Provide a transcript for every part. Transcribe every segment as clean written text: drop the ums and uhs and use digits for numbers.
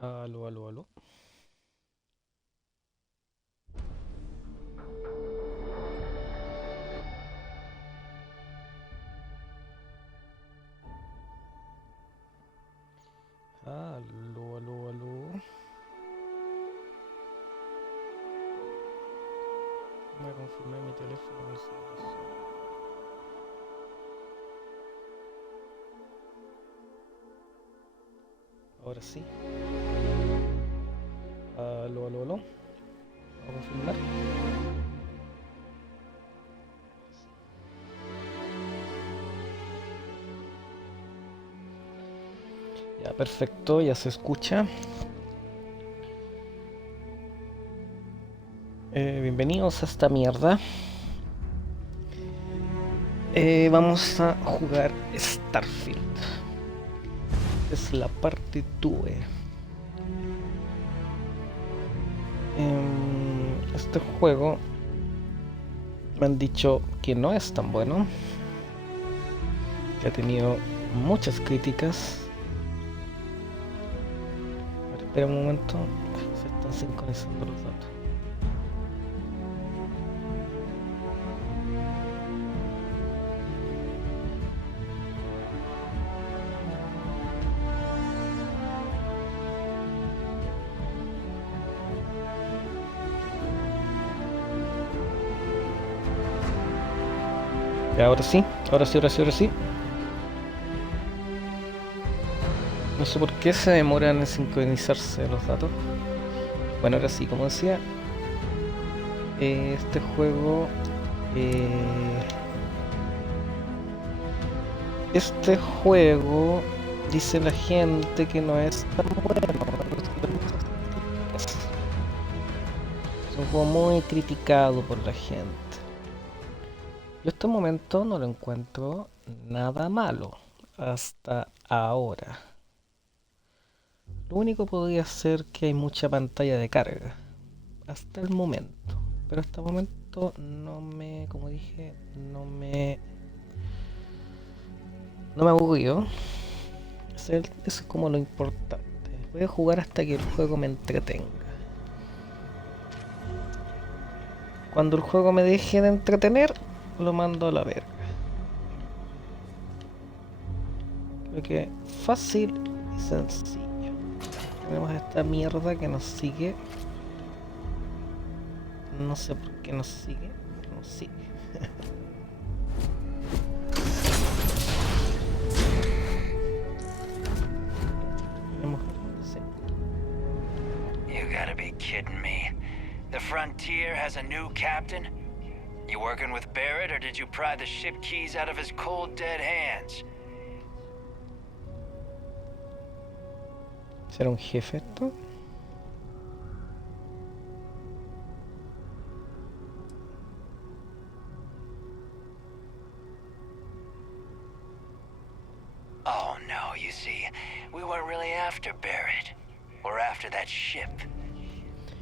Aló, aló, aló. Aló, aló, aló. Voy a confirmar mi teléfono con salvación. Ahora sí. Aló, aló, aló. Vamos a confirmar. Ya, perfecto, ya se escucha. Bienvenidos a esta mierda. Vamos a jugar Starfield. Es la parte 2. Este juego me han dicho que no es tan bueno, que ha tenido muchas críticas. A ver, espera un momento, se están sincronizando los datos. Ya, ahora sí, ahora sí, ahora sí, ahora sí. No sé por qué se demoran en sincronizarse los datos. Bueno, ahora sí, como decía, este juego... este juego dice la gente que no es tan bueno. Es un juego muy criticado por la gente. Yo hasta el momento no lo encuentro nada malo. Hasta ahora. Lo único podría ser que hay mucha pantalla de carga. Hasta el momento. Pero hasta el momento no me, como dije, no me aburrió. Eso es como lo importante. Voy a jugar hasta que el juego me entretenga. Cuando el juego me deje de entretener, lo mando a la verga. Creo que fácil y sencillo. Tenemos esta mierda que nos sigue. No sé por qué nos sigue, pero nos sigue. You gotta be kidding me. The Frontier has a new captain? You working with Barrett, or did you pry the ship keys out of his cold, dead hands? ¿Será un jefe esto? Oh no, you see, we weren't really after Barrett. We're after that ship.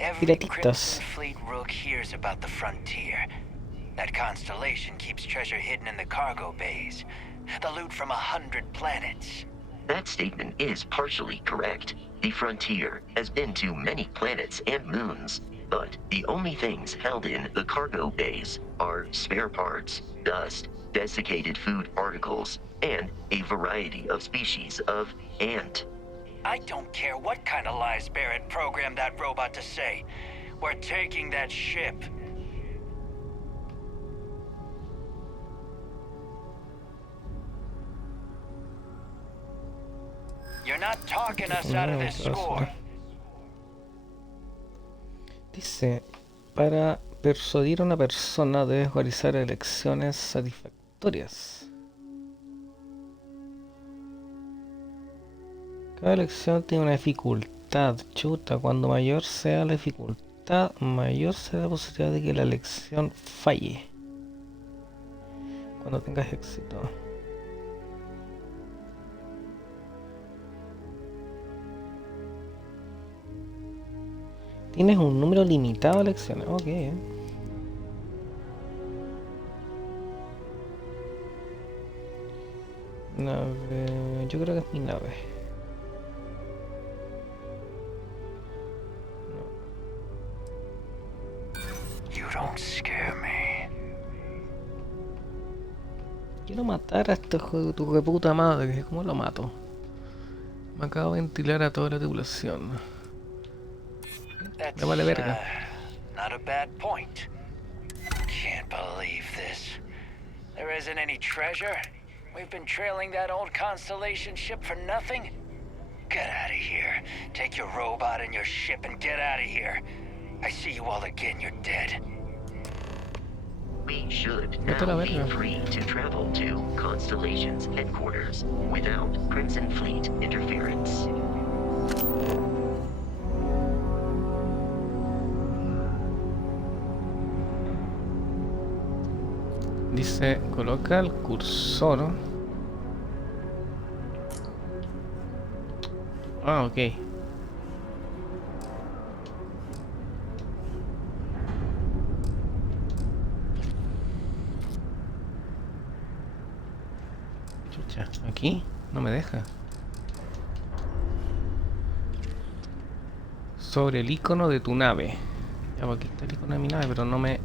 Every Crimson Piratitas. Fleet rook hears about the Frontier. That constellation keeps treasure hidden in the cargo bays. The loot from 100 planets. That statement is partially correct. The Frontier has been to many planets and moons, but the only things held in the cargo bays are spare parts, dust, desiccated food particles, and a variety of species of ant. I don't care what kind of lies Barrett programmed that robot to say. We're taking that ship. You're not talking us out of this score. Dice, para persuadir a una persona debes realizar elecciones satisfactorias. Cada elección tiene una dificultad. Chuta, cuando mayor sea la dificultad, mayor será la posibilidad de que la elección falle. Cuando tengas éxito. Tienes un número limitado de elecciones. Ok. Nave. Yo creo que es mi nave. You don't scare me. Quiero matar a este hijo de tu reputa madre. ¿Cómo lo mato? Me acabo de ventilar a toda la tripulación. That's Me vale verga. not a bad point. Can't believe this. There isn't any treasure. We've been trailing that old Constellation ship for nothing. Get out of here. Take your robot and your ship and get out of here. I see you all again, you're dead. We should Vete a la now be verga. free to travel to Constellation's headquarters without Crimson Fleet interference. Dice, coloca el cursor. Ah, ok. Chucha, aquí no me deja. Sobre el icono de tu nave. Ya, pues aquí está el icono de mi nave, pero no me...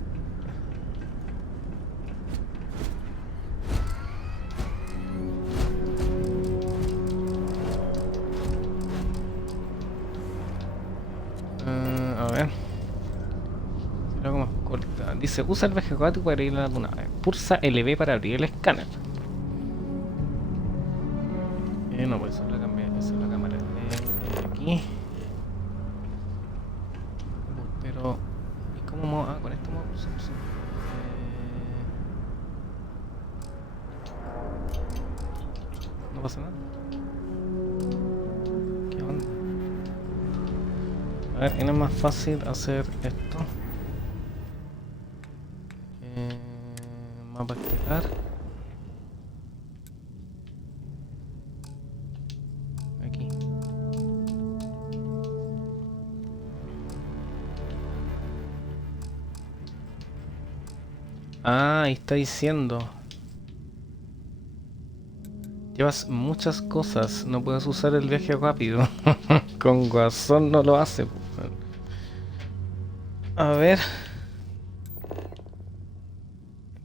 a ver. Será algo más corta. Dice, usa el viaje acuático para ir a tu nave. Pulsa LB para abrir el escáner. No, pues eso es la cámara. Esa es la cámara. Aquí. Pero... ¿y cómo? Ah, con esto me voy a pulsar. Sí. No pasa nada. ¿Qué onda? A ver, ¿no es más fácil hacer esto? Mapa estelar. Aquí. Ah, ahí está diciendo. Llevas muchas cosas, no puedes usar el viaje rápido. Con razón no lo hace. A ver.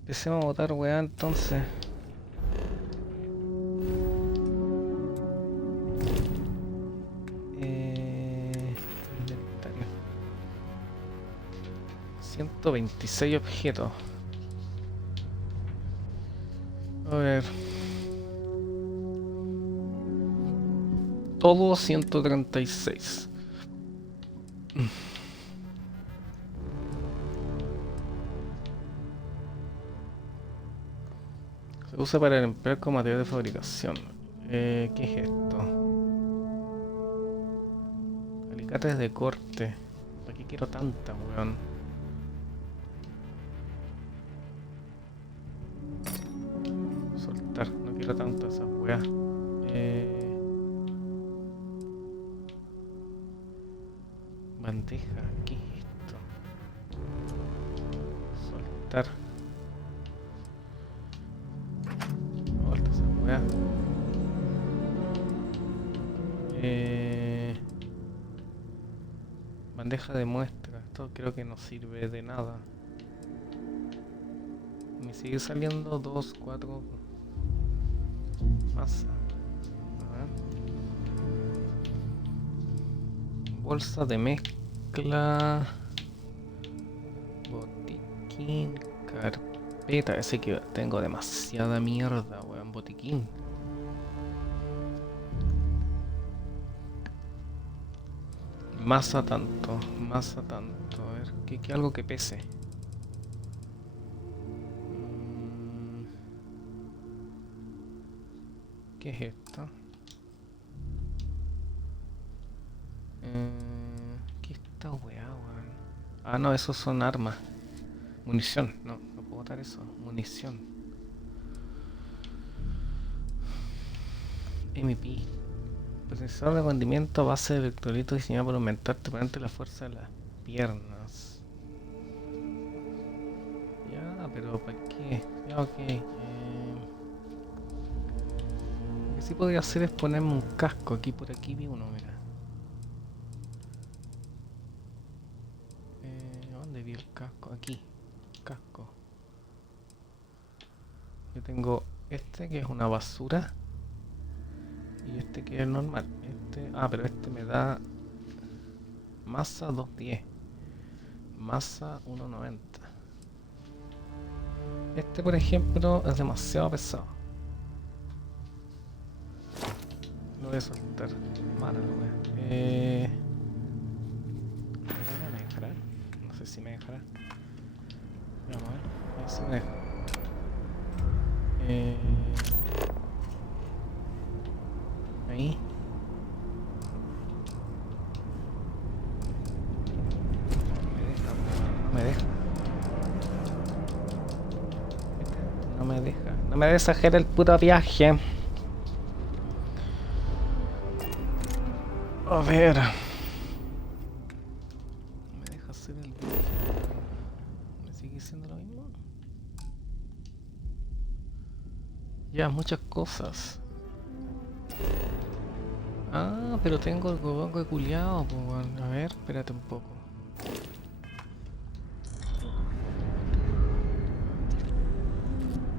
Empecemos a botar weá entonces. Inventario. 126 objetos. A ver. Todo 136. Se usa para emplear como material de fabricación. ¿Qué es esto? Alicates de corte. ¿Para qué quiero tanta, weón? Soltar, no quiero tanto esas weas. Bandeja, ¿qué es esto? Soltar. Vuelta esa wea. Bandeja de muestra. Esto creo que no sirve de nada. Me sigue saliendo 2, 4. Masa. A ver. Bolsa de mezcla. Botiquín. Carpeta. Ese que tengo demasiada mierda, weón. Botiquín. Masa tanto. Masa tanto. A ver. ¿Qué algo que pese? ¿Qué es esto? ¿Qué es esta weá, weón? Ah, no, esos son armas. Munición, no puedo botar eso. Munición. MP. Procesador de rendimiento a base de electrolito diseñado para aumentar temporalmente la fuerza de las piernas. Ya, pero ¿para qué? Ya, ok. Lo que sí podría hacer es ponerme un casco. Aquí por aquí vi uno, mira. ¿Dónde ¿Dónde vi el casco? Aquí. Casco. Yo tengo este que es una basura. Y este que es normal. Pero este me da masa 210. Masa 190. Este, por ejemplo, es demasiado pesado. Lo voy a soltar. Mala la wea. ¿Ahora me dejará? No sé si me dejará. Vamos a ver. A ver si me deja. Ahí. No me deja. No me deja. No me deja hacer el puto viaje. A ver. ¿Me deja hacer el viaje? ¿Me sigue siendo lo mismo? Ya, muchas cosas. Ah, pero tengo el gogongo culiao, pues, bueno. A ver, espérate un poco.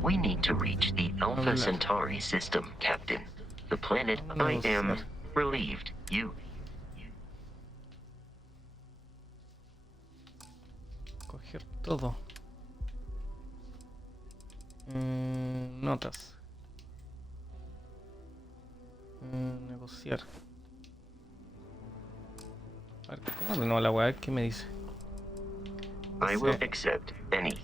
We need to reach the Alpha Centauri system, Captain. The planet I am relieved you. Coger todo. Notas. Negociar. A ver, ¿cómo de nuevo la weá? ¿Qué me dice? I will accept any.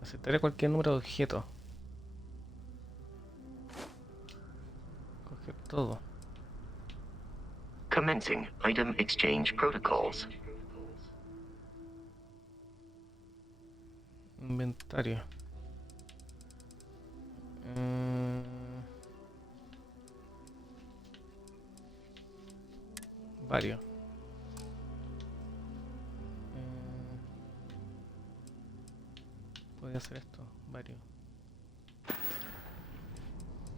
Aceptaré cualquier número de objetos. Coger todo. Commencing item exchange protocols. Inventario. Varios. Podría hacer esto, varios.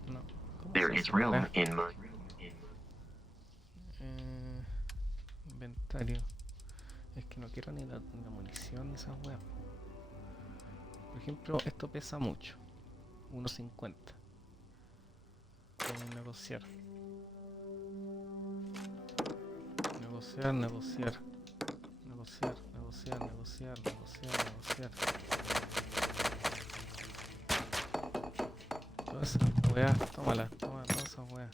No. ¿Cómo There se is hace room ahora? in my. Inventario. Es que no quiero ni la munición ni esas weas. Por ejemplo, esto pesa mucho. 1.50. Podemos negociar. Negociar, negociar. Negociar, negociar, negociar, negociar, negociar. Toda esa wea, tómala, toma toda esa wea.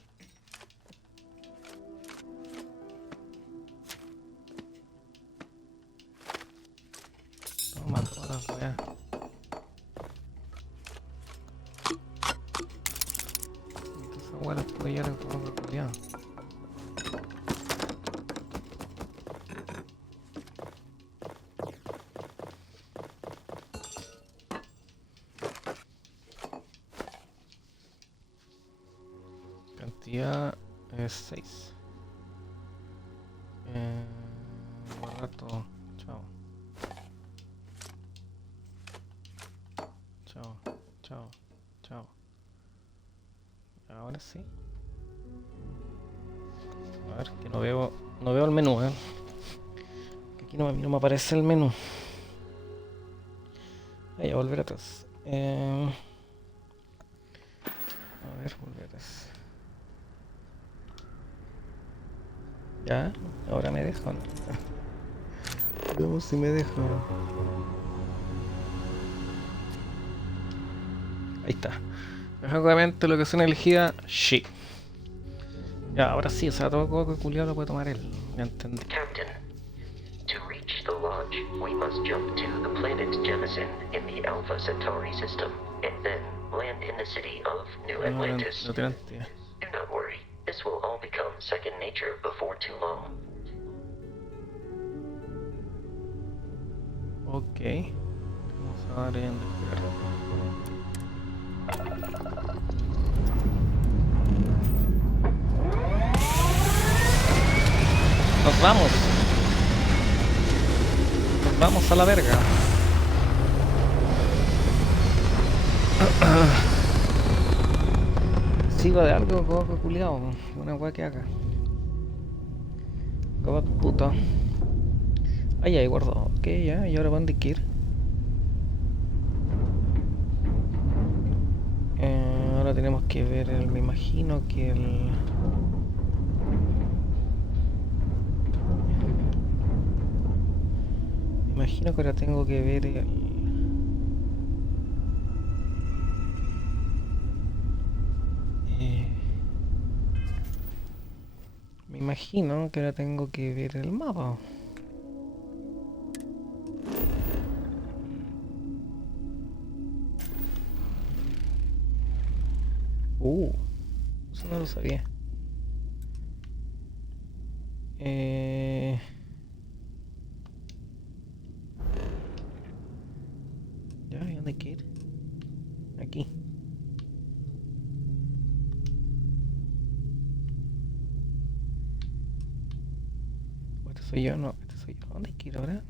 Toma todas las weas. Entonces esa wea las puedo llevar en forma peculiar. Cantidad es 6. Guardar todo. Chao. Chao. Chao. Chao. Ahora sí. A ver, que no veo el menú, que aquí no me aparece el menú. Voy a volver atrás. A ver, volver atrás. Ya, ahora me deja, ¿no? Veamos si me deja. Ahí está. Obviamente lo que son elegida, sí. Ya, ahora sí, o sea, todo coco culiado lo puede tomar él. Ya entendí. Captain, to reach the lodge, we must jump to the planet Jemison in the Alpha Centauri system, and then land in the city of New Atlantis. No tiene sentido. Do not worry, this will all become second nature before too long. Ok. Vamos a dar en despegar. Nos vamos. Nos vamos a la verga. Sigo de algo, coco culiao. Una weá que haga. God puto. Ah, ya, ahí guardado. Ok, ya, y ahora ¿para dónde hay que ir? Ahora tenemos que ver me imagino que me imagino que ahora tengo que ver eh, me imagino que ahora tengo que ver el mapa. Uh, Eso no lo sabía. Eh... Ya, ¿y dónde hay que ir? Aquí. ¿O este soy yo? No, este soy yo. ¿Dónde hay que ir ahora?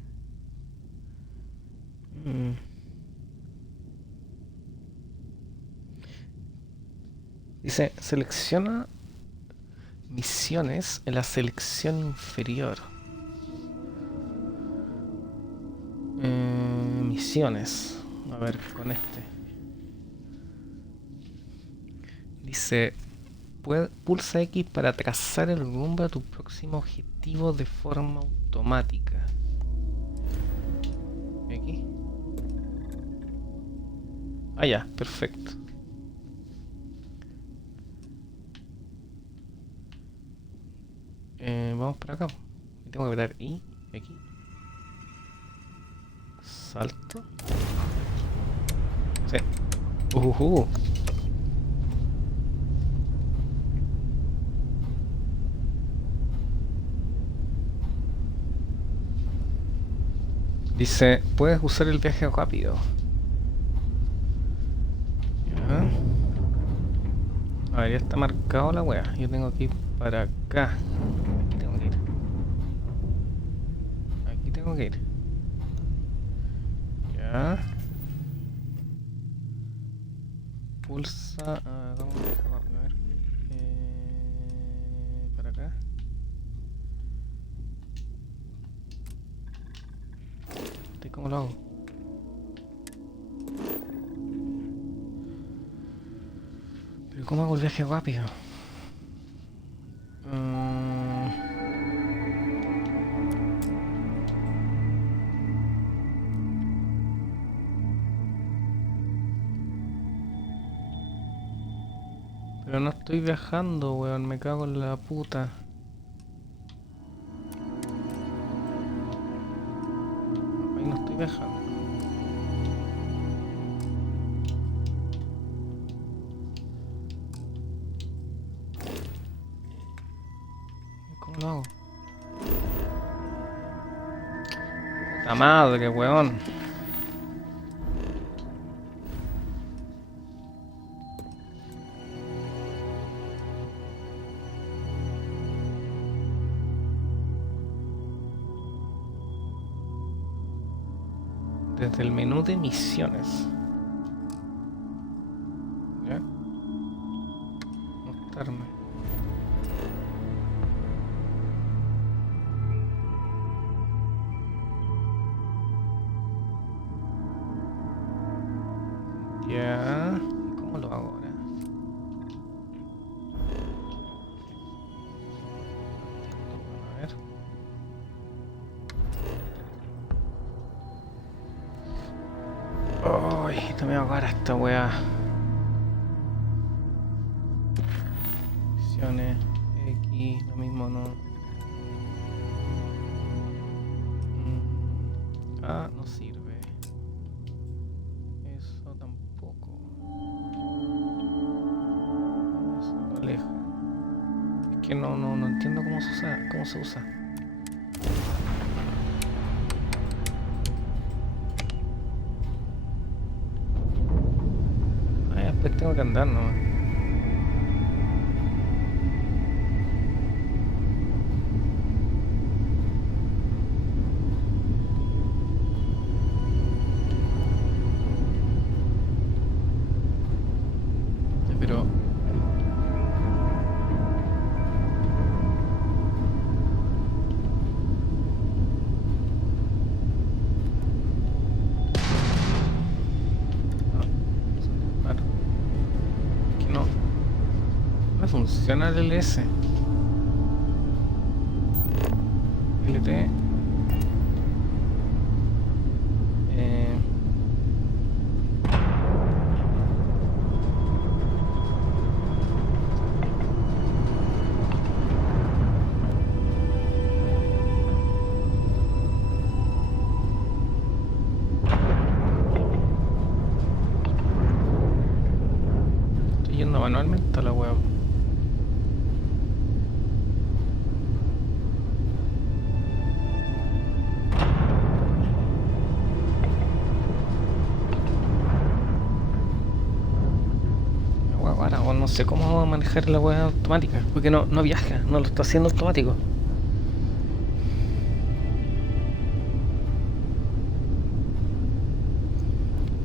Mm. Dice, selecciona misiones en la selección inferior. Misiones. A ver, con este. Dice, pulsa X para trazar el rumbo a tu próximo objetivo de forma automática. X. Ah, ya, perfecto. Vamos para acá. Tengo que apretar I, X. Salto. Sí. Uh. Dice, puedes usar el viaje rápido. Ya. A ver, ya está marcado la wea. Yo tengo que ir para acá. Aquí tengo que ir. Aquí tengo que ir. Ya. Pulsa. Vamos a dejar rápido, a ver. Para acá. ¿Cómo lo hago? ¿Pero cómo hago el viaje rápido? Pero no estoy viajando, weón. Me cago en la puta. Ahí no estoy viajando. ¿Cómo lo hago? Puta madre, weón. Desde el menú de misiones. ¿Ya? Mostrarme. Ya. ¿Cómo lo hago ahora? A ver. Ay, no me va a ahogar esta weá. Misiones X, lo mismo no. No sirve. Eso tampoco. Eso lo aleja. Es que no entiendo cómo se usa. Después tengo que andar nomás. Pero funciona el LS. LT. Estoy yendo manualmente a la web. Ahora no sé cómo manejar la web automática, porque no viaja, no lo está haciendo automático.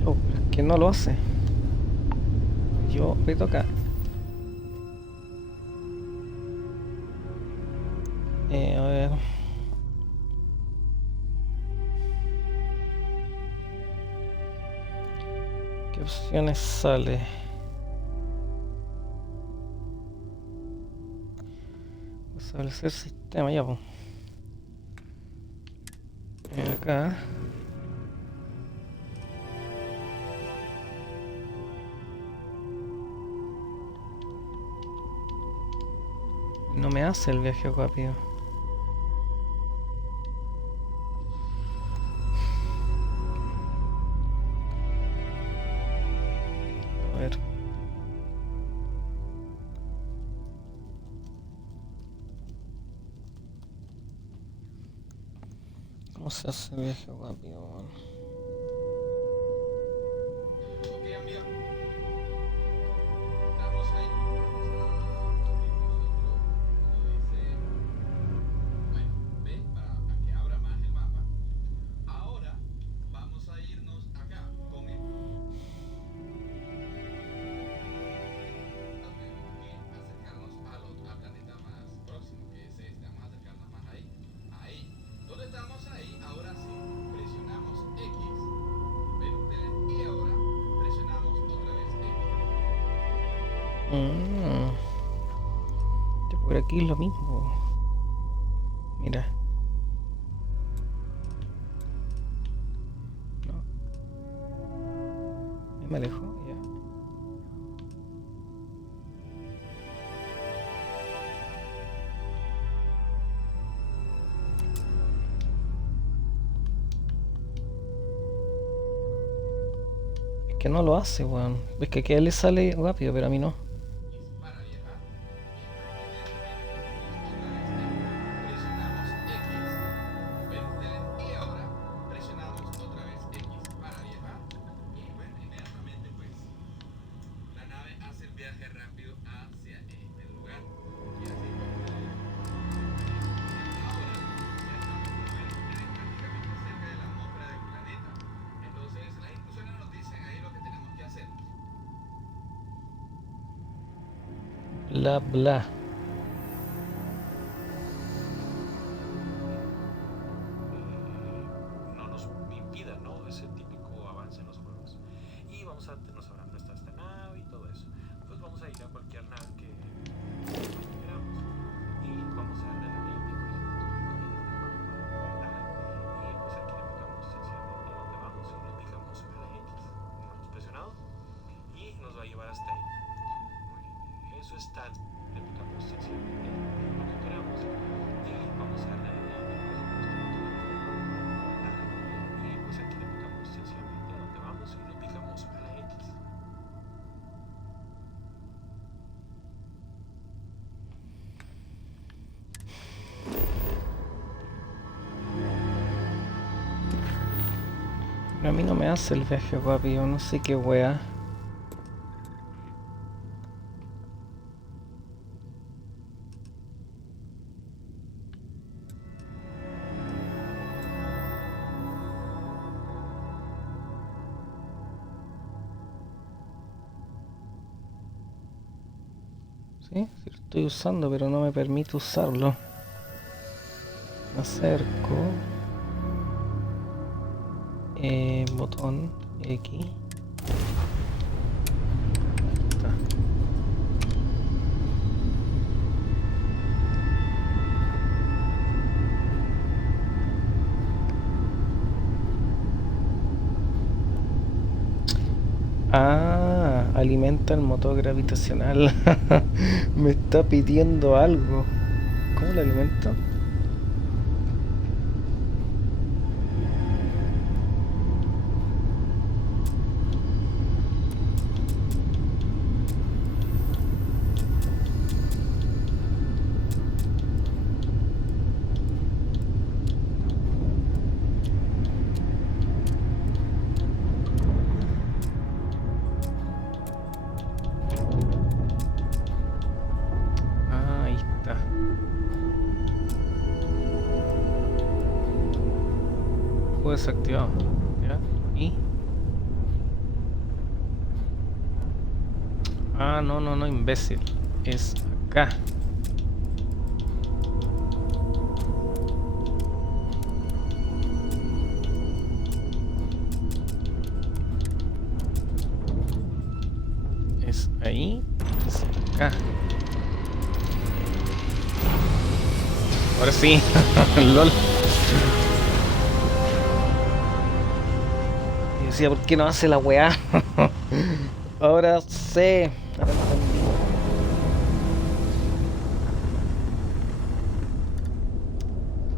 Oh, pero es que no lo hace. Yo aprieto acá. A ver. ¿Qué opciones sale? Establecer sistema, ya pues. Acá. No me hace el viaje rápido. A ver. ¿Cómo se hace el viaje rápido, man? Por aquí es lo mismo. Mira. No. Me alejo, ya. Es que no lo hace, weón. Es que a él le sale rápido, pero a mí no. Bla bla. No nos impida, ¿no? Ese típico avance en los juegos. Y vamos a nos habrá nuestra esta nave y todo eso. Pues vamos a ir a cualquier nave que queramos. Y vamos a darle a la línea, y pues aquí le picamos sencillamente donde vamos y le picamos a la X. Dejamos presionado y nos va a llevar hasta ahí. Eso está, le picamos sencillamente lo que queramos y vamos a darle a la línea, y pues aquí le picamos sencillamente a donde vamos y le picamos a la X. Pero a mí no me hace el viaje rápido, no sé qué wea. Sí, sí lo estoy usando, pero no me permite usarlo. Me acerco. Botón X. Ahí está. Ah, alimenta el motor gravitacional. Me está pidiendo algo. ¿Cómo lo alimento? Ah, ahí está. Juego desactivado. ¿Ya? ¿Y? Ah, no, no, no, imbécil. Es acá. Es ahí. Es acá. Ahora sí. LOL. Y decía, ¿por qué no hace la weá? Ahora sé. Ahora entendí.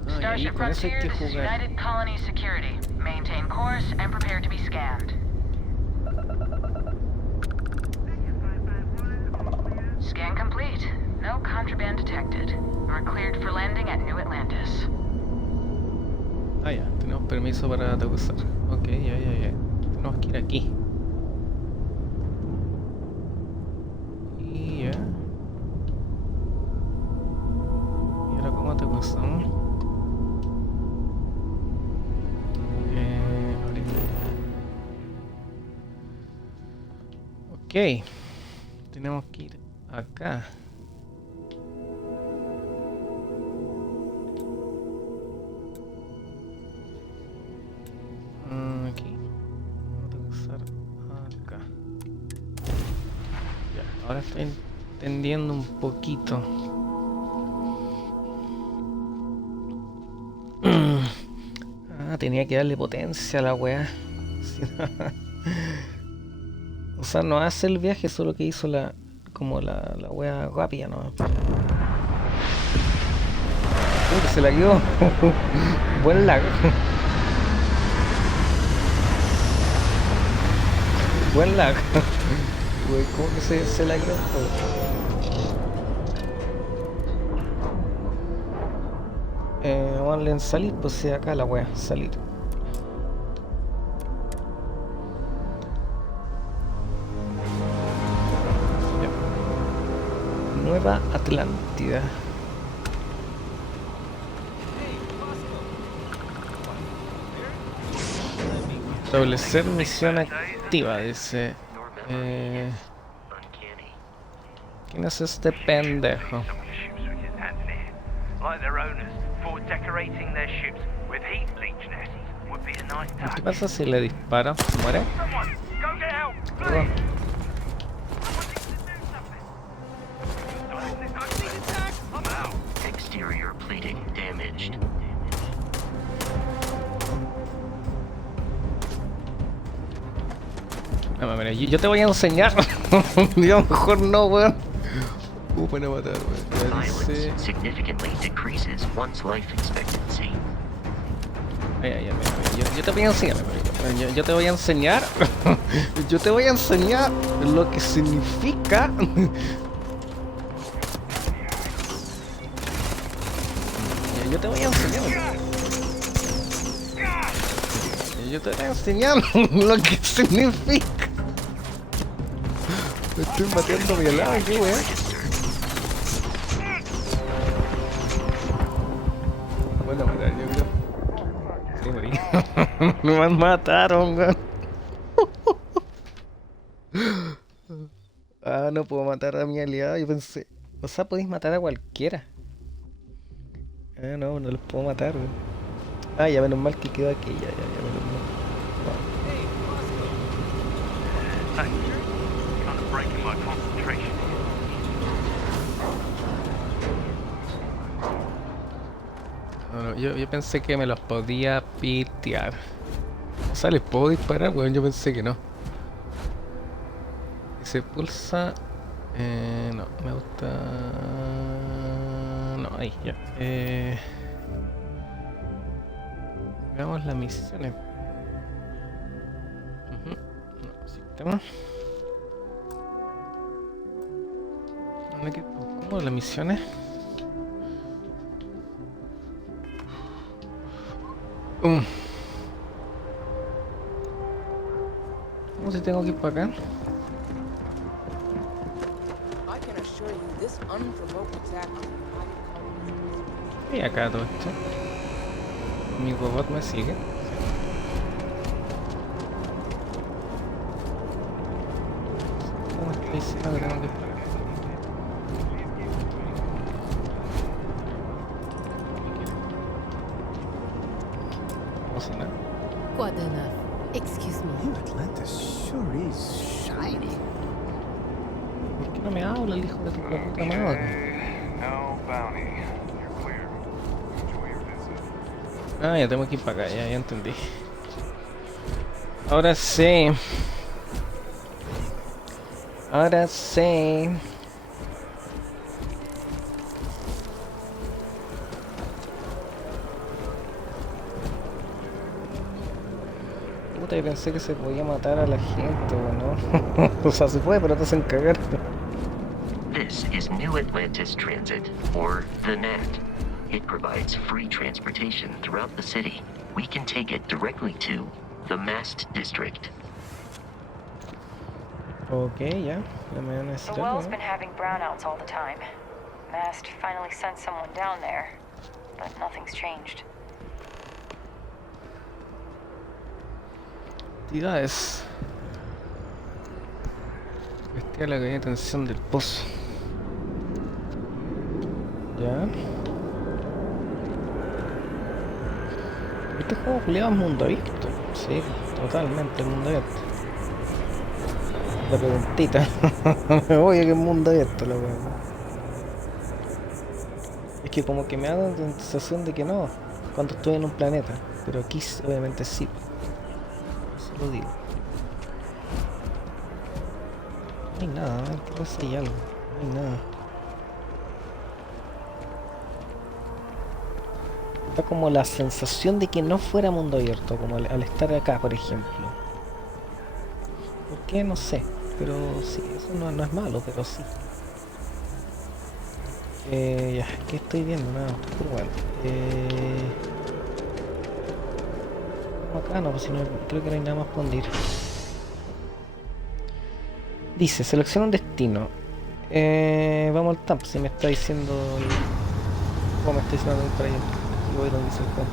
Ah, y ahí Starship con eso hay que Frontier, this is jugar. United Colony Security. Maintain course and prepare to be scanned. Scan complete. No contraband detected. We're cleared for landing at New Atlantis. Ah, ya, tenemos permiso para aterrizar. Ok, ya. Tenemos que ir aquí. Y ya. ¿Y ahora cómo aterrizamos? Ahorita. Ok. Tenemos que ir acá. Aquí. Vamos a aterrizar acá. Ya, ahora estoy entendiendo un poquito. Ah, tenía que darle potencia a la weá. Si no- O sea, no hace el viaje, solo que hizo como la weá rápida, ¿no? Que se la quedó. Buen lag. Buen lag. Güey, ¿cómo que se la quedó? Vamos a darle en salir, pues sí, acá la wea, salir. Ya. Nueva Atlántida. Establecer misión activa, dice. ¿Quién es este pendejo? ¿Qué pasa si le dispara? ¿Muere? Oh. Exterior plating damaged. No, mira, yo te voy a enseñar. Yo mejor no, weón. Van a matar, weón. Ya Violence dice. significantly decreases one's life expectancy. Mira, yo te voy a enseñar, yo te voy a enseñar. Yo te voy a enseñar lo que significa. Yo te voy a enseñar. Yo te voy a enseñar lo que significa. Me estoy mateando a mi lado, qué weón. Bueno, matar, yo creo. Sí, morí. Me mataron, weón. Ah, no puedo matar a mi aliado. Yo pensé. O sea, podéis matar a cualquiera. Ah, no, no los puedo matar, weón. Ah, ya menos mal que quedó aquí. Ya, menos mal. No, yo pensé que me los podía pitear. O sea, les puedo disparar, weón. Yo pensé que no. dice pulsa. No, me gusta. No, ahí ya. Veamos las misiones. Ujú. No, sistema. ¿Cómo las misiones? ¿Cómo si tengo que ir para acá? Y acá todo esto. Mi robot me sigue. ¿Cómo está diciendo que tengo que ir para acá? Como si nada. Quite enough. Excuse me. New Atlantis sure is shiny. ¿Por qué no me habla el hijo de tu puta madre? No bounty. You're clear. Enjoy your visit. Ah, ya tengo que ir para acá, ya entendí. Ahora sí. Ahora sí. Puta, yo pensé que se podía matar a la gente, ¿o no? O sea, se puede, pero te hacen cagar. This is New Atlantis Transit, or the NAT. It provides free transportation throughout the city. We can take it directly to the Mast District. Ok, ya. Ya me van a decir The algo, well's ¿no? been having brownouts all the time. Mast finally sent someone down there, but nothing's changed. Actividades. Investiga la caída de tensión del pozo. Ya. Este juego culiado es mundo abierto. Sí, totalmente mundo abierto. La preguntita. Me voy a que es mundo abierto la weá. Es que como que me da la sensación de que no, cuando estoy en un planeta. Pero aquí obviamente sí. Eso lo digo. No hay nada, a ver, creo que hay algo. No hay nada. Da como la sensación de que no fuera mundo abierto, como al estar acá, por ejemplo. ¿Por qué? No sé. Pero sí, eso no es malo, pero sí. Ya, ¿qué estoy viendo? Nada, pero bueno. Acá no, pues si no, creo que no hay nada más por donde ir. Dice, selecciona un destino. Vamos al TAP, si me está diciendo... ¿Cómo me está diciendo que voy para allá? Y voy donde dice el juego.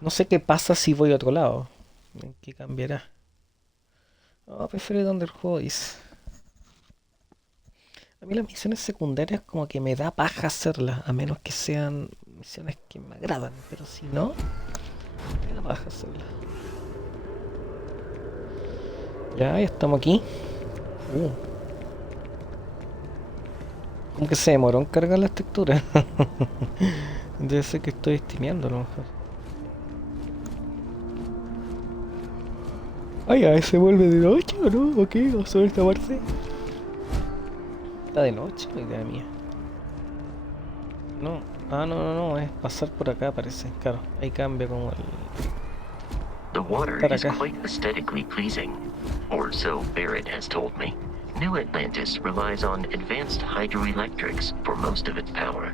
No sé qué pasa si voy a otro lado. ¿Qué cambiará? Oh, prefiero ir donde el juego dice. A mí las misiones secundarias como que me da paja hacerlas, a menos que sean misiones que me agradan, pero si no, me da paja hacerlas. Ya estamos aquí. Como que se demoró en cargar las texturas. Debe ser que estoy estimeando a lo mejor. Ay, ay, se vuelve de noche o no, ok, vamos a ver esta parte. Está de noche, la idea mía. No, no, es pasar por acá parece, claro, ahí cambia como el... The water Estar is acá. quite aesthetically pleasing, or so Barrett has told me. New Atlantis relies on advanced hydroelectrics for most of its power.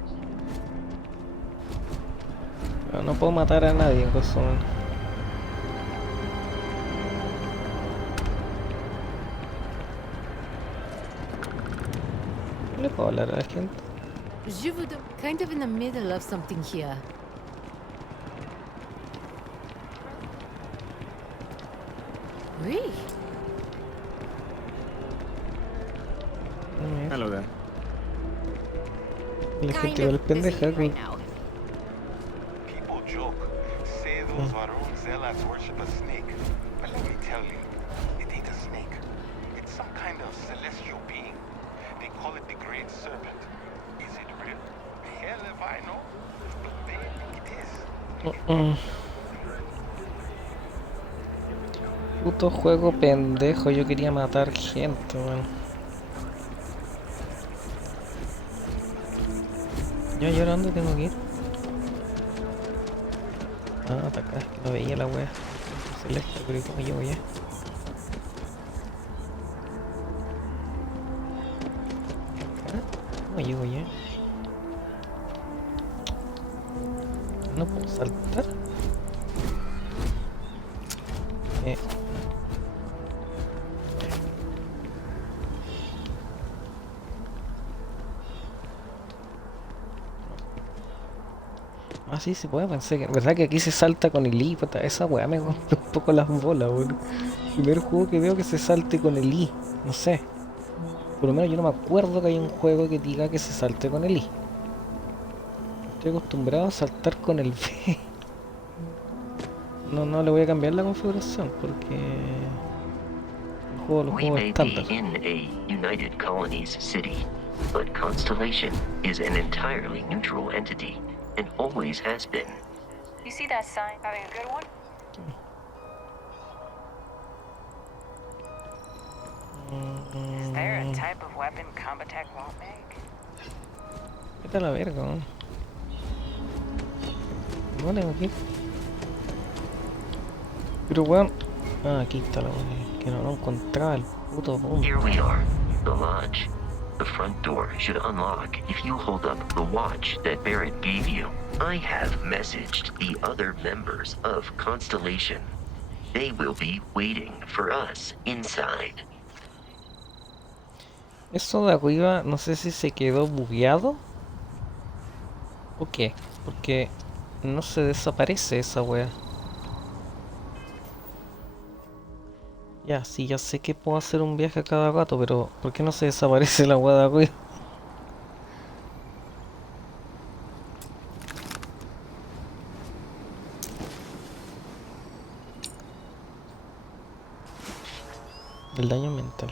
No puedo matar a nadie en resumen. ¿No le puedo hablar a la gente? Je vous dem- kind of in the middle of something here. Oui. Hello there. La Kind gente igual es of busy pendeja. right now. People joke, say those Varun zealots worship a snake. But let me tell you, it ain't a snake. It's some kind of celestial being. They call it the Great Serpent. Is it real? Hell if I know. But they think it is. Puto juego pendejo, yo quería matar gente, weón. Ya, ¿y ahora dónde tengo que ir? Ah, hasta acá, no veía la wea. Celeste, pero ¿cómo llego ya? ¿Acá? ¿Cómo llego ya? No puedo saltar. Eh. Ah, sí, se puede, pensé que... ¿Verdad que aquí se salta con el I? Puta, esa weá me rompe un poco las bolas, weón. Primer juego que veo que se salte con el I. No sé. Por lo menos yo no me acuerdo que hay un juego que diga que se salte con el I. Estoy acostumbrado a saltar con el V. No le voy a cambiar la configuración porque... Los We juegos may estándar. be in a United Colonies city, but Constellation is an entirely neutral entity and always has been. You see that sign? Having a good one? Is there a type of weapon combat tech won't make? Vete a la verga, weón. No tengo que ir. Pero weón. Ah, aquí está la weón. Que no encontraba el puto punto. Here we are, the lodge. The front door should unlock if you hold up the watch that Barrett gave you. I have messaged the other members of Constellation. They will be waiting for us inside. Eso de arriba, no sé si se quedó bugueado o qué. Porque no se desaparece esa wea. Ya, sí, ya sé que puedo hacer un viaje a cada rato, pero ¿por qué no se desaparece la wea de arriba? El daño mental.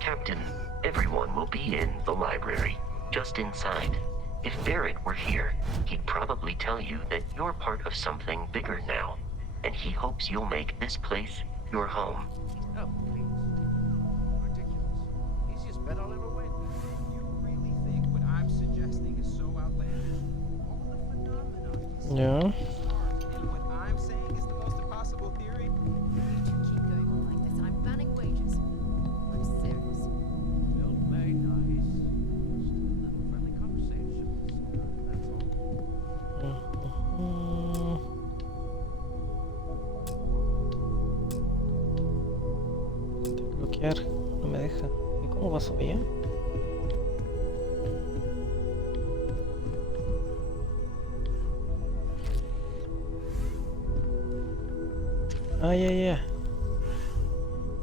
Captain, everyone will be in the library, just inside. If Barrett were here, he'd probably tell you that you're part of something bigger now, and he hopes you'll make this place your home. Oh, please. Ridiculous. Easiest bet I'll ever win. You really think what I'm suggesting is so outlandish? All the phenomena you see Ya. and what I'm saying is the most impossible theory? You two keep going on like this. I'm banning wages. I'm serious. They'll play nice. Just a little friendly conversation. That's all. Bloquear, no me deja. ¿Y cómo paso allá? Ah, ya.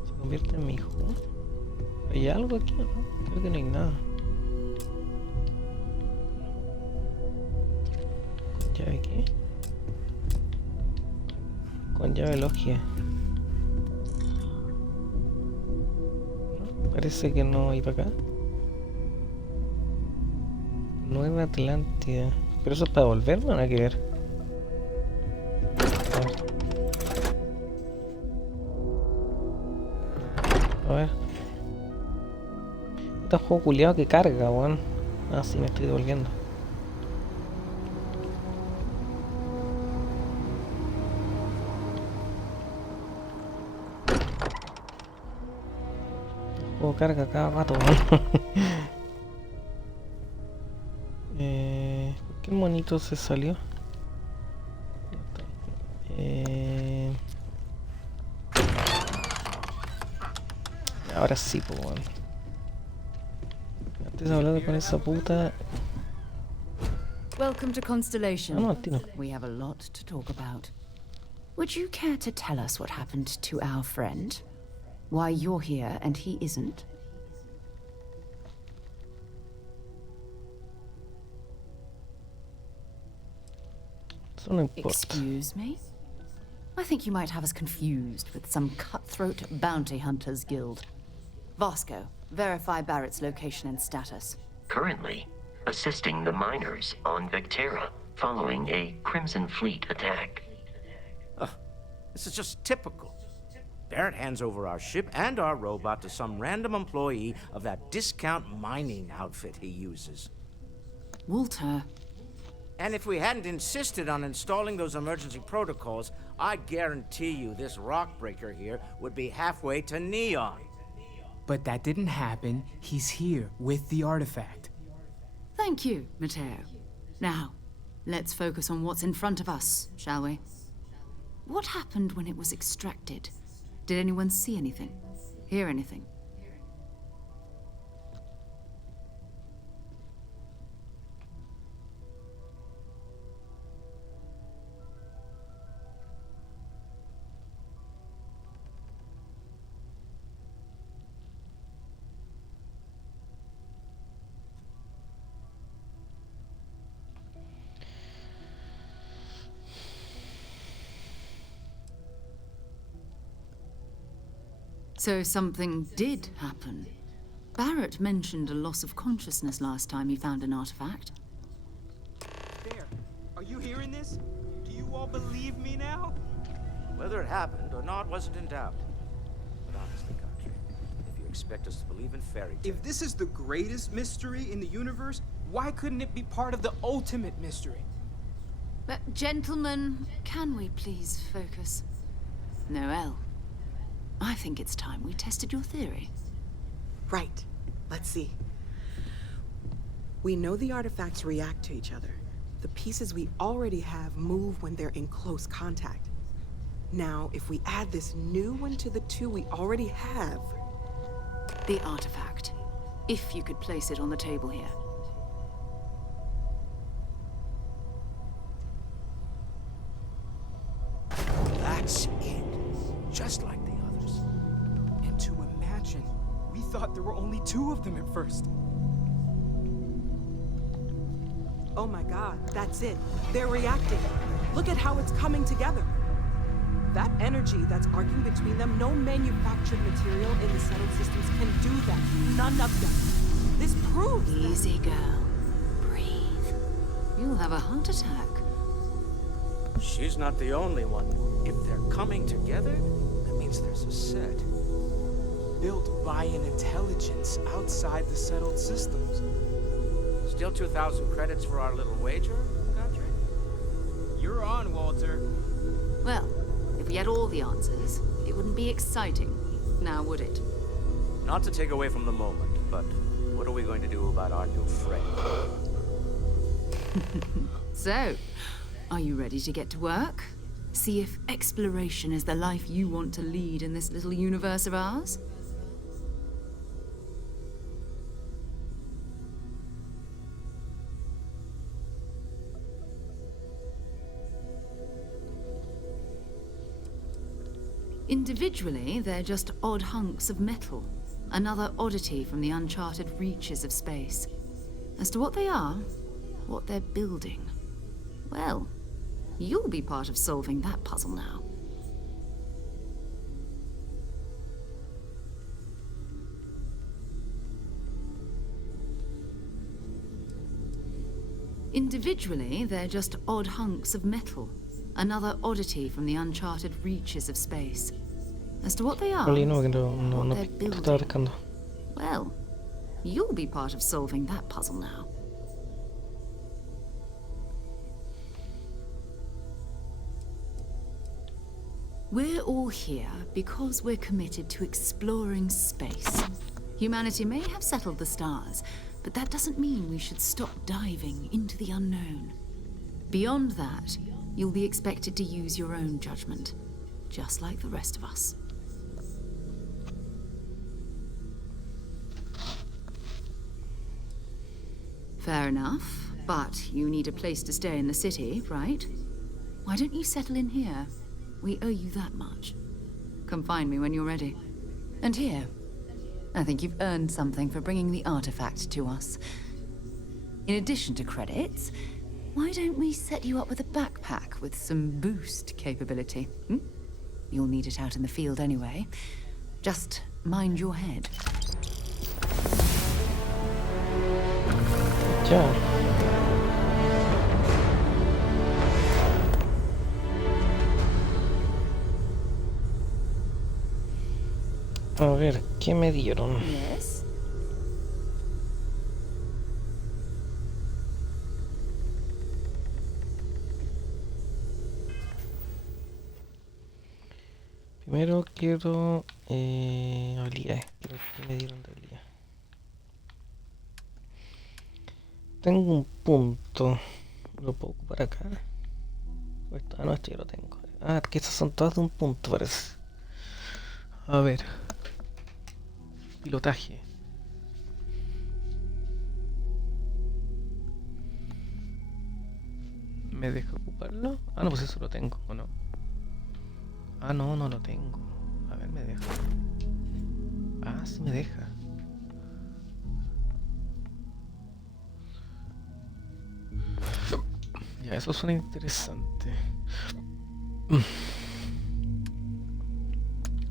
Se convierte en mi hijo. ¿Hay algo aquí o no? Creo que no hay nada. ¿Llave qué? Con llave logia. Parece que no hay para acá. Nueva Atlántida. Pero eso es para volver, no hay que ver. A ver. Este juego culiado que carga, weón. Ah, sí, me estoy devolviendo. El juego carga cada rato, weón. ¿Por qué el monito se salió? Ahora sí, pues, weón. Antes hablaba con esa puta. Welcome to Constellation. Ah, no, Tino. We have a lot to talk about. Would you care to tell us what happened to our friend? Why you're here and he isn't? Eso no importa. Excuse me? I think you might have us confused with some cutthroat bounty hunters guild. Vasco, verify Barrett's location and status. currently assisting the miners on Vectera following a Crimson Fleet attack. This is just typical. Barrett hands over our ship and our robot to some random employee of that discount mining outfit he uses. Walter. And if we hadn't insisted on installing those emergency protocols, I guarantee you this rock breaker here would be halfway to Neon. But that didn't happen. He's here with the artifact. Thank you, Matteo. Now, let's focus on what's in front of us, shall we? What happened when it was extracted? Did anyone see anything? Hear anything? So something did happen. Barrett mentioned a loss of consciousness last time he found an artifact. There. Are you hearing this? Do you all believe me now? Whether it happened or not wasn't in doubt. But honestly, Country, if you expect us to believe in fairy tales... If this is the greatest mystery in the universe, why couldn't it be part of the ultimate mystery? But, gentlemen, can we please focus? Noel, I think it's time we tested your theory. Right. Let's see. We know the artifacts react to each other. The pieces we already have move when they're in close contact. Now, if we add this new one to the two we already have... The artifact. If you could place it on the table here. That's it. Just like the others. And to imagine, we thought there were only 2 of them at first. Oh my god, that's it. They're reacting. Look at how it's coming together. That energy that's arcing between them, no manufactured material in the settled systems can do that. None of them. This proves that... Easy, girl. Breathe. You'll have a heart attack. She's not the only one. If they're coming together, that means there's a set. Built by an intelligence outside the settled systems. Still 2,000 credits for our little wager, Country? You're on, Walter. Well, if we had all the answers, it wouldn't be exciting, now would it? Not to take away from the moment, but what are we going to do about our new friend? So, are you ready to get to work? See if exploration is the life you want to lead in this little universe of ours? Individually, they're just odd hunks of metal. Another oddity from the uncharted reaches of space. As to what they are, what they're building, well, you'll be part of solving that puzzle now. Individually, they're just odd hunks of metal. Another oddity from the uncharted reaches of space. As to what they are, no what estaba they're building, pescando. well, you'll be part of solving that puzzle now. We're all here because we're committed to exploring space. Humanity may have settled the stars, but that doesn't mean we should stop diving into the unknown. Beyond that, you'll be expected to use your own judgment, just like the rest of us. Fair enough, but you need a place to stay in the city, right? Why don't you settle in here? We owe you that much. Come find me when you're ready. And here, I think you've earned something for bringing the artifact to us. In addition to credits, why don't we set you up with a backpack with some boost capability? You'll need it out in the field anyway. Just mind your head. Ya. A ver, ¿qué me dieron? Yes? Primero quiero habilidades. ¿Qué me dieron de habilidad? Tengo un punto. ¿Lo puedo ocupar acá? No, esto ya lo tengo. Ah, que estas son todas de un punto, parece. A ver. Pilotaje. ¿Me deja ocuparlo? Ah, no, pues eso lo tengo, ¿o no? Ah, no, no lo tengo. A ver, me deja. Ah, sí me deja. Ya, eso suena interesante.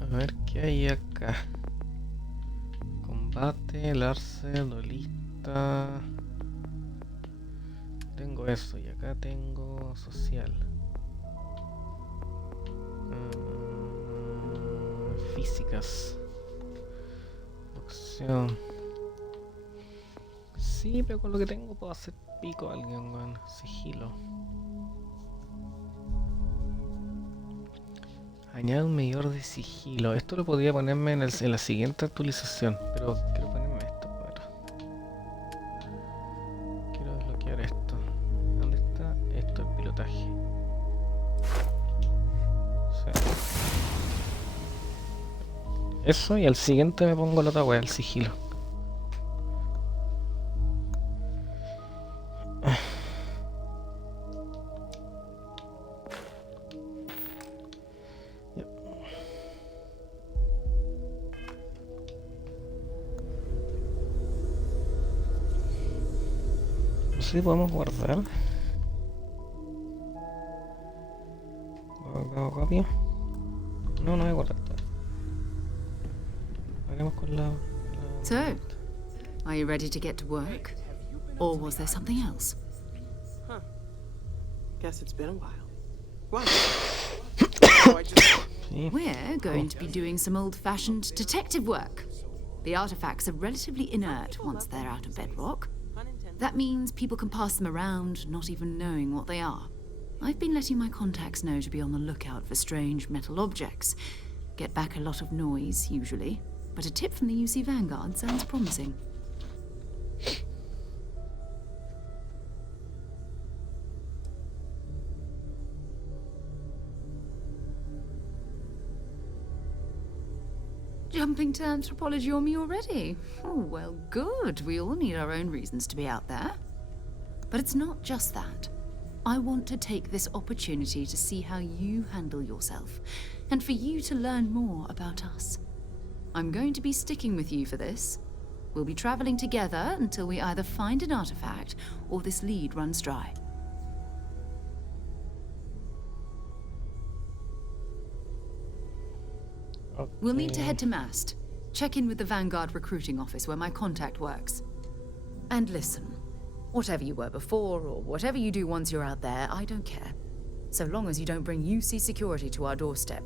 A ver, ¿qué hay acá? Combate, Larce, Dolista. Tengo eso y acá tengo social. Físicas. Opción. Sí, pero con lo que tengo puedo hacer pico a alguien, weón. Sigilo. Añade un medidor de sigilo. Esto lo podría ponerme en la siguiente actualización, pero quiero ponerme esto primero. Quiero desbloquear esto. ¿Dónde está? Esto es pilotaje. Sí. Eso, y al siguiente me pongo la otra wea, el sigilo. No sé si podemos guardar. Guardado rápido. No, no voy a guardar todo. Hagamos con la... So, are you ready to get to work? Or was there something else? Huh. Guess it's been a while. What? Oh, I just... We're going to be doing some old-fashioned detective work. The artifacts are relatively inert once they're out of bedrock. That means people can pass them around, not even knowing what they are. I've been letting my contacts know to be on the lookout for strange metal objects. Get back a lot of noise, usually. But a tip from the UC Vanguard sounds promising. Jumping to anthropology on me already? Oh, well, good. We all need our own reasons to be out there. But it's not just that. I want to take this opportunity to see how you handle yourself, and for you to learn more about us. I'm going to be sticking with you for this. We'll be traveling together until we either find an artifact or this lead runs dry. Okay. We'll need to head to Mast. Check in with the Vanguard recruiting office where my contact works. And listen, whatever you were before or whatever you do once you're out there, I don't care. So long as you don't bring UC security to our doorstep.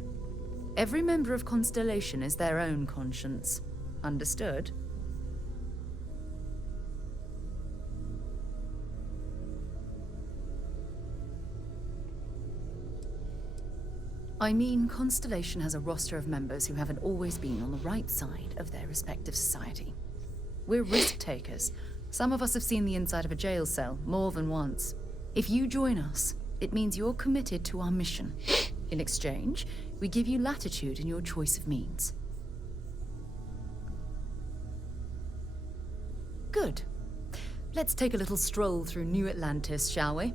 Every member of Constellation is their own conscience. Understood? I mean, Constellation has a roster of members who haven't always been on the right side of their respective society. We're risk takers. Some of us have seen the inside of a jail cell more than once. If you join us, it means you're committed to our mission. In exchange, we give you latitude in your choice of means. Good. Let's take a little stroll through New Atlantis, shall we?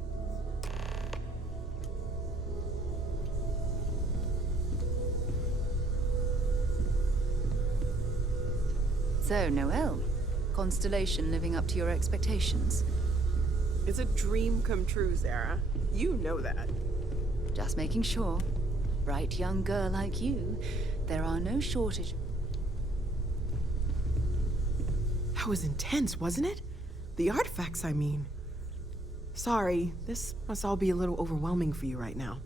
So, Noelle, Constellation living up to your expectations? It's a dream come true, Sarah. You know that. Just making sure. Bright young girl like you, there are no shortage. That was intense, wasn't it? The artifacts, I mean. Sorry, this must all be a little overwhelming for you right now.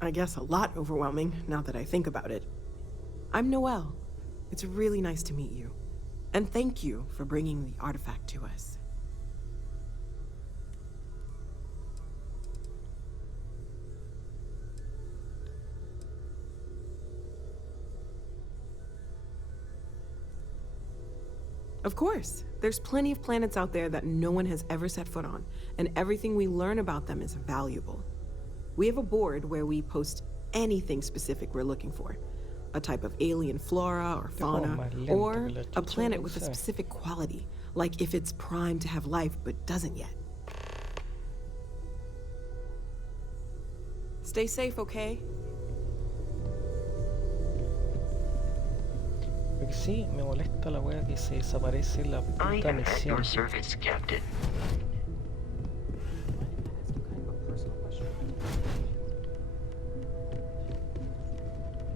I guess a lot overwhelming, now that I think about it. I'm Noelle. It's really nice to meet you. And thank you for bringing the artifact to us. Of course. There's plenty of planets out there that no one has ever set foot on, and everything we learn about them is valuable. We have a board where we post anything specific we're looking for. A type of alien flora or fauna, or a planet with a specific quality, like if it's primed to have life but doesn't yet. Stay safe, okay? Porque sí, me molesta la wea que se desaparece la I puta am at misión. your service, Captain.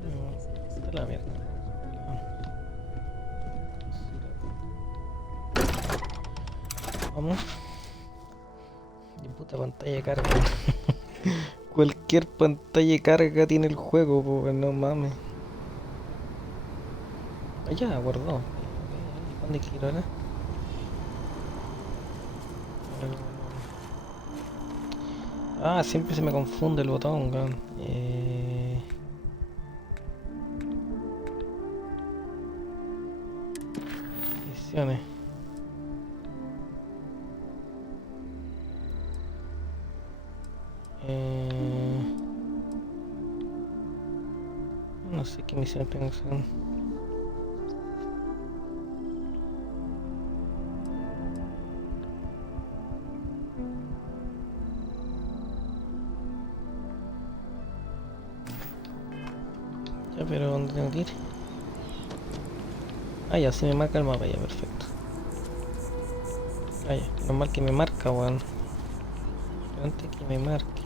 No, está la mierda. Vamos. Y puta pantalla de carga. Cualquier pantalla de carga tiene el juego, pues no mames. Ya, guardó. ¿Dónde quiero ahora? Ah, siempre se me confunde el botón, weón. Misiones. No sé qué misiones tengo que hacer. Ya, pero ¿dónde tengo que ir? Ah, ya, se me marca el mapa, ya, perfecto. Ah, ya, normal que me marca, weón. Pero antes que me marque...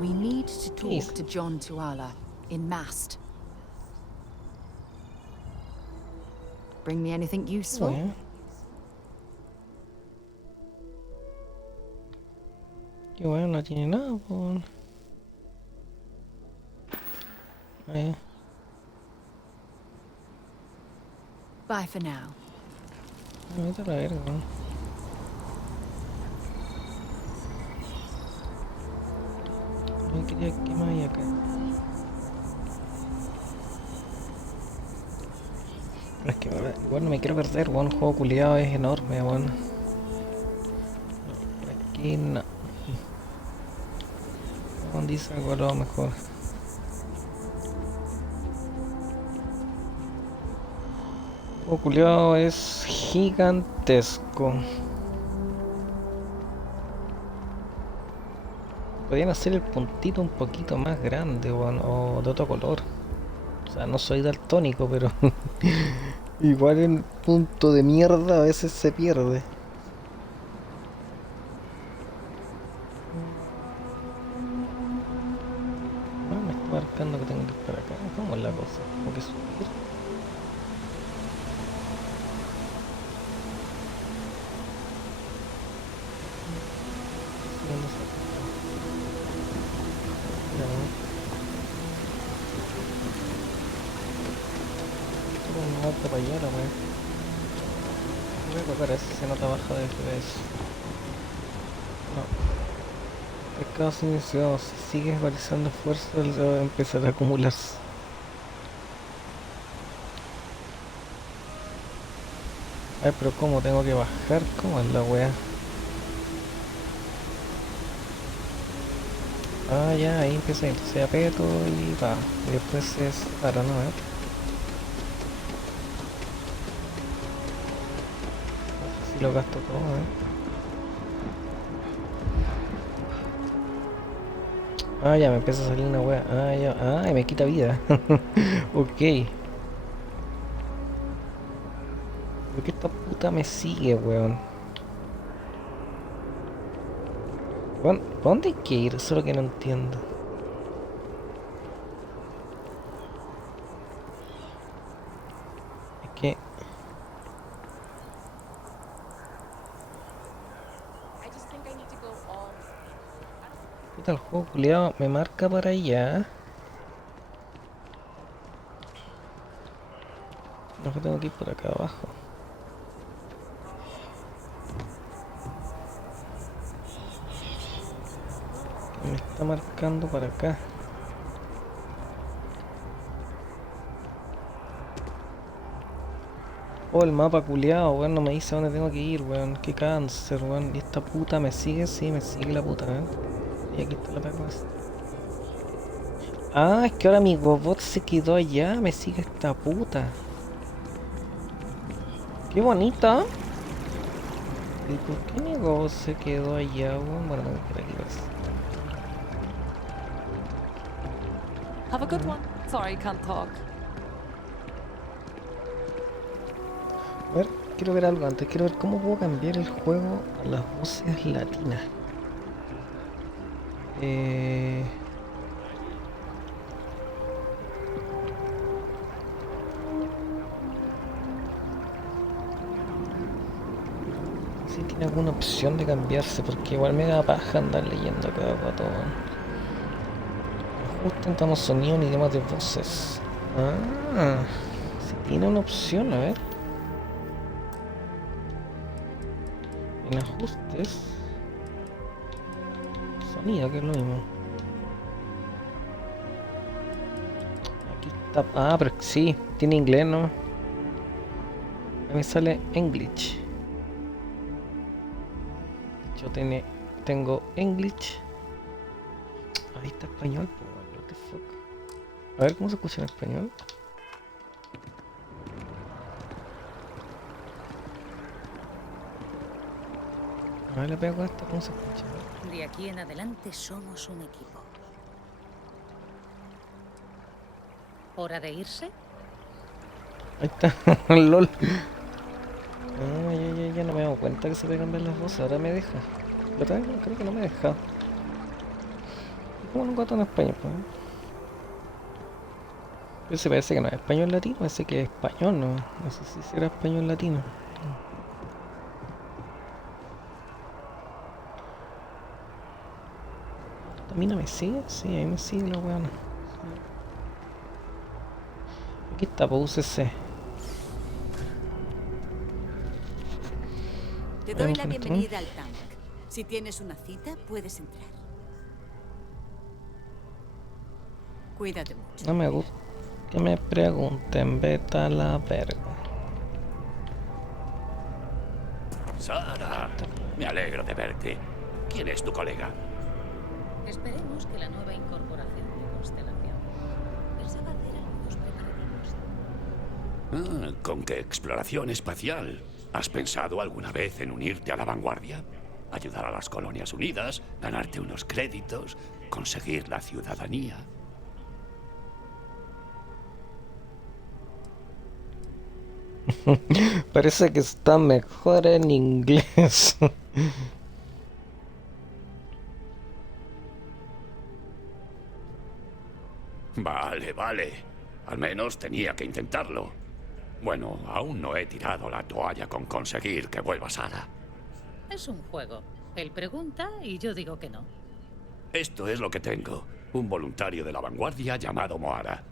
We need to talk to John Tuala in Mast. Bring me anything useful? Bueno. Qué bueno, no tiene nada, pues. Ahí. Bye for now. Vete a la verga, ¿no? Yo quería que más hay acá. Pero es que igual no me quiero perder, weón. El juego culiado es enorme, weón. No, por aquí no. ¿Dónde dice algo a lo mejor? El juego culiado es gigantesco. Podrían hacer el puntito un poquito más grande, weón, o de otro color. O sea, no soy daltónico, pero igual el punto de mierda a veces se pierde. No, me está marcando que tengo que ir para acá. ¿Cómo es la cosa? ¿Tengo que subir? ¿Dónde se no alta para allá la wea. Voy a colocar ese, se nota baja de FPS. No. Pescados iniciados. Si sigues realizando esfuerzo, él va a empezar a acumularse. Ay, pero ¿cómo? Tengo que bajar. ¿Cómo es la wea? Ah, ya, ahí empieza. Entonces aprieto y va. Y después se separa, ¿no? Lo gasto todo, Ah, ya me empieza a salir una wea. Ah, ya. Ah, y me quita vida. Ok. ¿Por qué esta puta me sigue, weón? ¿Para dónde hay que ir? Solo que no entiendo. Es que... Puta, el juego culiado me marca para allá. No, que tengo que ir por acá abajo. Que me está marcando para acá. Oh, el mapa culiado, weón, no me dice dónde tengo que ir, weón. Qué cáncer, weón. Y esta puta me sigue, sí, me sigue la puta, weón. Y aquí está la perra. Ah, es que ahora mi robot se quedó allá, me sigue esta puta. Qué bonita. ¿Y por qué mi robot se quedó allá, weón? Bueno, me voy por aquí, pues. Have a good one. Sorry, can't talk. A ver, quiero ver algo antes. Quiero ver cómo puedo cambiar el juego a las voces latinas. Si tiene alguna opción de cambiarse, porque igual me da paja andar leyendo a cada rato. Justo intentamos sonido ni idiomas de voces. Ah, si tiene una opción, a ver. En ajustes. Sonido, que es lo mismo. Aquí está. Ah, pero sí, tiene inglés, ¿no? A mí sale English. Yo tengo English. Ahí está español, pues, what the fuck. A ver cómo se escucha en español. A ver, le pego a esto, cómo se escucha. De aquí en adelante somos un equipo. ¿Hora de irse? Ahí está, lol. Ah, ya no me he dado cuenta que se puede cambiar las voces, ahora me deja. La otra vez creo que no me deja. ¿Cómo no encuentro en español, pues? Ese parece que no es español latino, parece que es español, no sé si será español latino. ¿A mí no me sigue? Sí, ahí me sigue la weona. Aquí está, pues UCC. Te doy la bienvenida al tank. Si tienes una cita, puedes entrar. Cuídate mucho. No me gusta que me pregunten, vete a la verga. Sara, me alegro de verte. ¿Quién es tu colega? Esperemos que la nueva incorporación de Constelación. Pensaba hacer algunos preparativos. ¿Con qué exploración espacial? ¿Has pensado alguna vez en unirte a la vanguardia? ¿Ayudar a las colonias unidas? ¿Ganarte unos créditos? ¿Conseguir la ciudadanía? Parece que está mejor en inglés. Vale. Al menos tenía que intentarlo. Bueno, aún no he tirado la toalla con conseguir que vuelva Sara. Es un juego. Él pregunta y yo digo que no. Esto es lo que tengo. Un voluntario de la vanguardia llamado Moara.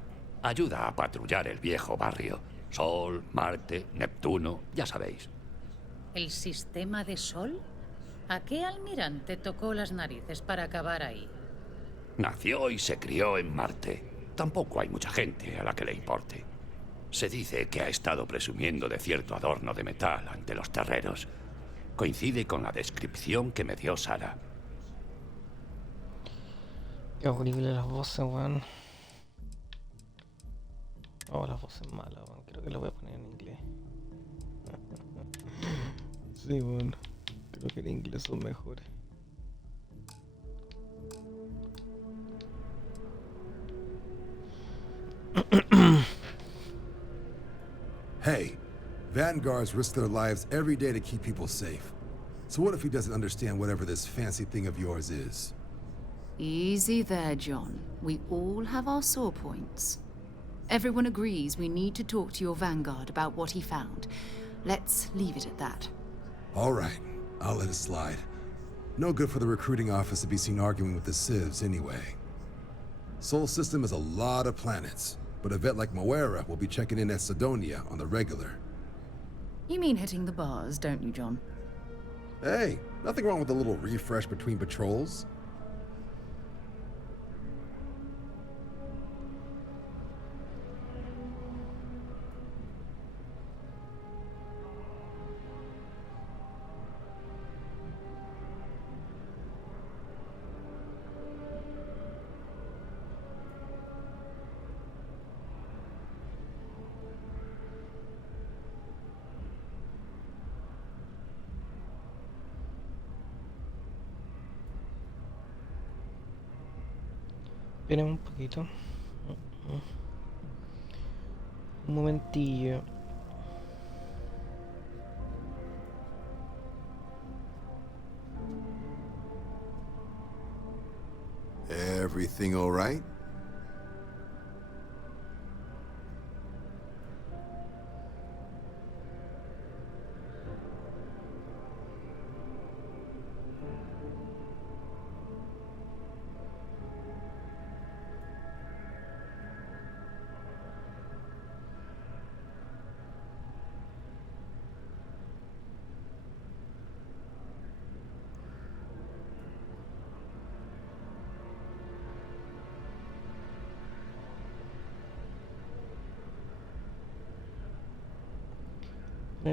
Ayuda a patrullar el viejo barrio. Sol, Marte, Neptuno, ya sabéis. ¿El sistema de Sol? ¿A qué almirante tocó las narices para acabar ahí? Nació y se crió en Marte. Tampoco hay mucha gente a la que le importe. Se dice que ha estado presumiendo de cierto adorno de metal ante los terreros. Coincide con la descripción que me dio Sara. Qué horrible las voces, weón. Oh, las voces malas, weón. Creo que las voy a poner en inglés. Sí, weón. Creo que en inglés son mejores. Hey, Vanguards risk their lives every day to keep people safe. So what if he doesn't understand whatever this fancy thing of yours is? Easy there, John. We all have our sore points. Everyone agrees we need to talk to your Vanguard about what he found. Let's leave it at that. All right, I'll let it slide. No good for the recruiting office to be seen arguing with the civs anyway. Sol system is a lot of planets, but a vet like Moera will be checking in at Sidonia on the regular. You mean hitting the bars, don't you, John? Hey, nothing wrong with a little refresh between patrols. Esperen un poquito. Un momentillo. Everything all right?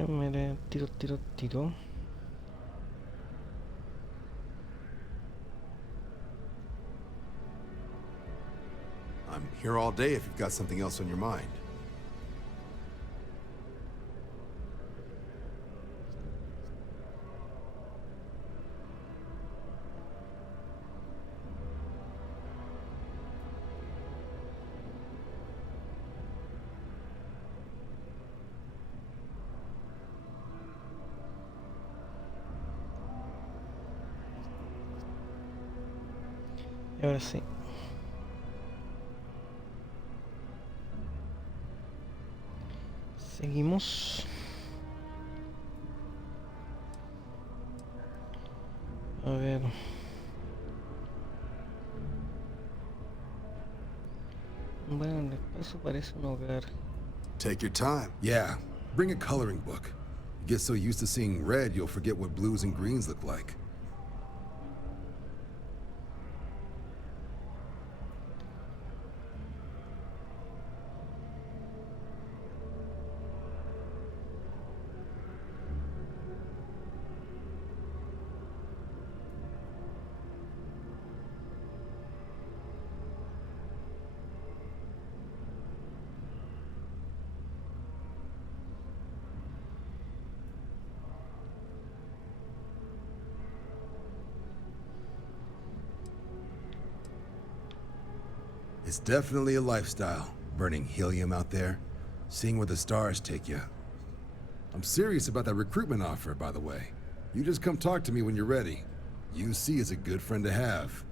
Mire, tiro. I'm here all day if you've got something else on your mind. Y ahora sí. Seguimos. A ver. Bueno, el espacio parece un hogar. Take your time. Yeah, bring a coloring book. You get so used to seeing red, you'll forget what blues and greens look like. It's definitely a lifestyle, burning helium out there, seeing where the stars take you. I'm serious about that recruitment offer, by the way. You just come talk to me when you're ready. UC is a good friend to have.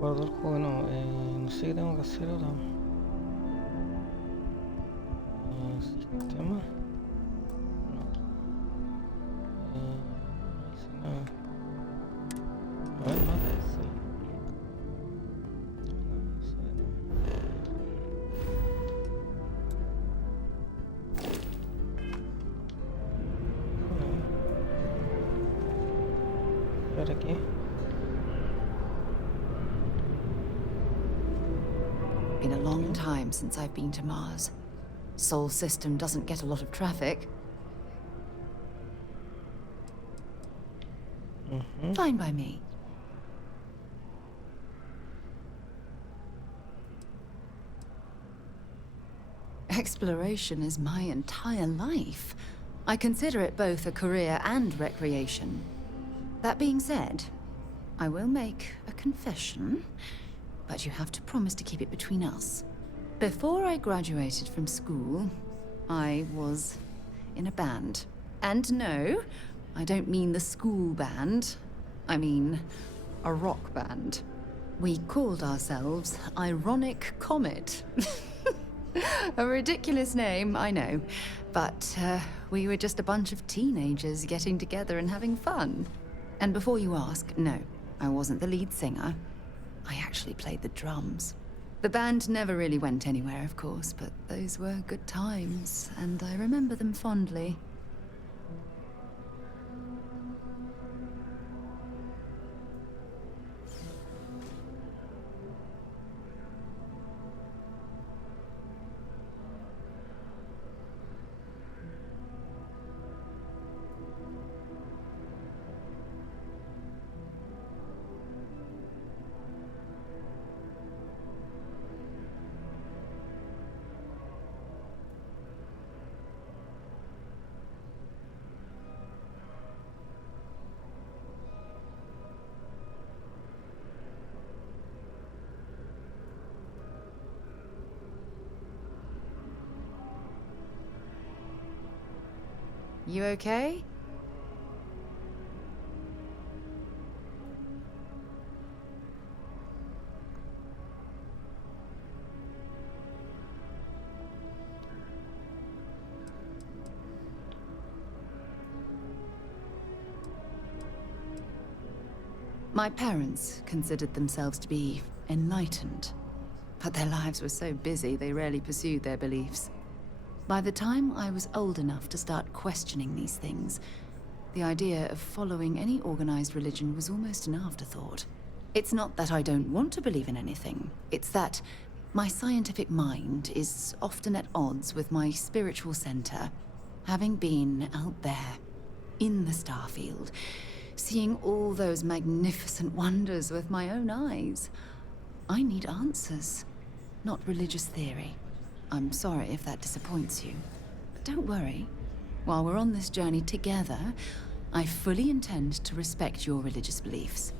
Guardar juego, no sé qué tengo que hacer ahora. Sistema. No. No hice nada. A ver, más de eso. A ver aquí. Been a long time since I've been to Mars. Sol system doesn't get a lot of traffic. Fine by me. Exploration is my entire life. I consider it both a career and recreation. That being said, I will make a confession, but you have to promise to keep it between us. Before I graduated from school, I was in a band. And no, I don't mean the school band. I mean a rock band. We called ourselves Ironic Comet. A ridiculous name, I know. But we were just a bunch of teenagers getting together and having fun. And before you ask, no, I wasn't the lead singer. I actually played the drums. The band never really went anywhere, of course, but those were good times, and I remember them fondly. You okay? My parents considered themselves to be enlightened, but their lives were so busy they rarely pursued their beliefs. By the time I was old enough to start questioning these things, the idea of following any organized religion was almost an afterthought. It's not that I don't want to believe in anything, it's that my scientific mind is often at odds with my spiritual center. Having been out there, in the Starfield, seeing all those magnificent wonders with my own eyes, I need answers, not religious theory. I'm sorry if that disappoints you. But don't worry. While we're on this journey together, I fully intend to respect your religious beliefs.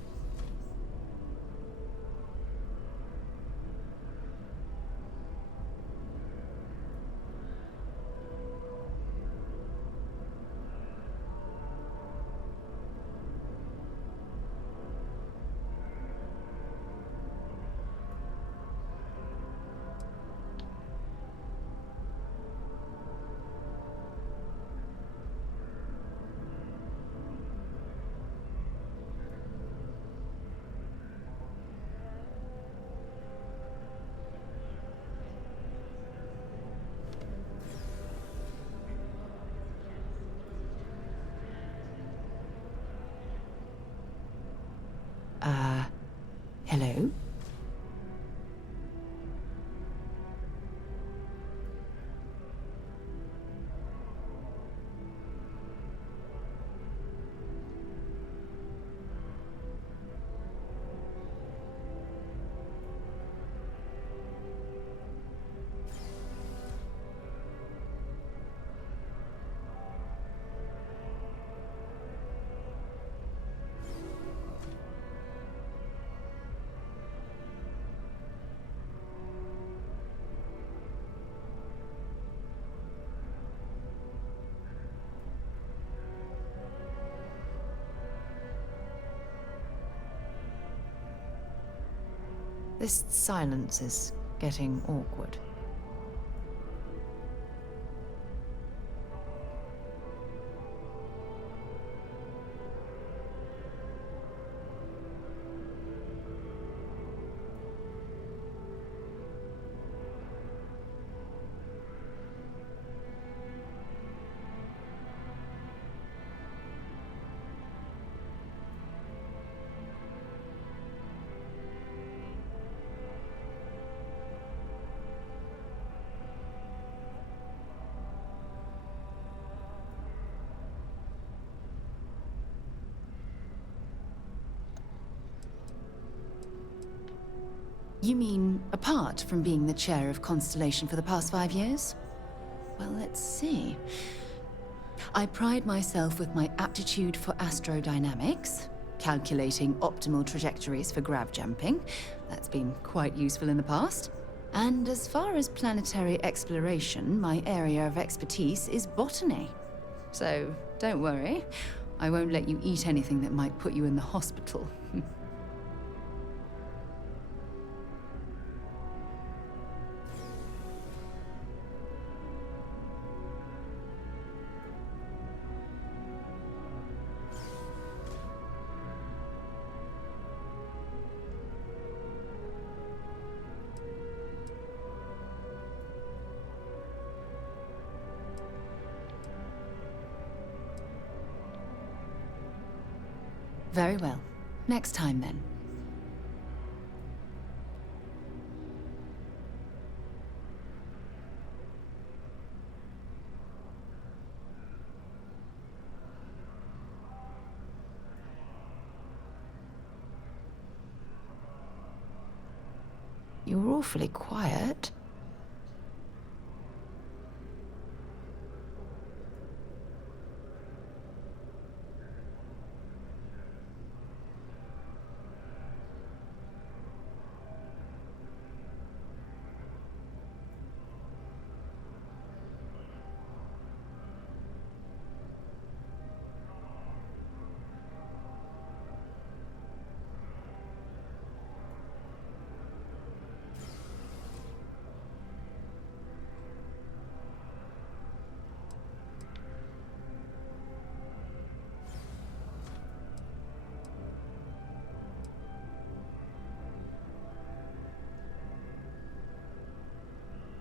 Hello? This silence is getting awkward. You mean apart from being the chair of Constellation for the past 5 years? Well, let's see. I pride myself with my aptitude for astrodynamics, calculating optimal trajectories for grav jumping. That's been quite useful in the past. And as far as planetary exploration, my area of expertise is botany. So, don't worry. I won't let you eat anything that might put you in the hospital. Very well. Next time, then. You're awfully quiet.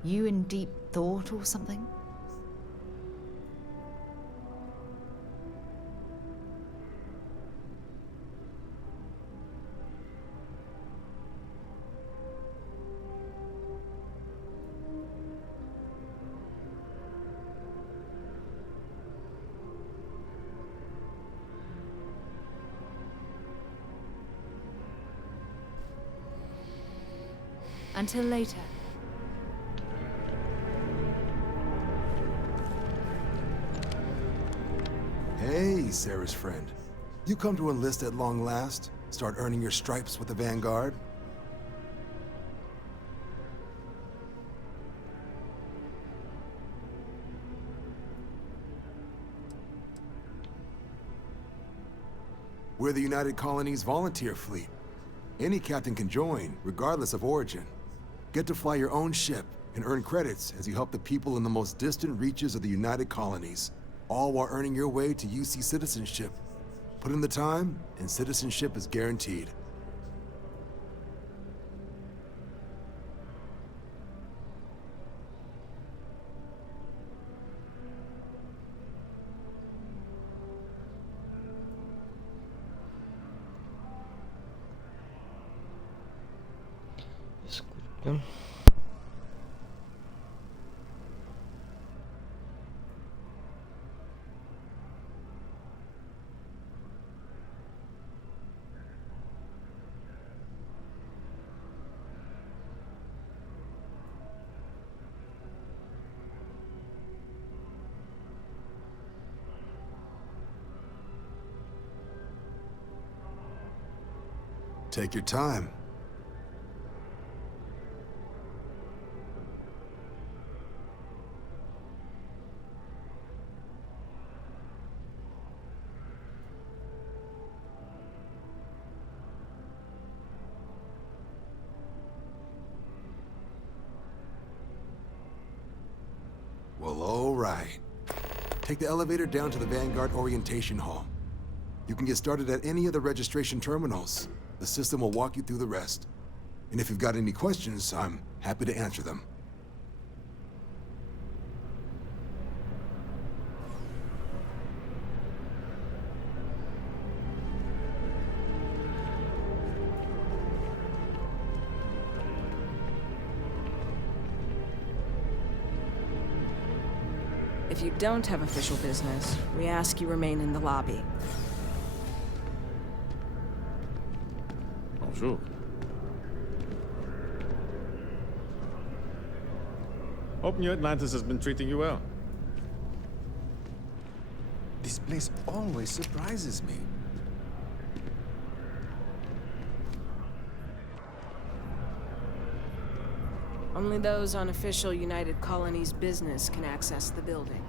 You in deep thought or something? Until later. Hey, Sarah's friend. You come to enlist at long last? Start earning your stripes with the Vanguard? We're the United Colonies Volunteer Fleet. Any captain can join, regardless of origin. Get to fly your own ship and earn credits as you help the people in the most distant reaches of the United Colonies, all while earning your way to UC citizenship. Put in the time, and citizenship is guaranteed. Disculpen. Take your time. Well, all right. Take the elevator down to the Vanguard Orientation Hall. You can get started at any of the registration terminals. The system will walk you through the rest. And if you've got any questions, I'm happy to answer them. If you don't have official business, we ask you remain in the lobby. Bonjour. Hope New Atlantis has been treating you well. This place always surprises me. Only those on official United Colonies business can access the building.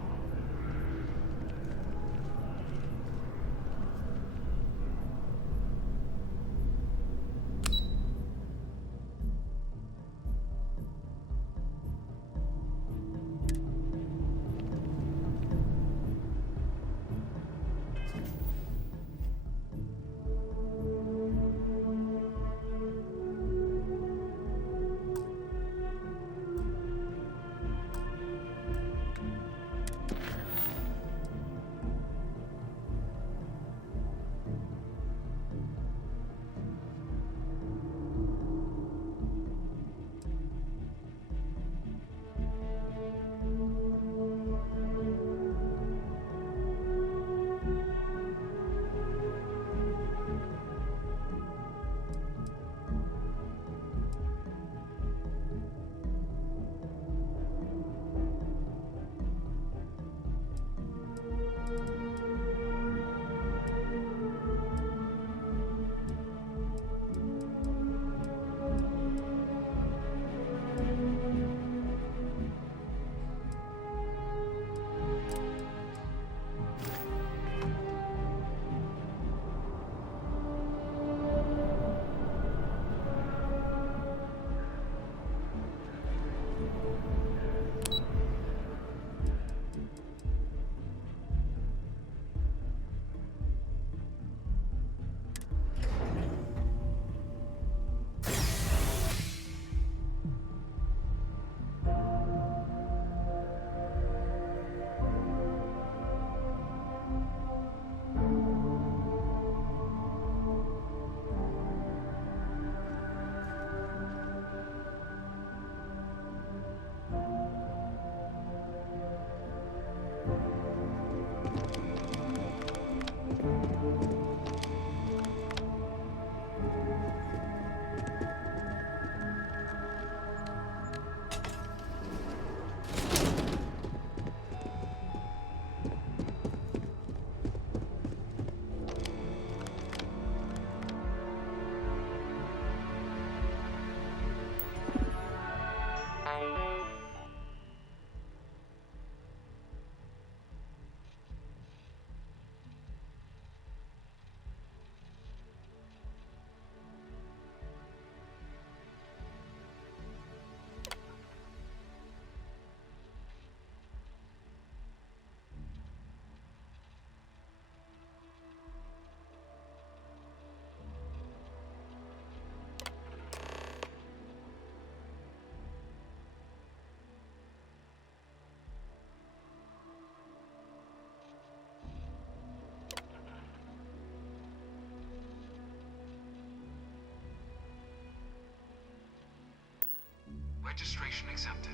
Registration accepted.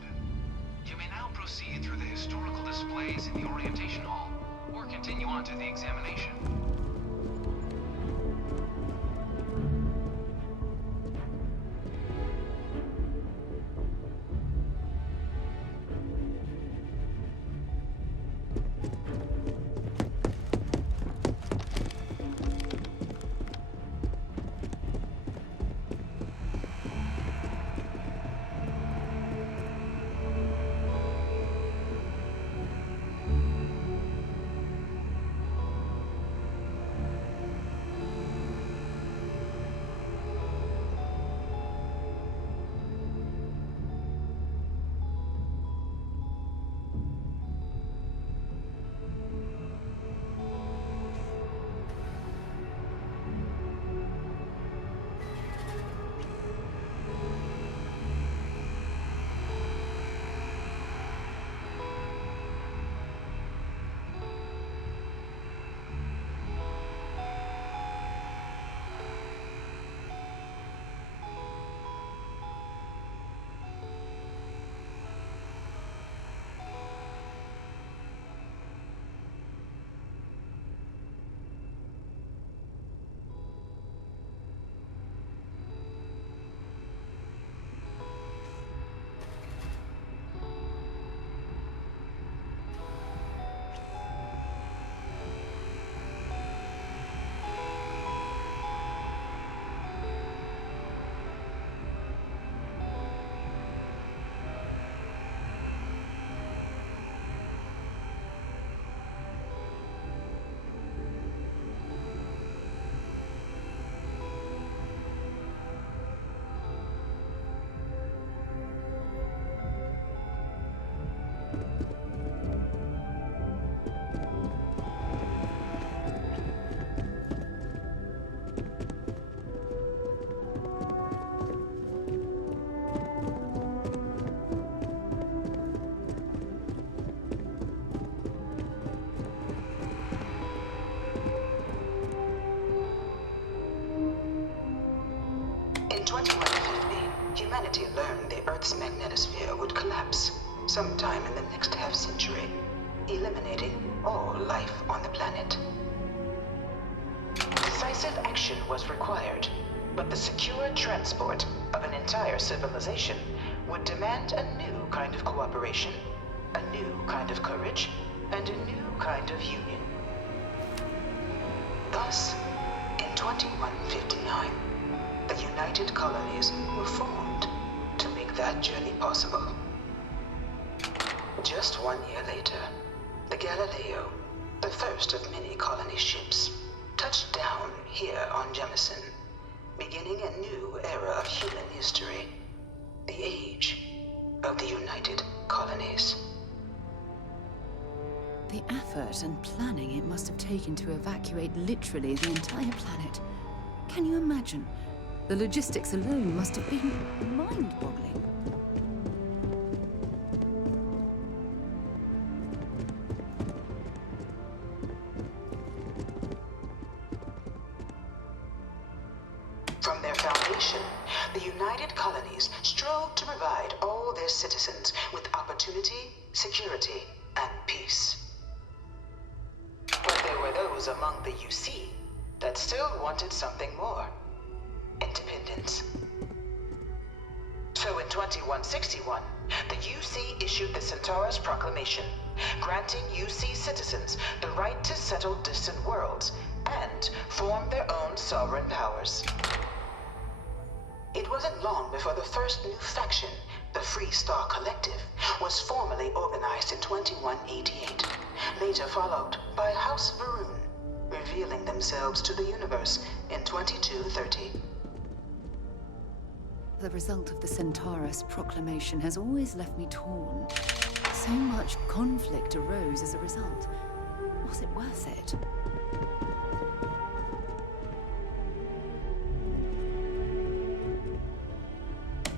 You may now proceed through the historical displays in the orientation hall, or continue on to the examination. 2150, humanity learned the Earth's magnetosphere would collapse sometime in the next half-century, eliminating all life on the planet. Decisive action was required, but the secure transport of an entire civilization would demand a new kind of cooperation, a new kind of courage, and a new kind of union. Thus, in 2159, the United Colonies were formed to make that journey possible. Just 1 year later, the Galileo, the first of many colony ships, touched down here on Jemison, beginning a new era of human history, the age of the United Colonies. The effort and planning it must have taken to evacuate literally the entire planet. Can you imagine? The logistics alone must have been mind-boggling. From their foundation, the United Colonies strove to provide all their citizens with opportunity, security, and peace. But there were those among the UC that still wanted something more: independence. So in 2161, the UC issued the Centaurus Proclamation, granting UC citizens the right to settle distant worlds and form their own sovereign powers. It wasn't long before the first new faction, the Free Star Collective, was formally organized in 2188, later followed by House Varun, revealing themselves to the universe in 2230. The result of the Centaurus Proclamation has always left me torn. So much conflict arose as a result. Was it worth it?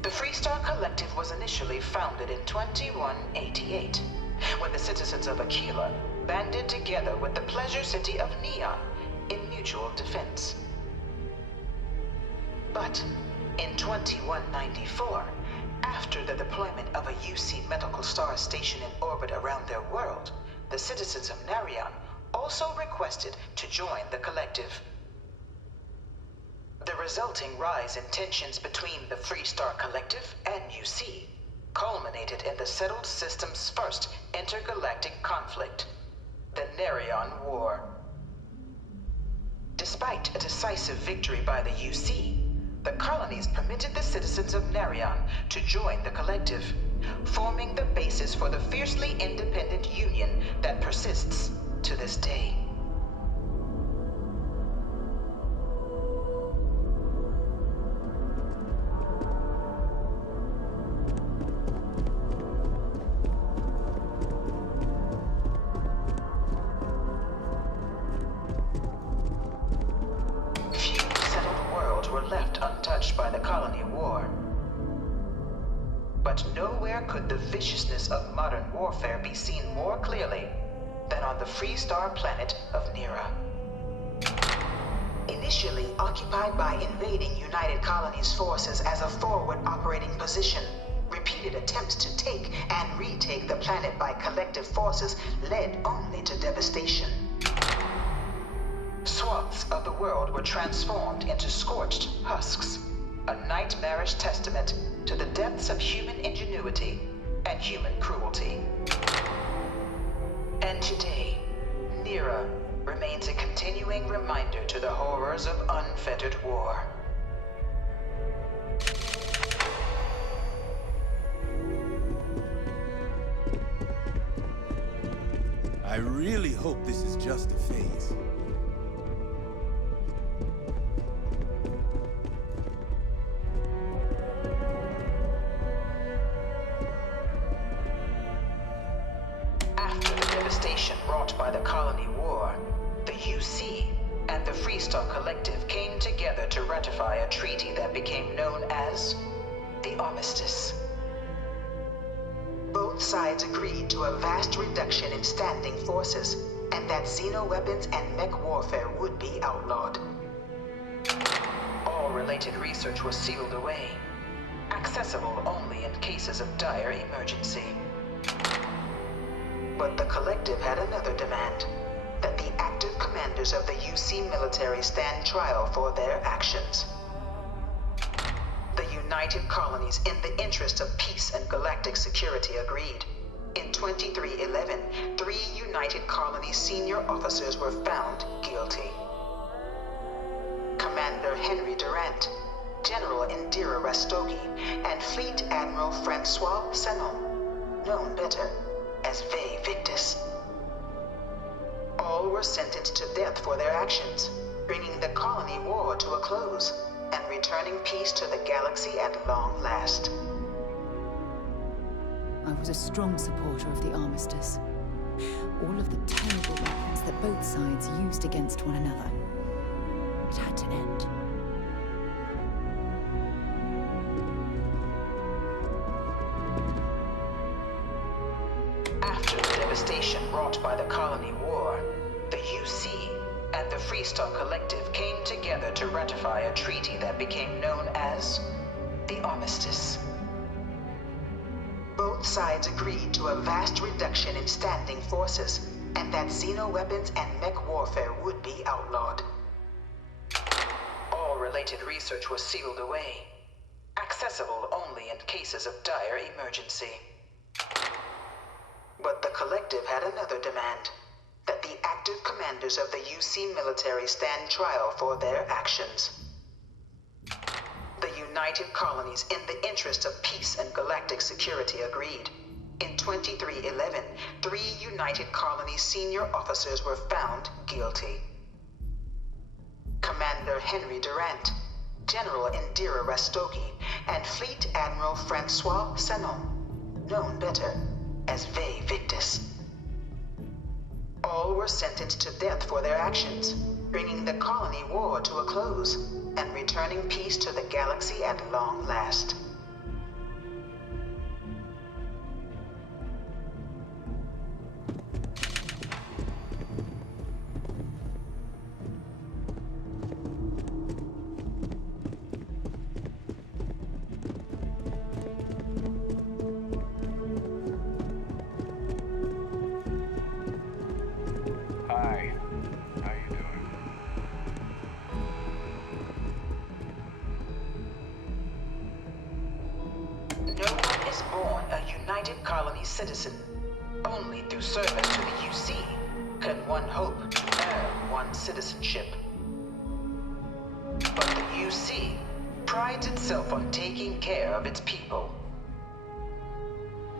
The Free Star Collective was initially founded in 2188, when the citizens of Aquila banded together with the pleasure city of Neon in mutual defense. But in 2194, after the deployment of a UC medical star station in orbit around their world, the citizens of Narion also requested to join the collective. The resulting rise in tensions between the Free Star Collective and UC culminated in the settled system's first intergalactic conflict, the Narion War. Despite a decisive victory by the UC, the colonies permitted the citizens of Narion to join the collective, forming the basis for the fiercely independent union that persists to this day. By the colony war. But nowhere could the viciousness of modern warfare be seen more clearly than on the Free Star planet of Nera. Initially occupied by invading United Colonies forces as a forward operating position, repeated attempts to take and retake the planet by collective forces led only to devastation. Swaths of the world were transformed into scorched husks, a nightmarish testament to the depths of human ingenuity and human cruelty. And today, Nera remains a continuing reminder to the horrors of unfettered war. I really hope this is just a phase. Brought by the colony war, the UC and the Free Star Collective came together to ratify a treaty that became known as the Armistice. Both sides agreed to a vast reduction in standing forces, and that xeno weapons and mech warfare would be outlawed. All All related research was sealed away, accessible only in cases of dire emergency. But the Collective had another demand, that the active commanders of the UC military stand trial for their actions. The United Colonies, in the interest of peace and galactic security, agreed. In 2311, 3 United Colonies senior officers were found guilty. Commander Henry Durant, General Indira Rastogi, and Fleet Admiral Francois Sanon, known better as Ve Victus. All were sentenced to death for their actions, bringing the colony war to a close and returning peace to the galaxy at long last. I was a strong supporter of the armistice. All of the terrible weapons that both sides used against one another. It had to end. After the devastation wrought by the colony war, the UC and the Freestar Collective came together to ratify a treaty that became known as the Armistice. Both sides agreed to a vast reduction in standing forces, and that xeno-weapons and mech warfare would be outlawed. All related research was sealed away, accessible only in cases of dire emergency. But the Collective had another demand, that the active commanders of the UC military stand trial for their actions. The United Colonies, in the interest of peace and galactic security, agreed. In 2311, 3 United Colonies senior officers were found guilty. Commander Henry Durant, General Indira Rastogi, and Fleet Admiral Francois Sanon, known better as Ve Victus. All were sentenced to death for their actions, bringing the colony war to a close and returning peace to the galaxy at long last. Hi. How you doing? No one is born a United Colony citizen. Only through service to the UC can one hope to earn one's citizenship. But the UC prides itself on taking care of its people.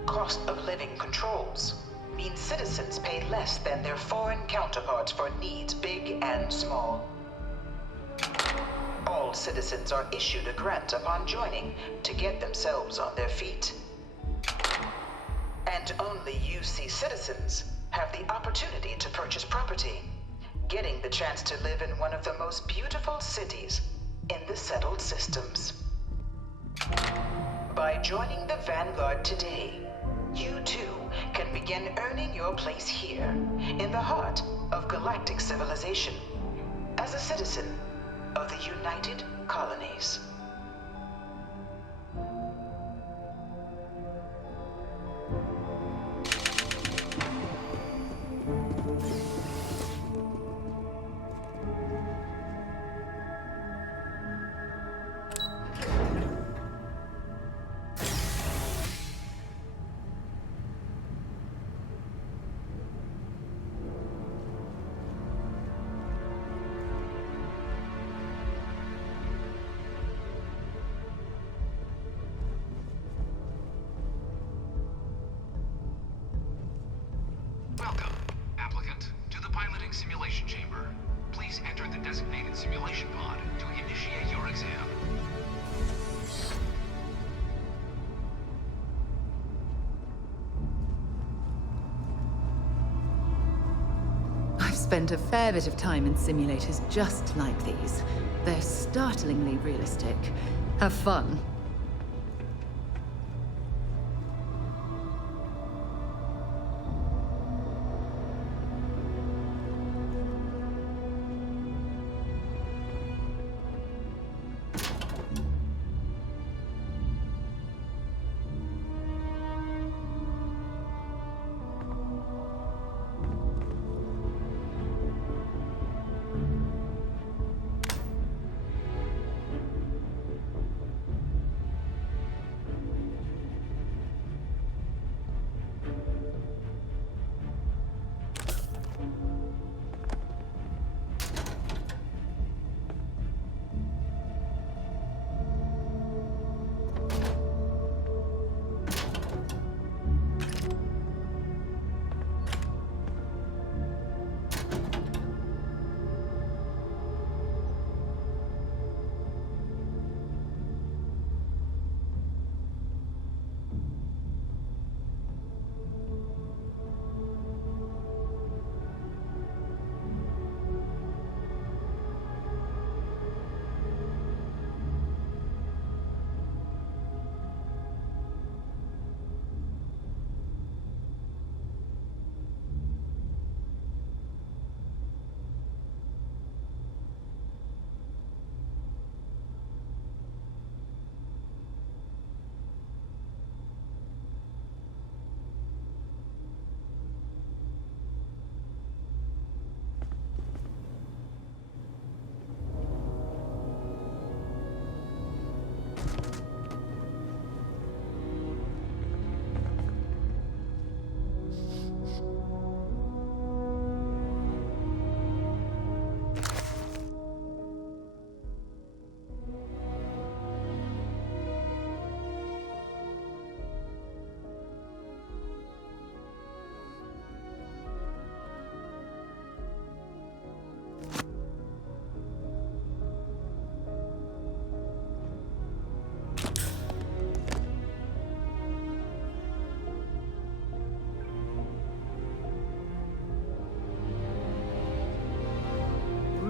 Cost of living controls means citizens pay less than their foreign counterparts for needs big and small. All citizens are issued a grant upon joining to get themselves on their feet. And only UC citizens have the opportunity to purchase property, getting the chance to live in one of the most beautiful cities in the settled systems. By joining the Vanguard today, you too can begin earning your place here, in the heart of galactic civilization, as a citizen of the United Colonies. Welcome, applicant, to the piloting simulation chamber. Please enter the designated simulation pod to initiate your exam. I've spent a fair bit of time in simulators just like these. They're startlingly realistic. Have fun.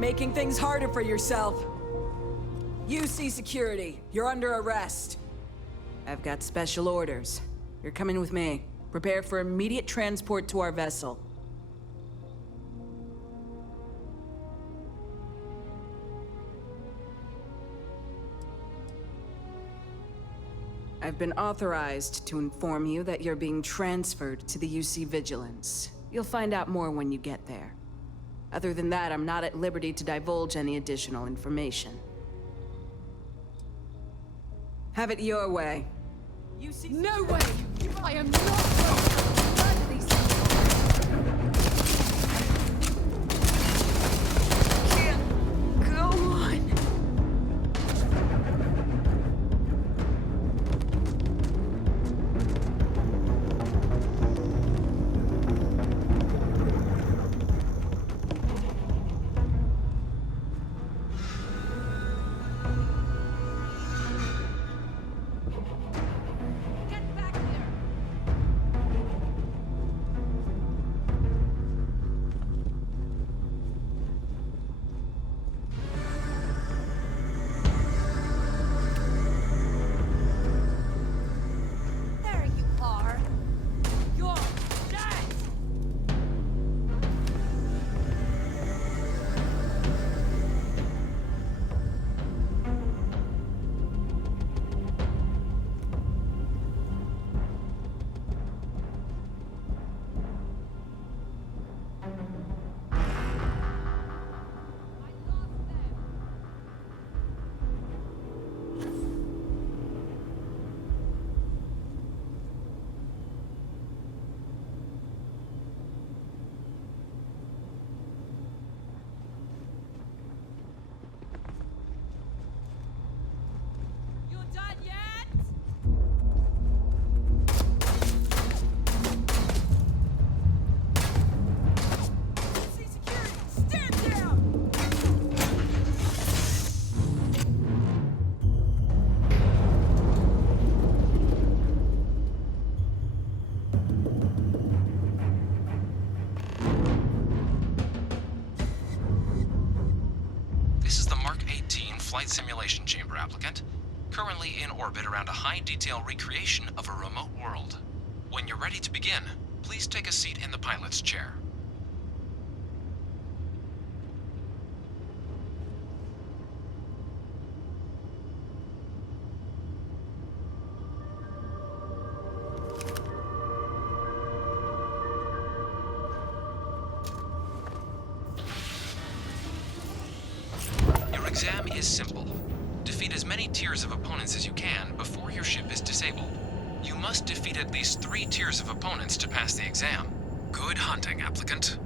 making things harder for yourself. UC security, you're under arrest. I've got special orders. You're coming with me. Prepare for immediate transport to our vessel. I've been authorized to inform you that you're being transferred to the UC Vigilance. You'll find out more when you get there. Other than that, I'm not at liberty to divulge any additional information. Have it your way. No way! I am not going to murder these people! Can't go on. There you are! You're dead! You done yet? See security! Stand down! This is the Mark 18 Flight Simulation Chamber applicant, currently in orbit around a high-detail recreation of a remote world. When you're ready to begin, please take a seat in the pilot's chair. Your exam is simple. Defeat as many tiers of opponents as you can before your ship is disabled. You must defeat at least 3 tiers of opponents to pass the exam. Good hunting, applicant.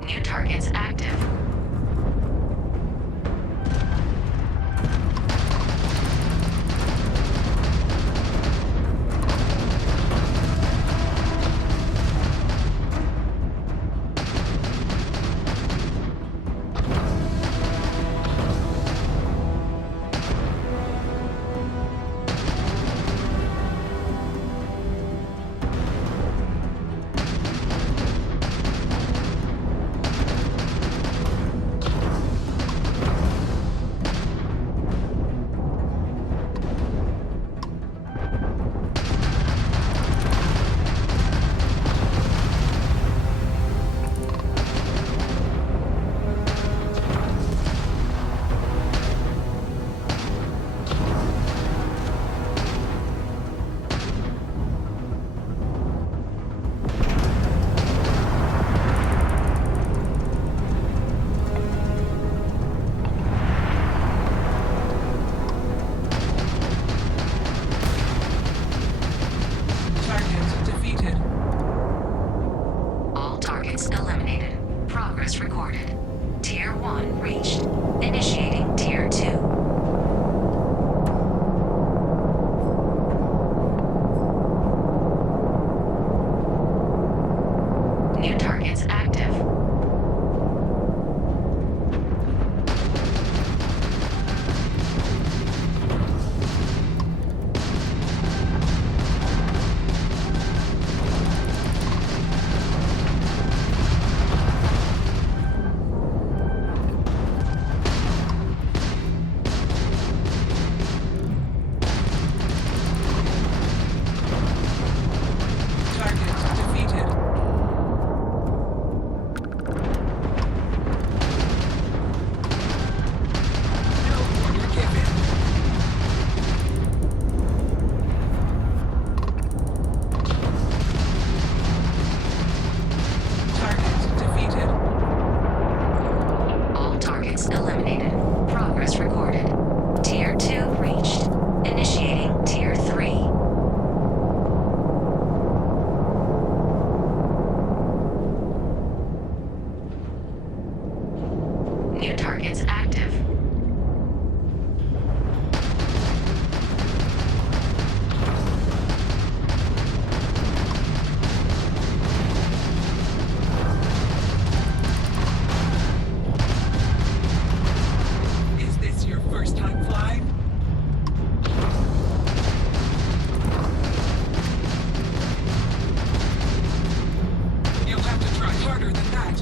New targets active. harder than that.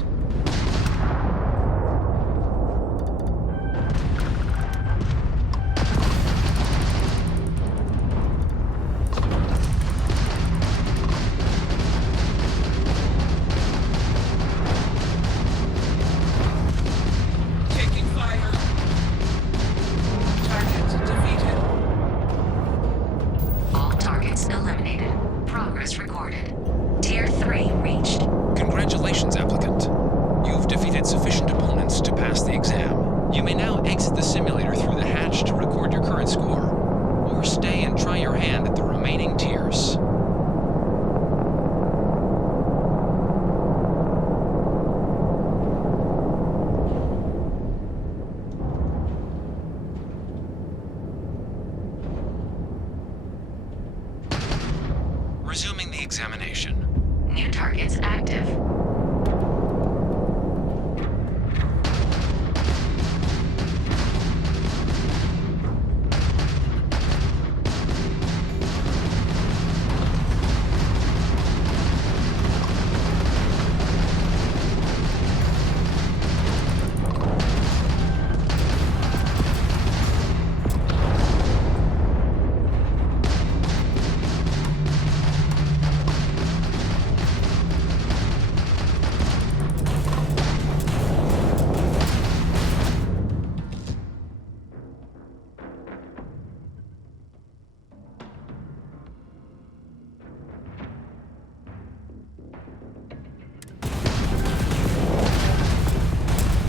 Taking fire. Target defeated. All targets eliminated. Progress recorded. Tier 3 reached. Congratulations, applicant. You've defeated sufficient opponents to pass the exam. You may now exit the simulator through the hatch to record your current score, or stay and try your hand at the remaining tiers. Resuming the examination. New targets active.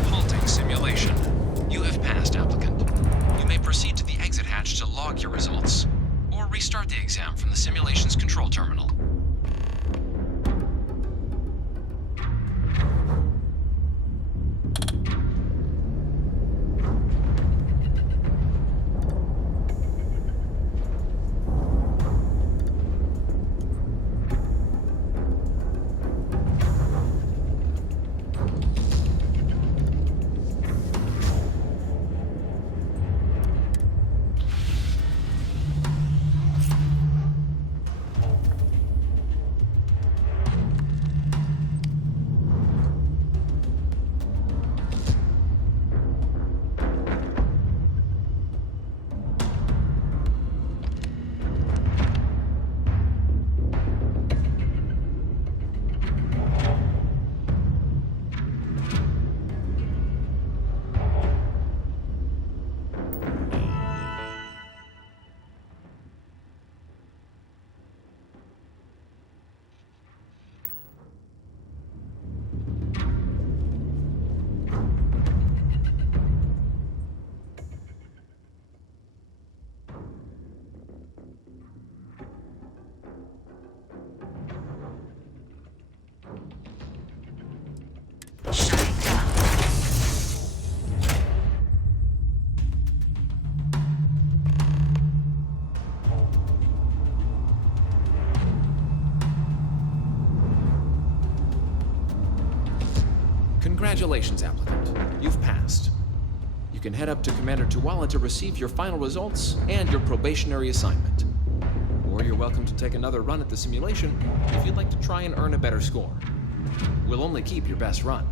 Halting simulation. You have passed, applicant. You may proceed to the exit hatch to log your results, or restart the exam from the simulation's control terminal. Congratulations, applicant. You've passed. You can head up to Commander Tuwala to receive your final results and your probationary assignment. Or you're welcome to take another run at the simulation if you'd like to try and earn a better score. We'll only keep your best run.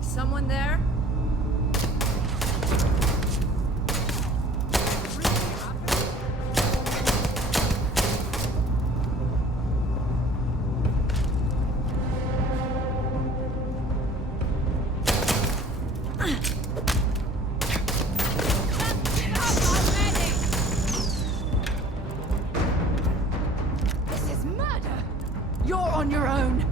Someone there? This is murder! You're on your own!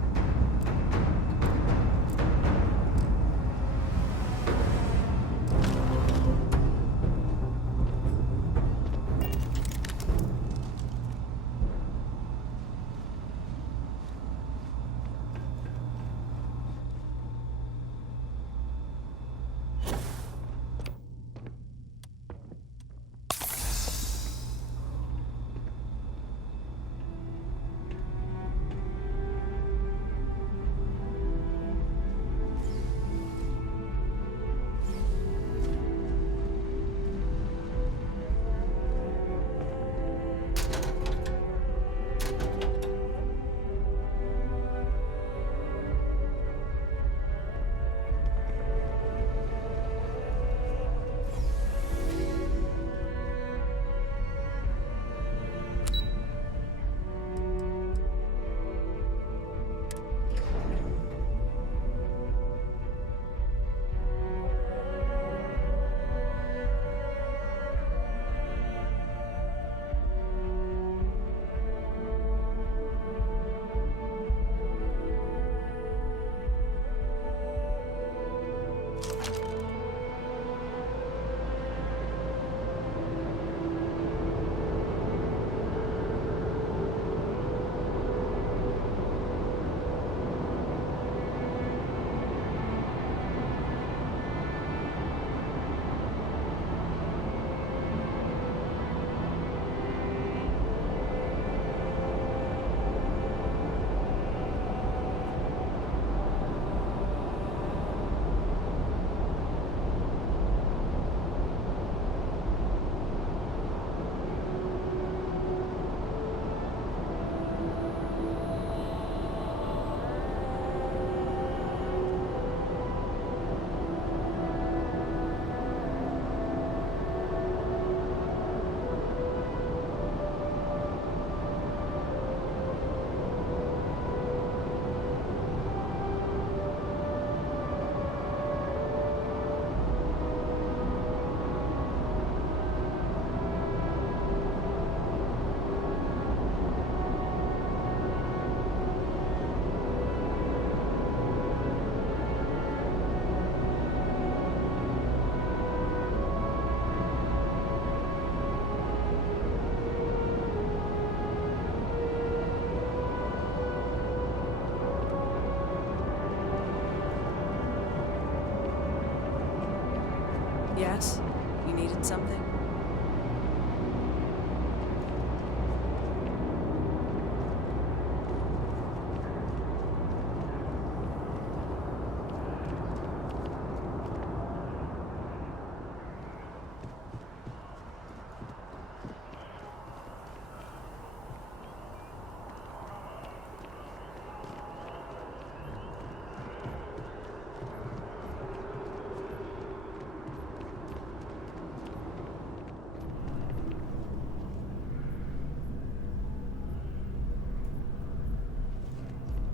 Yes? You needed something?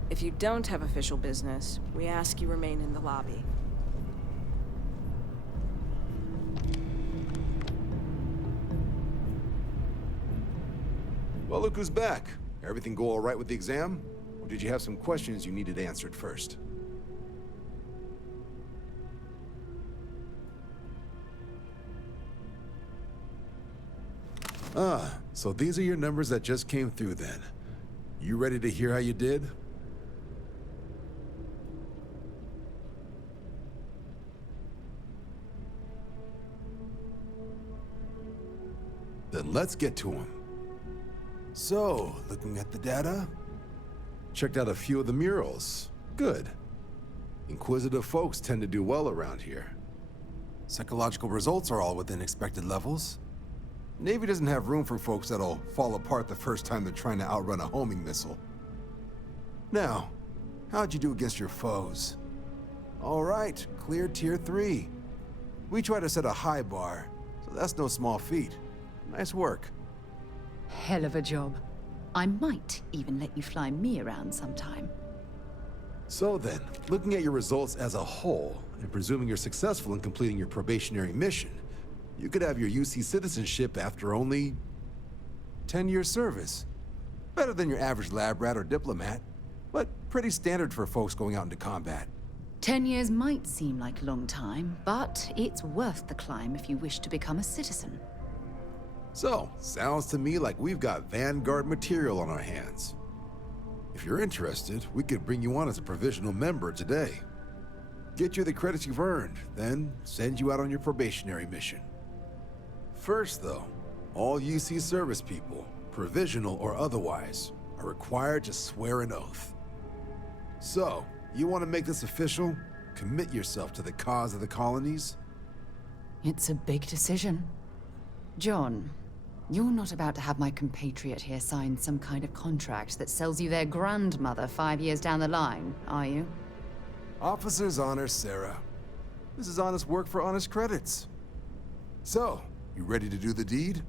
If you don't have official business, we ask you remain in the lobby. Well, look who's back. Everything go all right with the exam? Or did you have some questions you needed answered first? Ah, so these are your numbers that just came through then. You ready to hear how you did? Then let's get to them. So, looking at the data, checked out a few of the murals. Good. Inquisitive folks tend to do well around here. Psychological results are all within expected levels. Navy doesn't have room for folks that'll fall apart the first time they're trying to outrun a homing missile. Now, how'd you do against your foes? All right, clear tier 3. We try to set a high bar, so that's no small feat. Nice work. Hell of a job. I might even let you fly me around sometime. So then, looking at your results as a whole, and presuming you're successful in completing your probationary mission, you could have your UC citizenship after only 10 years service. Better than your average lab rat or diplomat, but pretty standard for folks going out into combat. 10 years might seem like a long time, but it's worth the climb if you wish to become a citizen. So, sounds to me like we've got Vanguard material on our hands. If you're interested, we could bring you on as a provisional member today. Get you the credits you've earned, then send you out on your probationary mission. First, though, all UC service people, provisional or otherwise, are required to swear an oath. So, you want to make this official? Commit yourself to the cause of the colonies? It's a big decision. John, you're not about to have my compatriot here sign some kind of contract that sells you their grandmother 5 years down the line, are you? Officer's honor, Sarah. This is honest work for honest credits. So, you ready to do the deed?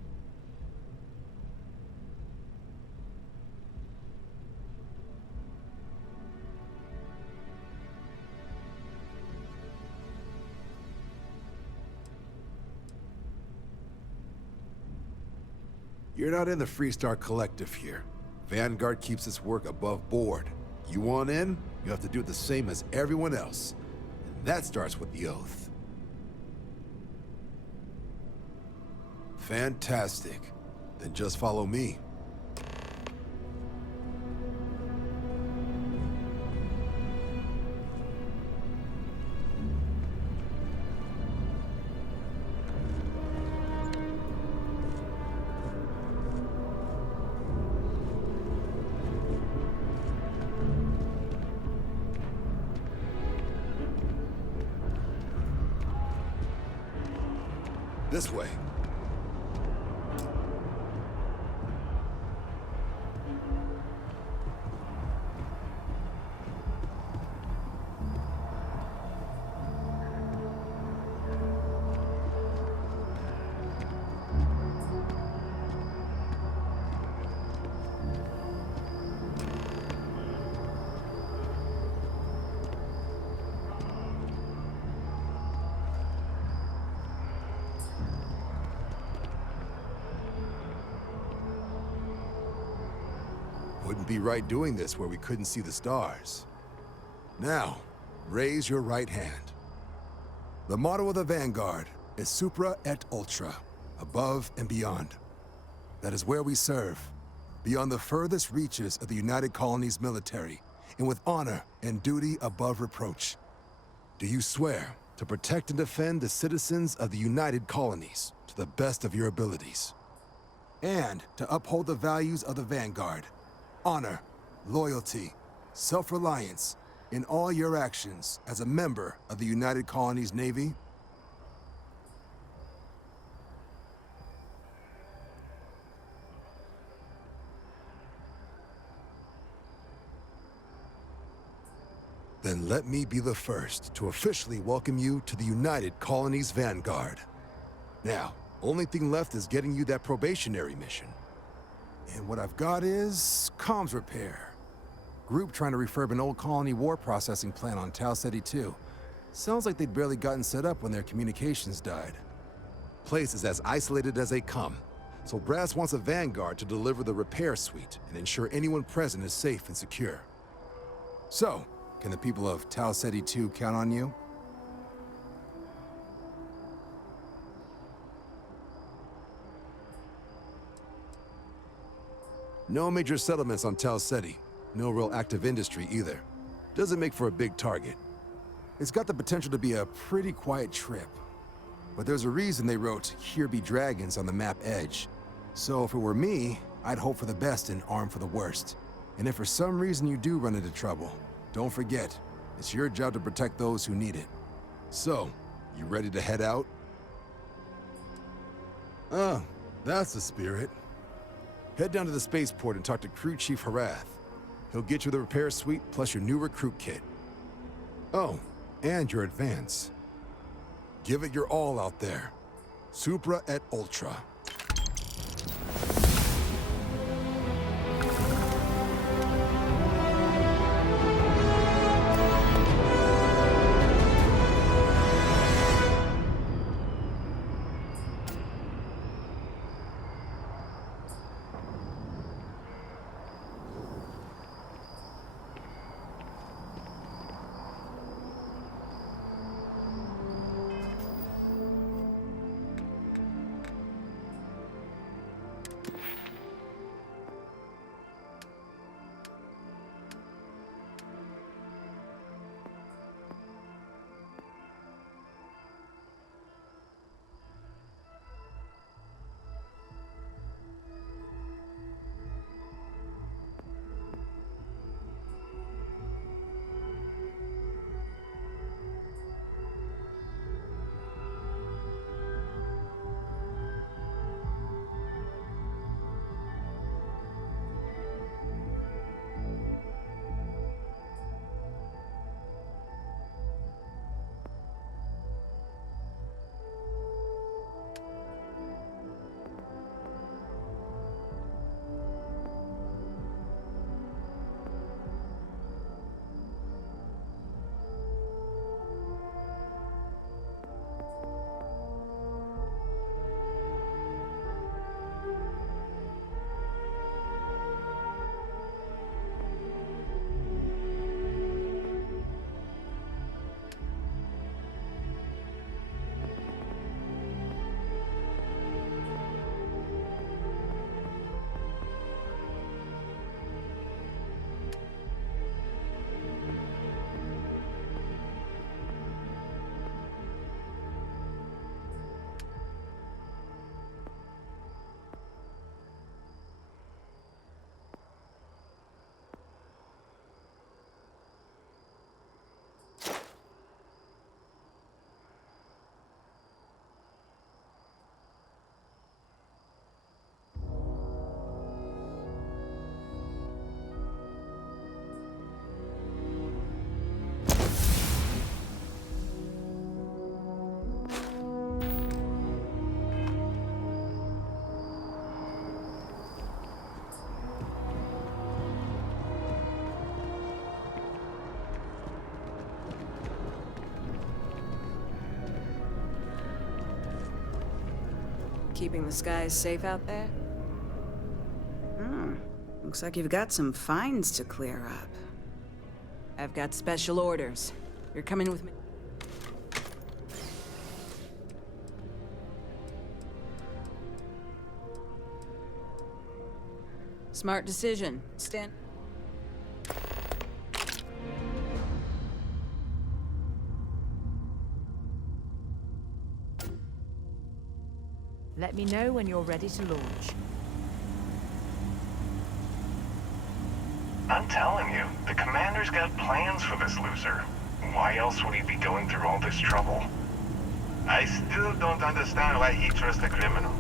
You're not in the Freestar Collective here. Vanguard keeps its work above board. You want in, you have to do it the same as everyone else. And that starts with the oath. Fantastic. Then just follow me. This way. Wouldn't be right doing this where we couldn't see the stars. Now, raise your right hand. The motto of the Vanguard is Supra et Ultra, above and beyond. That is where we serve, beyond the furthest reaches of the United Colonies military, and with honor and duty above reproach. Do you swear to protect and defend the citizens of the United Colonies to the best of your abilities. And to uphold the values of the Vanguard. Honor, loyalty, self-reliance in all your actions as a member of the United Colonies Navy. Then let me be the first to officially welcome you to the United Colonies Vanguard. Now, only thing left is getting you that probationary mission. And what I've got is comms repair. Group trying to refurb an old colony war processing plant on Tau Ceti 2. Sounds like they'd barely gotten set up when their communications died. Place is as isolated as they come, so Brass wants a Vanguard to deliver the repair suite and ensure anyone present is safe and secure. So, can the people of Tau Ceti 2 count on you? No major settlements on Tau Ceti. No real active industry either. Doesn't make for a big target. It's got the potential to be a pretty quiet trip. But there's a reason they wrote, "Here be dragons" on the map edge. So if it were me, I'd hope for the best and arm for the worst. And if for some reason you do run into trouble, don't forget, it's your job to protect those who need it. So, you ready to head out? Oh, that's the spirit. Head down to the spaceport and talk to Crew Chief Harath. He'll get you the repair suite plus your new recruit kit. Oh, and your advance. Give it your all out there. Supra et Ultra. Keeping the skies safe out there? Looks like you've got some fines to clear up. I've got special orders. You're coming with me. Smart decision. Stand. Let me know when you're ready to launch. I'm telling you, the commander's got plans for this loser. Why else would he be going through all this trouble? I still don't understand why he trusts a criminal.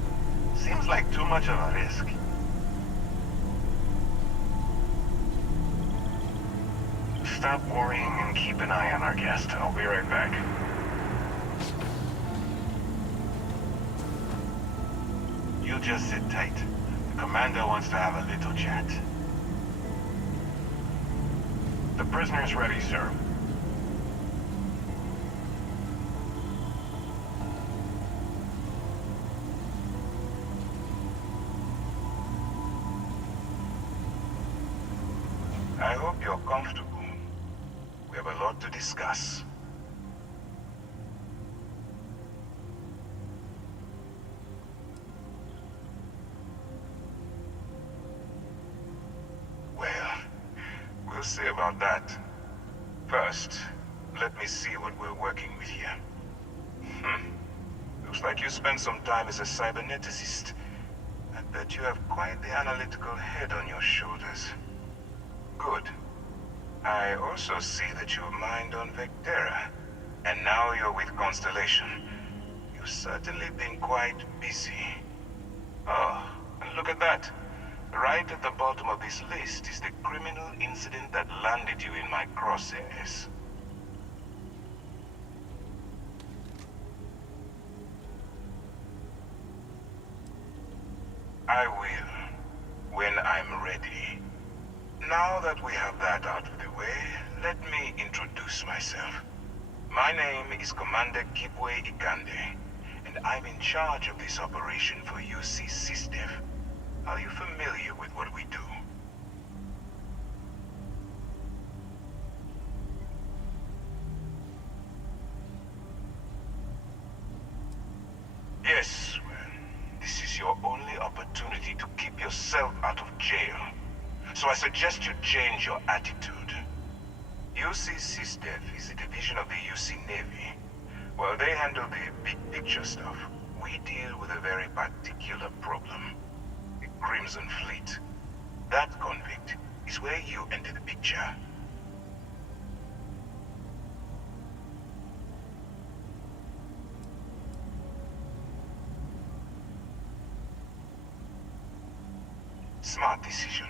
Seems like too much of a risk. Stop worrying and keep an eye on our guest. I'll be right back. You just sit tight. The commander wants to have a little chat. The prisoner's ready, sir. I hope you're comfortable. We have a lot to discuss. Well, we'll see about that. First, let me see what we're working with here. Looks like you spent some time as a cyberneticist. I bet you have quite the analytical head on your shoulders. Good. I also see that you mined on Vectera, and now you're with Constellation. You've certainly been quite busy. Oh, and look at that. Right at the bottom of this list is the criminal incident that landed you in my crosshairs. I will, when I'm ready. Now that we have that out of the way, let me introduce myself. My name is Commander Kibwe Ikande, and I'm in charge of this operation for UC SysDev. Are you familiar with what we do? Yes, well, this is your only opportunity to keep yourself out of jail. So I suggest you change your attitude. UC SysDev is a division of the UC Navy. While they handle the big picture stuff, we deal with a very particular problem. The Crimson Fleet. That convict is where you enter the picture. Smart decision.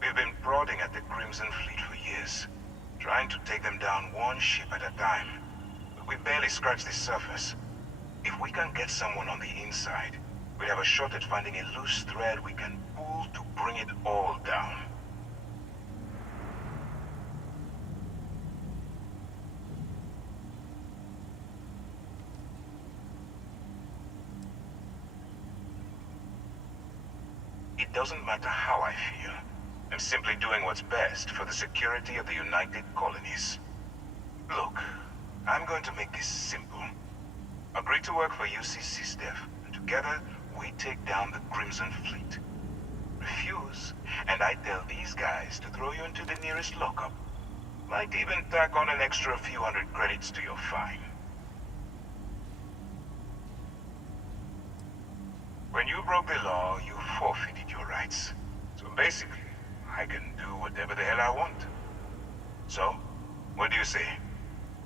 We've been prodding at the Crimson Fleet for years, trying to take them down one ship at a time. But we barely scratched the surface. If we can get someone on the inside, we have a shot at finding a loose thread we can pull to bring it all down. It doesn't matter how I feel. I'm simply doing what's best for the security of the United Colonies. Look, I'm going to make this simple. Agree to work for UC SysDev, and together we take down the Crimson Fleet. Refuse, and I tell these guys to throw you into the nearest lockup. Might even tack on an extra few hundred credits to your fine. When you broke the law, you forfeited your rights. So basically, I can do whatever the hell I want. So, what do you say?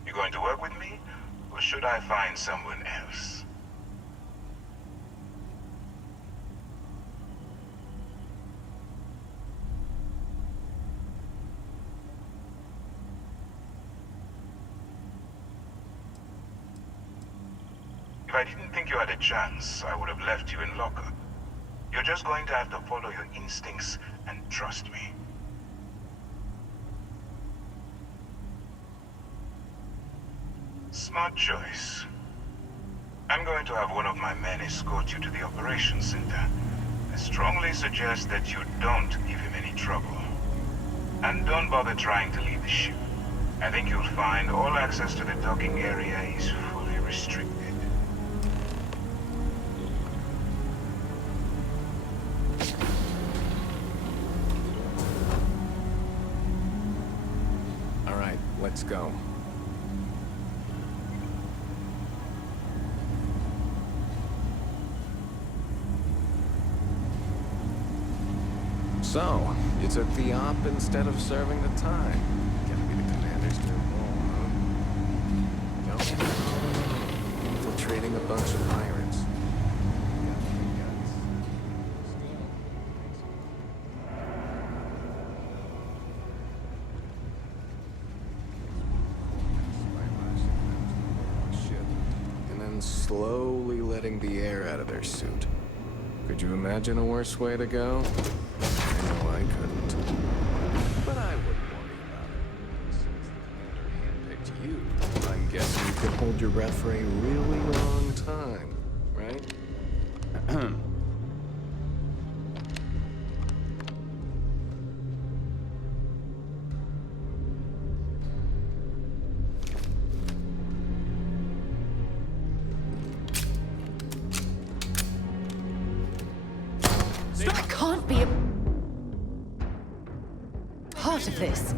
You going to work with me, or should I find someone else? If I didn't think you had a chance, I would have left you in lockup. You're just going to have to follow your instincts and trust me. Smart choice. I'm going to have one of my men escort you to the operations center. I strongly suggest that you don't give him any trouble. And don't bother trying to leave the ship. I think you'll find all access to the docking area is fully restricted. All right, let's go. So, you took the op instead of serving the time. Gotta be the commander's new role, huh? Infiltrating a bunch of pirates. And then slowly letting the air out of their suit. Could you imagine a worse way to go? I know I couldn't. But I wouldn't worry about it. Since the commander handpicked you, I'm guessing you can hold your breath for a really long time, right? I can't be a part of this.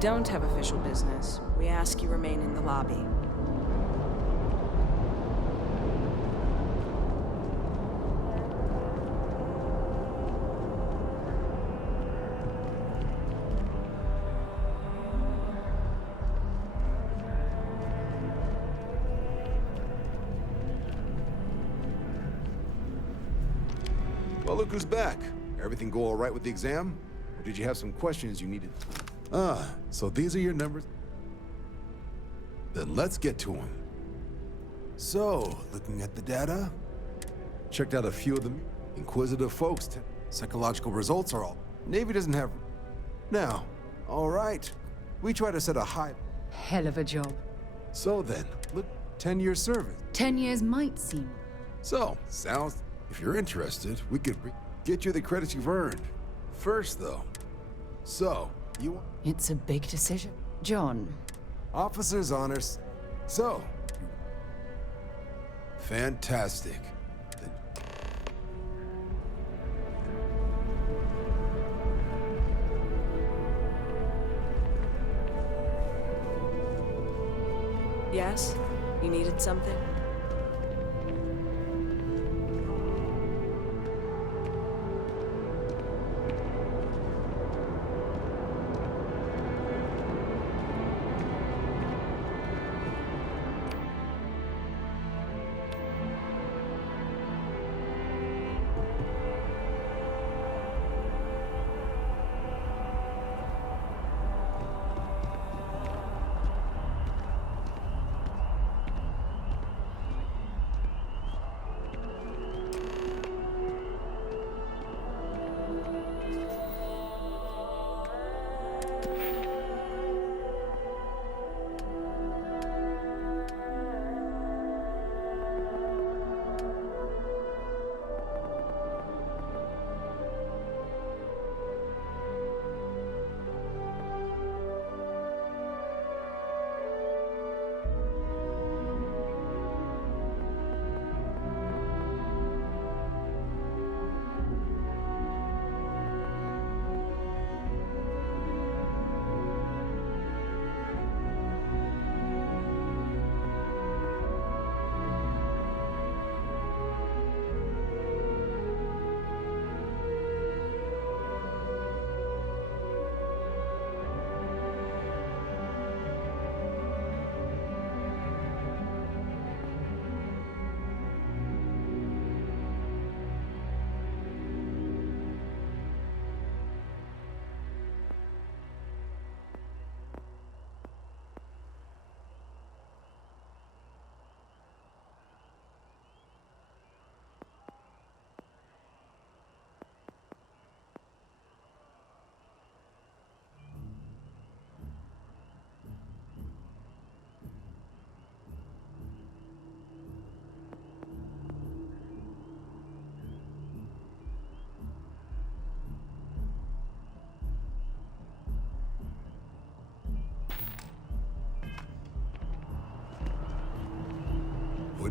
Don't have official business. We ask you remain in the lobby. Well, look who's back. Everything go all right with the exam? Or did you have some questions you needed? Ah, so these are your numbers? Then let's get to them. So, looking at the data, checked out a few of the inquisitive folks. Psychological results are all. Navy doesn't have... Now, all right. We try to set a high... Hell of a job. So then, look, 10-year service. 10 years might seem. So, sounds... If you're interested, we could get you the credits you've earned. First, though. So, you... It's a big decision. John. Officer's honors. So. Fantastic. Yes? You needed something?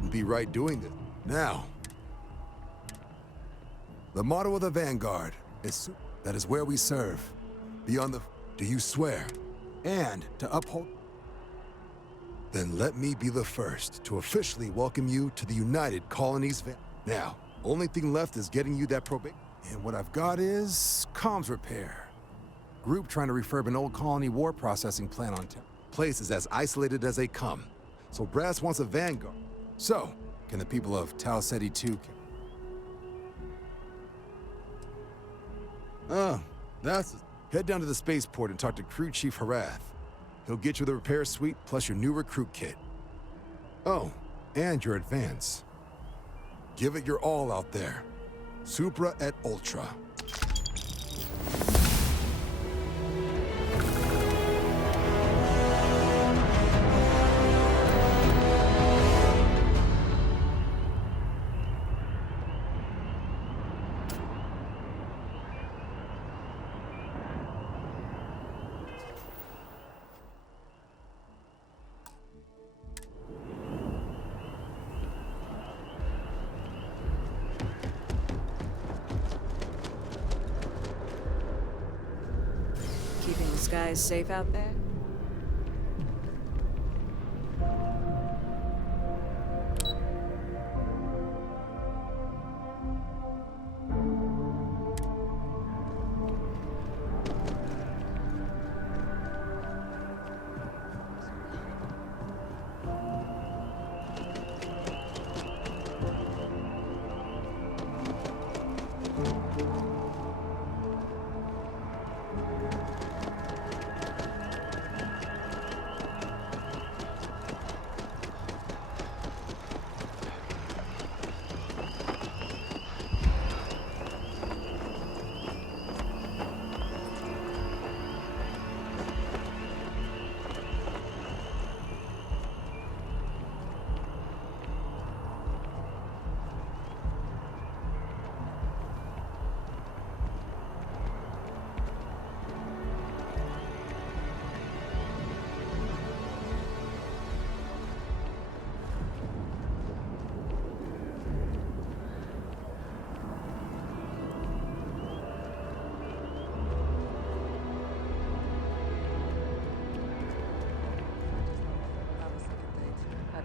wouldn't be right doing this. Now, the motto of the Vanguard is that is where we serve. Beyond the... Do you swear? And to uphold... Then let me be the first to officially welcome you to the United Colonies. Now, only thing left is getting you that probation. And what I've got is comms repair. Group trying to refurb an old colony war processing plant on town. Place is as isolated as they come. So Brass wants a Vanguard. So, can the people of Tau Ceti 2... that's... Head down to the spaceport and talk to Crew Chief Harath. He'll get you the repair suite plus your new recruit kit. Oh, and your advance. Give it your all out there. Supra et Ultra. Keeping the skies safe out there?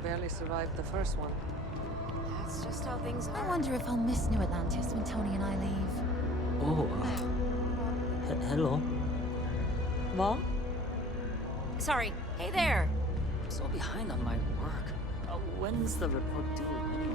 Barely survived the first one. That's just how things are. I wonder if I'll miss New Atlantis when Tony and I leave. Oh, hello. Mom? Sorry. Hey there. I'm so behind on my work. When's the report due, anyway?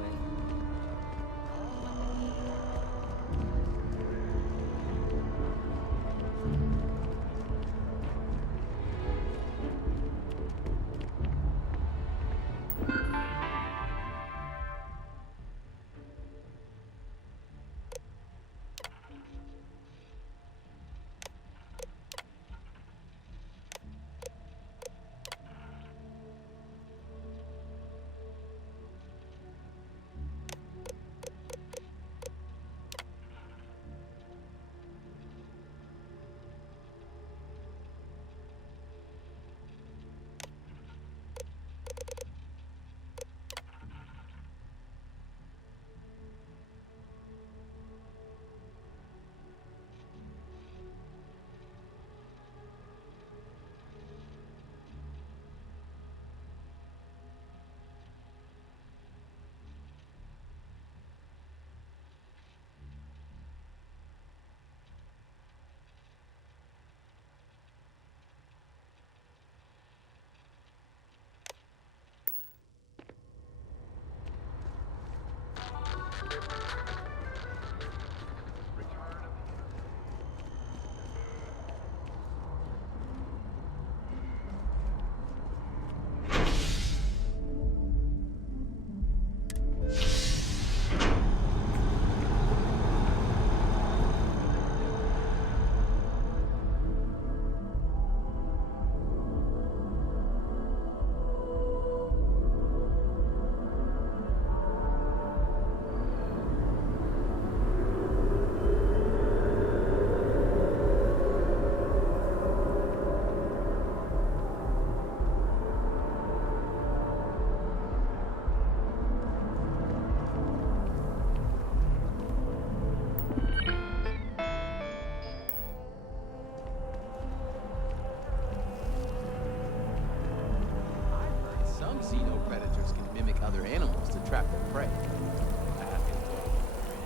other animals to trap their prey.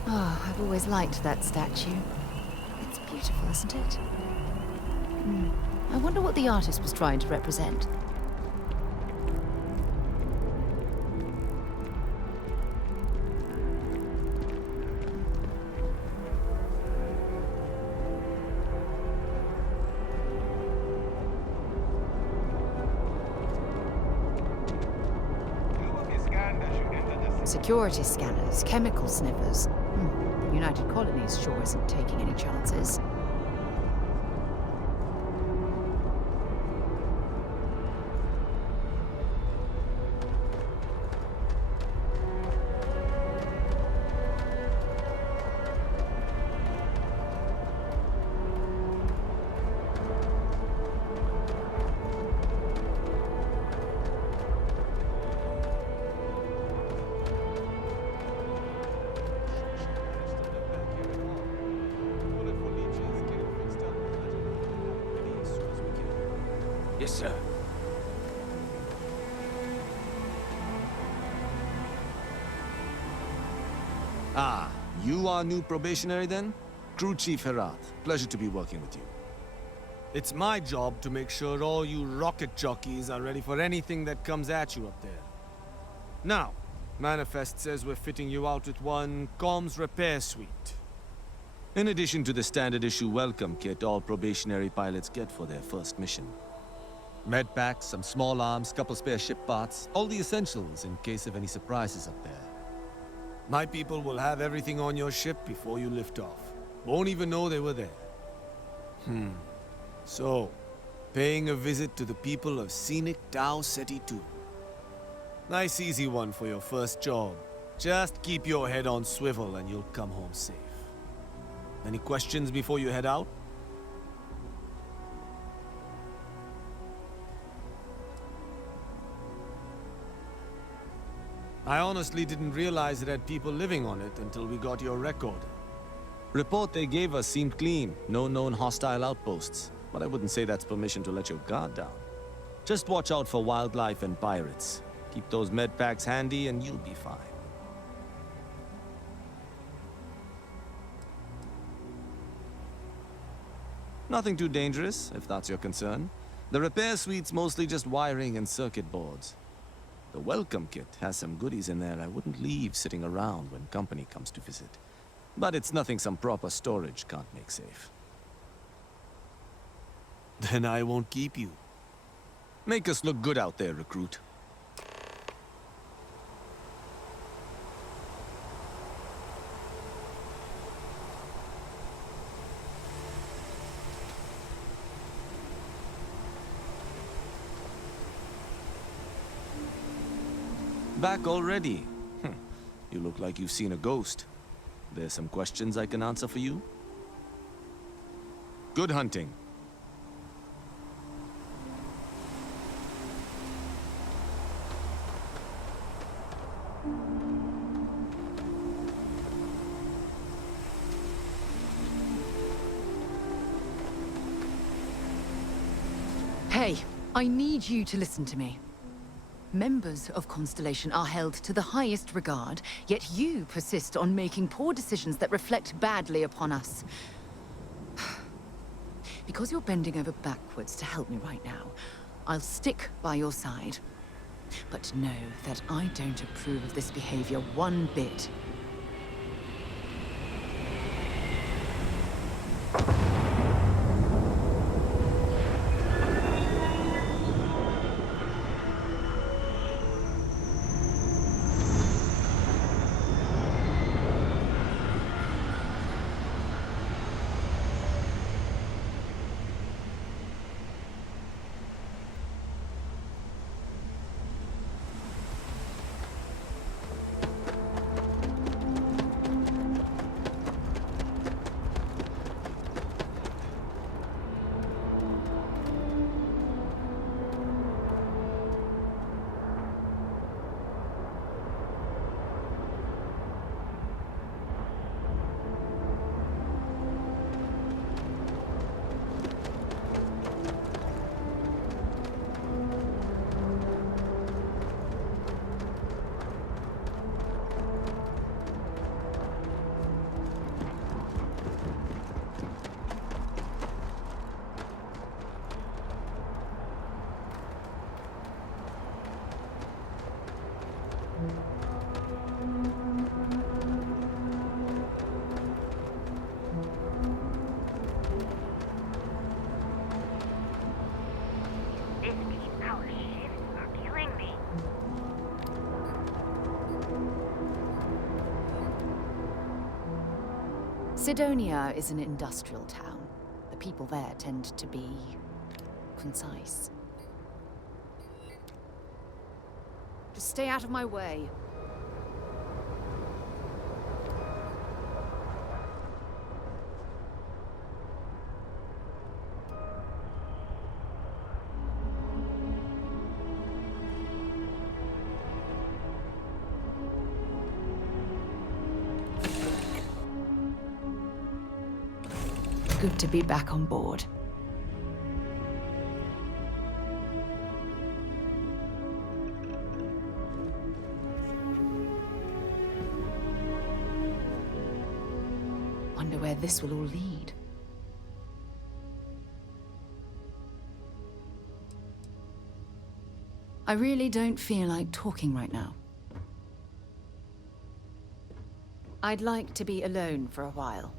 Oh, I've always liked that statue. It's beautiful, isn't it? I wonder what the artist was trying to represent. Security scanners, chemical sniffers. The United Colonies sure isn't taking any chances. Yes, sir. Ah, you are new probationary then? Crew Chief Herat. Pleasure to be working with you. It's my job to make sure all you rocket jockeys are ready for anything that comes at you up there. Now, Manifest says we're fitting you out with one comms repair suite. In addition to the standard issue welcome kit all probationary pilots get for their first mission. Med packs, some small arms, couple spare ship parts, all the essentials in case of any surprises up there. My people will have everything on your ship before you lift off. Won't even know they were there. So, paying a visit to the people of scenic Tau Ceti 2. Nice easy one for your first job. Just keep your head on swivel and you'll come home safe. Any questions before you head out? I honestly didn't realize it had people living on it until we got your record. Report they gave us seemed clean, no known hostile outposts. But I wouldn't say that's permission to let your guard down. Just watch out for wildlife and pirates. Keep those med packs handy and you'll be fine. Nothing too dangerous, if that's your concern. The repair suite's mostly just wiring and circuit boards. The welcome kit has some goodies in there I wouldn't leave sitting around when company comes to visit. But it's nothing some proper storage can't make safe. Then I won't keep you. Make us look good out there, recruit. Back already? You look like you've seen a ghost. There's some questions I can answer for you? Good hunting. Hey, I need you to listen to me. Members of Constellation are held to the highest regard, yet you persist on making poor decisions that reflect badly upon us. Because you're bending over backwards to help me right now, I'll stick by your side. But know that I don't approve of this behavior one bit. Sidonia is an industrial town. The people there tend to be concise. Just stay out of my way. Good to be back on board. Wonder where this will all lead. I really don't feel like talking right now. I'd like to be alone for a while.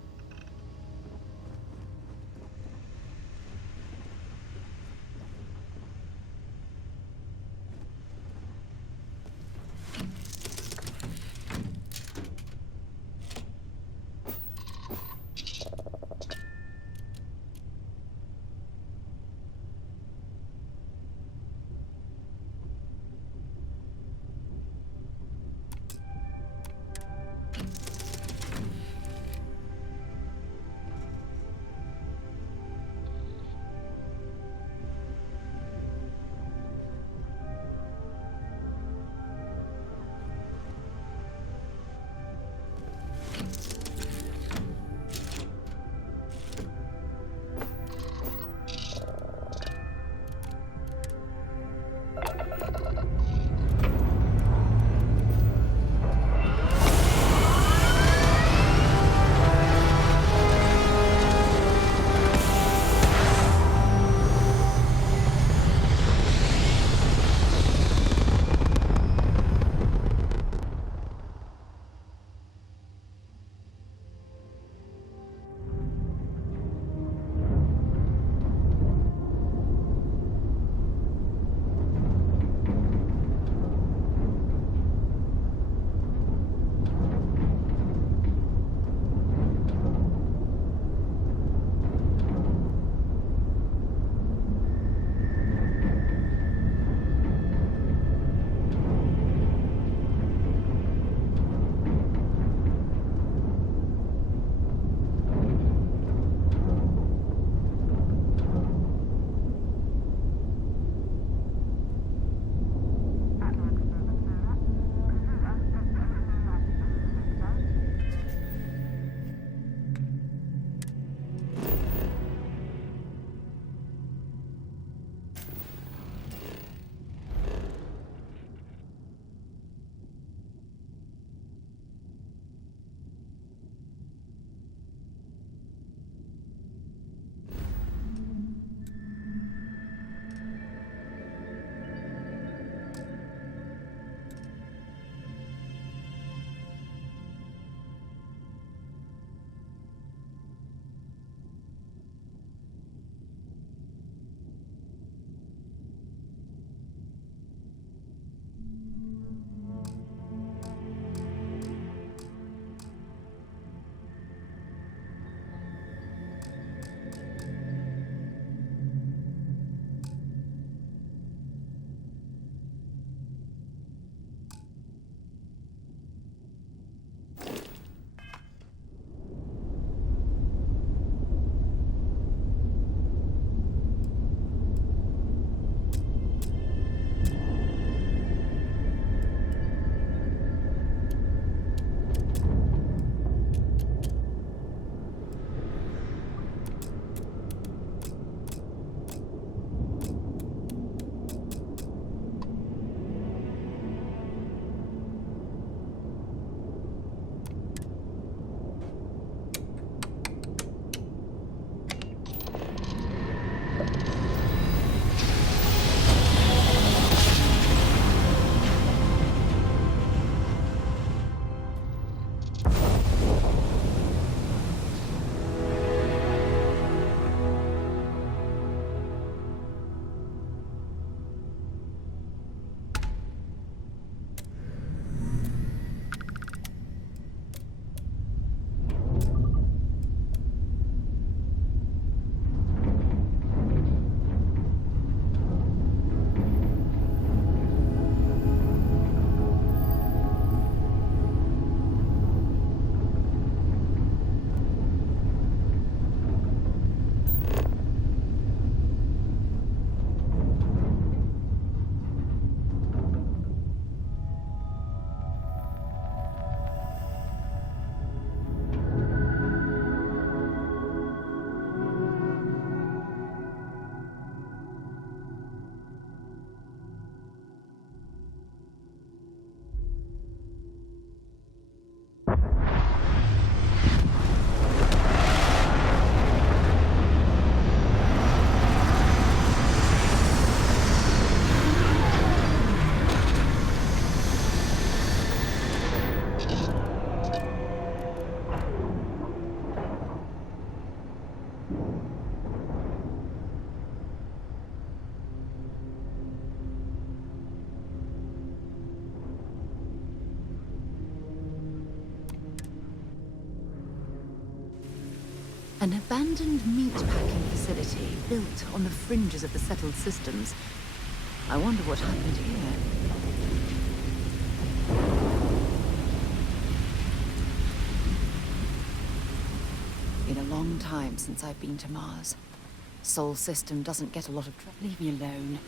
An abandoned meat-packing facility built on the fringes of the settled systems. I wonder what happened here. Been a long time since I've been to Mars. Sol system doesn't get a lot of trouble. Leave me alone.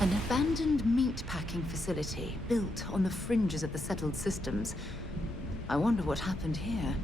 An abandoned meat-packing facility built on the fringes of the settled systems. I wonder what happened here.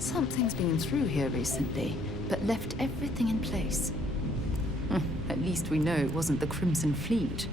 Something's been through here recently, but left everything in place. At least we know it wasn't the Crimson Fleet.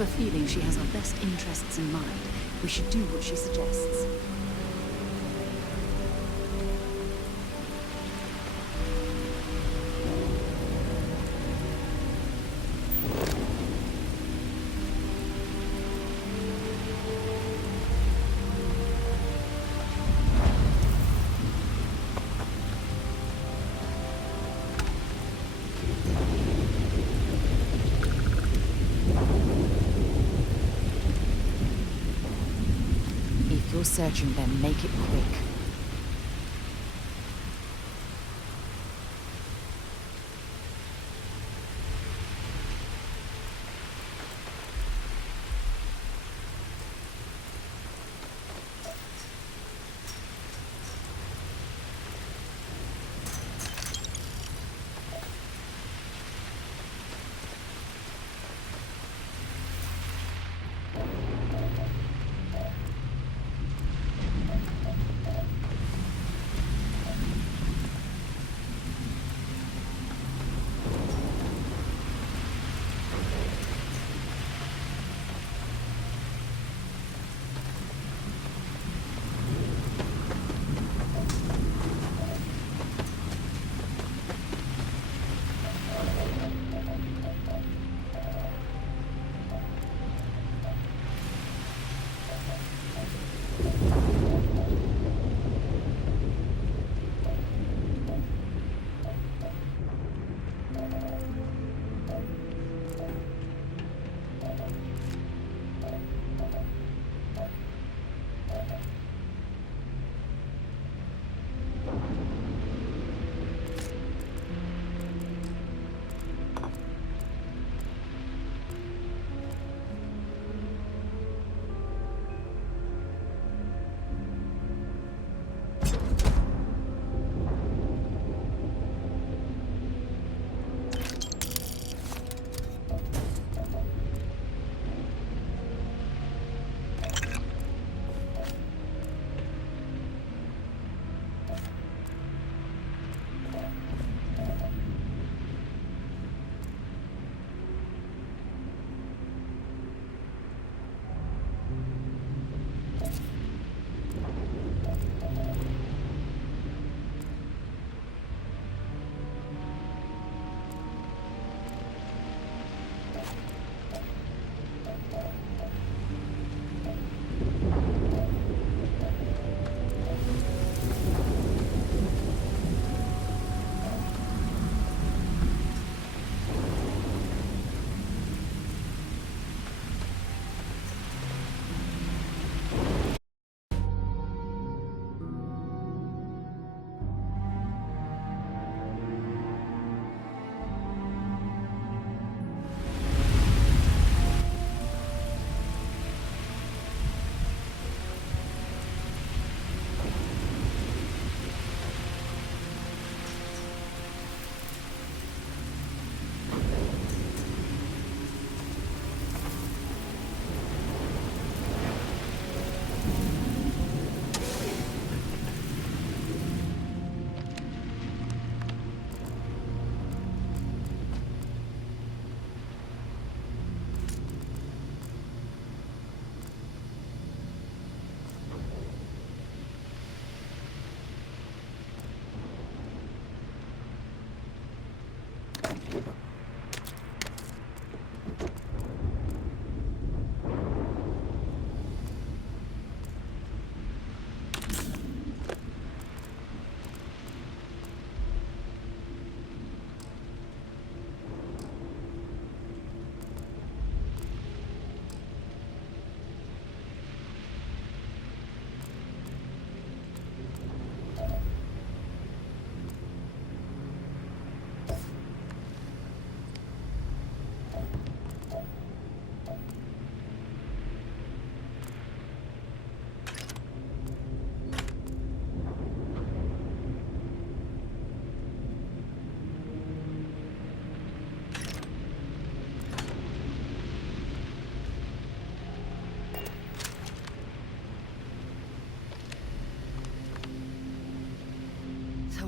have a feeling she has our best interests in mind. We should do what she suggests. If you're searching, then make it quick.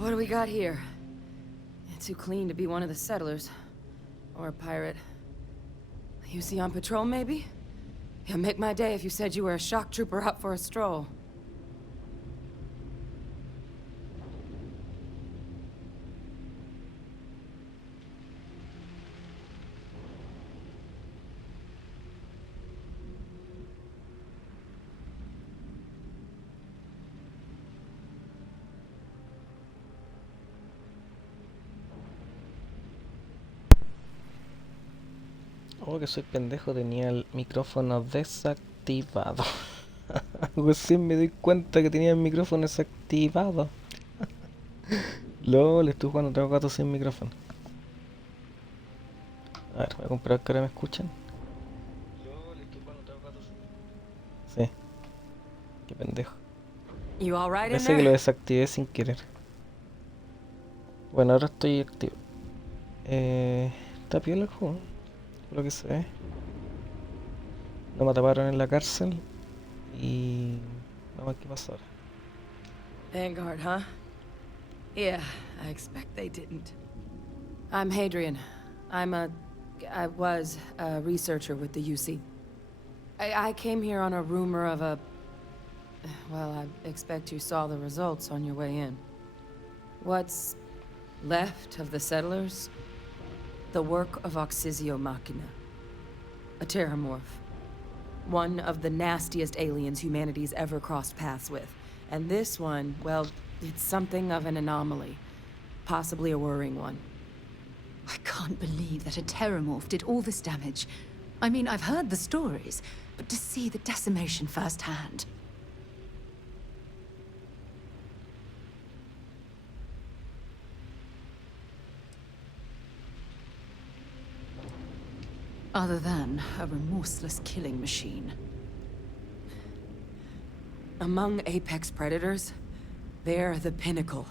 What do we got here? Too clean to be one of the settlers. Or a pirate. UC on patrol, maybe? It'd make my day if you said you were a shock trooper out for a stroll. Oh, que soy pendejo, tenía el micrófono desactivado. Recién me doy cuenta que tenía el micrófono desactivado. LOL, estoy jugando otro gato sin micrófono. A ver, voy a comprobar que ahora me escuchan. Sí. Qué pendejo. You all right in Parece que there? lo desactivé sin querer. Bueno, ahora estoy activo. Está piola el juego, por lo que se ve. No me atraparon en la cárcel. Y... vamos a ver qué pasa ahora. Vanguard, huh? Yeah, I expect they didn't. I'm Hadrian. I was a researcher with the UC. I came here on a rumor of a... Well, I expect you saw the results on your way in. What's left of the settlers? The work of Oxysio Machina. A terramorph. One of the nastiest aliens humanity's ever crossed paths with. And this one, well, it's something of an anomaly. Possibly a worrying one. I can't believe that a terramorph did all this damage. I mean, I've heard the stories, but to see the decimation firsthand. Other than a remorseless killing machine. Among apex predators, they're the pinnacle.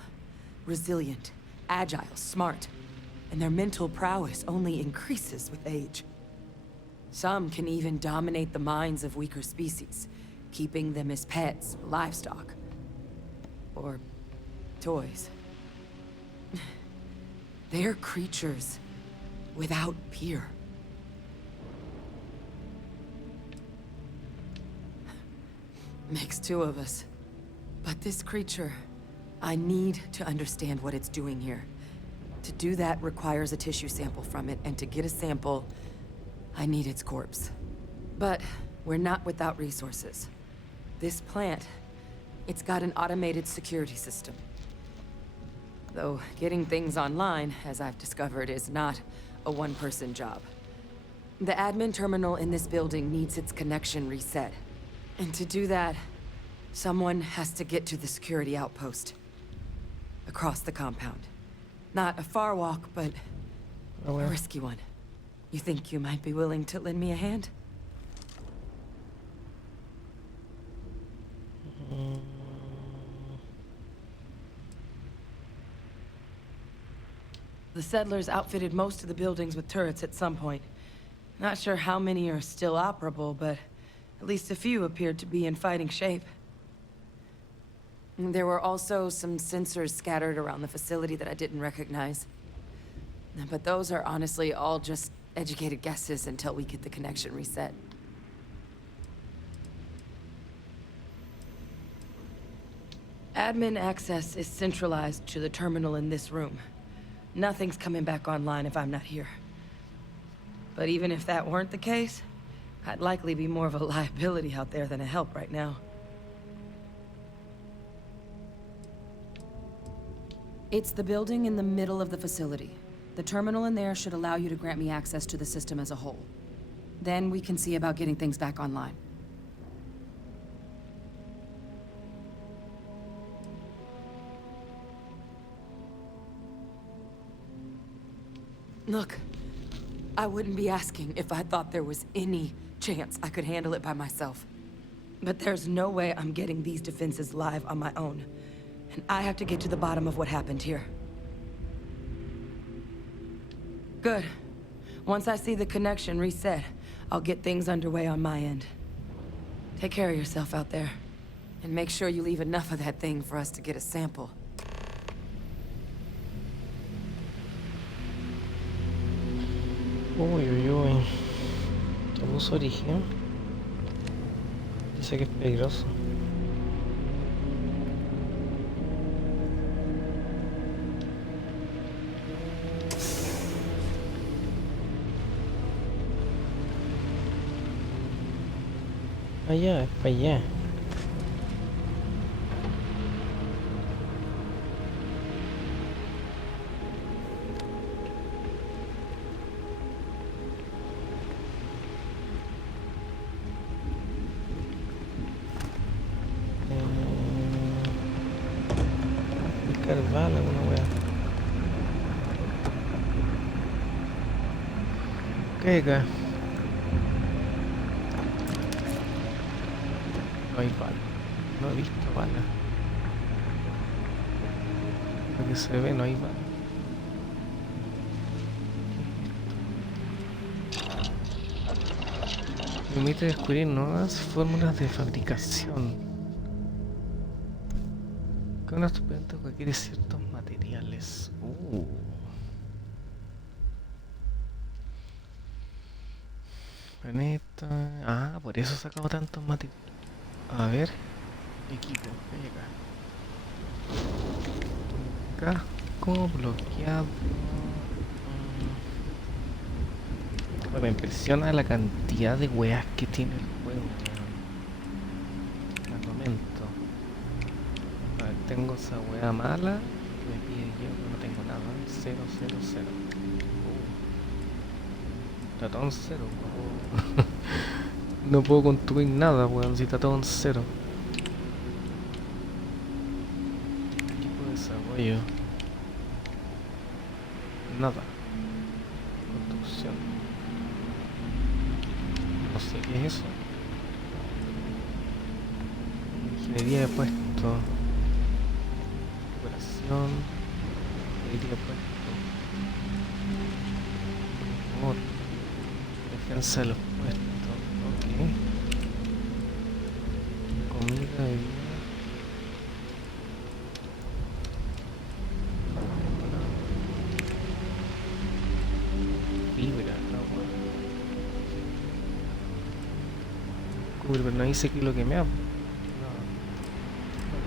Resilient, agile, smart. And their mental prowess only increases with age. Some can even dominate the minds of weaker species, keeping them as pets, livestock, or toys. They're creatures without peer. Makes two of us. But this creature, I need to understand what it's doing here. To do that requires a tissue sample from it, and to get a sample, I need its corpse. But we're not without resources. This plant, it's got an automated security system. Though getting things online, as I've discovered, is not a one-person job. The admin terminal in this building needs its connection reset. And to do that, someone has to get to the security outpost. Across the compound. Not a far walk, but a risky one. You think you might be willing to lend me a hand? The settlers outfitted most of the buildings with turrets at some point. Not sure how many are still operable, but at least a few appeared to be in fighting shape. There were also some sensors scattered around the facility that I didn't recognize. But those are honestly all just educated guesses until we get the connection reset. Admin access is centralized to the terminal in this room. Nothing's coming back online if I'm not here. But even if that weren't the case, I'd likely be more of a liability out there than a help right now. It's the building in the middle of the facility. The terminal in there should allow you to grant me access to the system as a whole. Then we can see about getting things back online. Look, I wouldn't be asking if I thought there was any chance I could handle it by myself. But there's no way I'm getting these defenses live on my own. And I have to get to the bottom of what happened here. Good. Once I see the connection reset, I'll get things underway on my end. Take care of yourself out there. And make sure you leave enough of that thing for us to get a sample. Uy, uy, uy. Autobús origen. Dice que es peligroso. Allá, es para allá. Bala, alguna wea. ¿Qué hay acá? No hay bala. No he visto bala. Lo que se ve, no hay bala. Permite descubrir nuevas fórmulas de fabricación. Cada instrumento requiere ciertos materiales. Planeta. Ah, por eso sacamos tantos materiales. A ver. Equipo. ¿Qué hay acá? Casco bloqueado. Me impresiona la cantidad de weas que tiene el juego. Armamento. A ver, tengo esa wea mala que me pide yo, pero no tengo nada. 0, 0, 0. Tatón 0. No puedo construir nada, weón, si está todo en 0. Equipo de desarrollo. Nada. Construcción. No sé qué es eso. Ingeniería de puesto. Operación. Ingeniería de puesto. Amor. Defensa de los puestos. Ok. Comida, bebida. Fibra, agua. Cubre, pero no dice que lo que me hago. No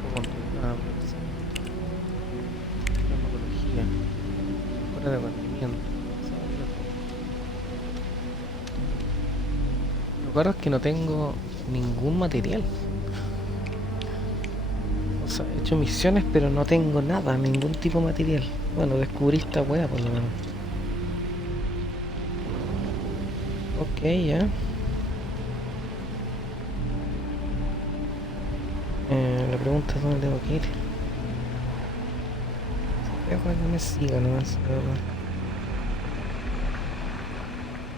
puedo construir nada. Farmacología. Fuera de rendimiento. Lo raro es que no tengo ningún material. O sea, he hecho misiones, pero no tengo nada, ningún tipo de material. Bueno, descubrí esta wea por lo menos. Ok, ya. La pregunta es dónde tengo que ir. Voy a jugar que me siga nomás, la verdad.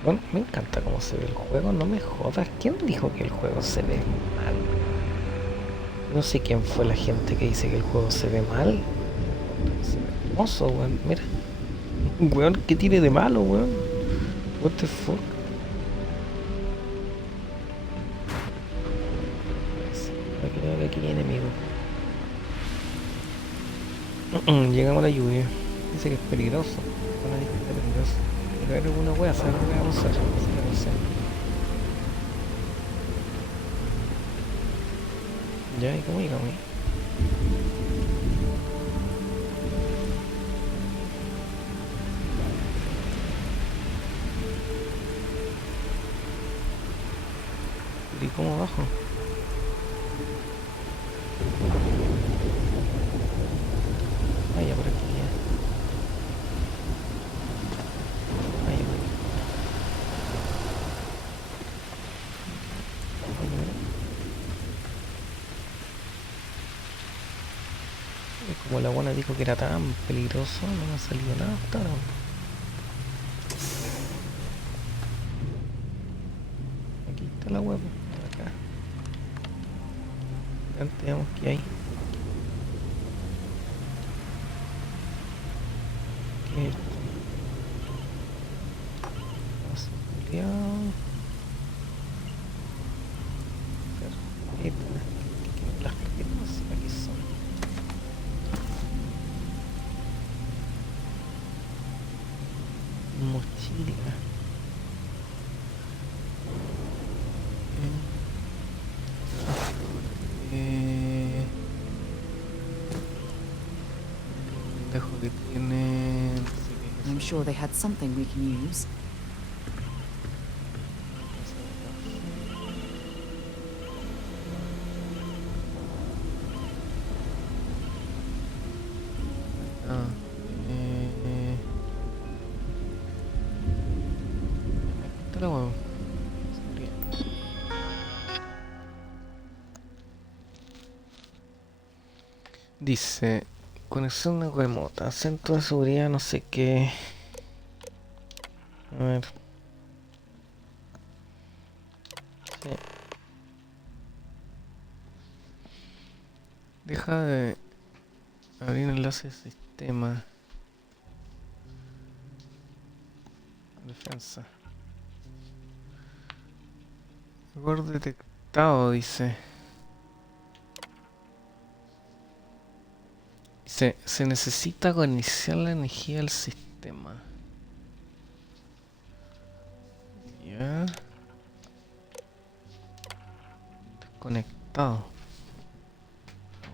Bueno, me encanta cómo se ve el juego, no me jodas. ¿Quién dijo que el juego se ve mal? No sé quién fue la gente que dice que el juego se ve mal. Se ve hermoso, weón, mira. Weón, ¿qué tiene de malo, weón? What the fuck? Aquí hay enemigos. Llegamos a la lluvia. Dice que es peligroso. Bueno, dice que es peligroso. Pero hay alguna wea, ¿sabes lo que vamos a hacer? No sé. Ya, ¿y cómo llegamos ahí? ¿Y cómo bajo? Ah, ya por aquí ya. Ah, ya por aquí. Y como la buena dijo que era tan peligroso, no me ha salido nada hasta ahora. Aquí está la huevo. Acá. Antes veamos qué hay. ¿Qué es esto? Vaso culiao. Las carpetas aquí son. Mochila. sure they had something we can use. Dice, conexión remota, centro de seguridad, no sé qué. A ver. Sí. Deja de abrir enlace de sistema. Defensa. Error detectado, dice. Se necesita reiniciar la energía del sistema. Ya. Desconectado.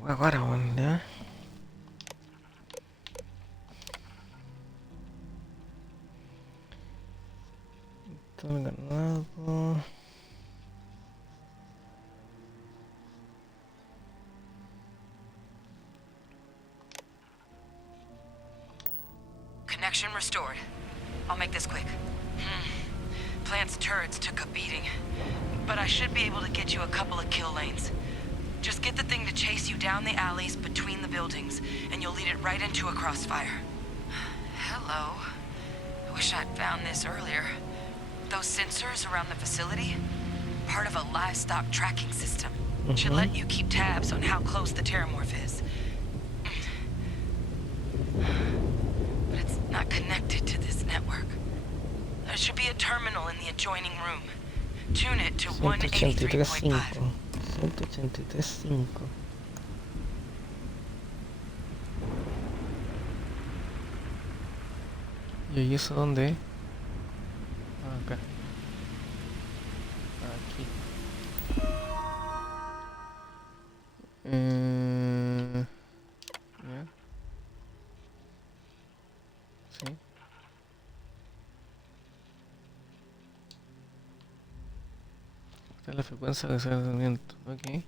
Ahora, bueno, ya. Todo ganado. Connection restored. I'll make this quick. Plant's turrets took a beating, but I should be able to get you a couple of kill lanes. Just get the thing to chase you down the alleys between the buildings, and you'll lead it right into a crossfire. Hello. I wish I'd found this earlier. Those sensors around the facility? Part of a livestock tracking system. Should let you keep tabs on how close the terramorph is. But it's not connected to this network. There should be a terminal in the adjoining room. Tune it to 183.5. 183.5. ¿Y eso dónde? Ah, acá. Aquí. ¿Ya? Sí. Esta es la frecuencia de desarrollamiento. Ok.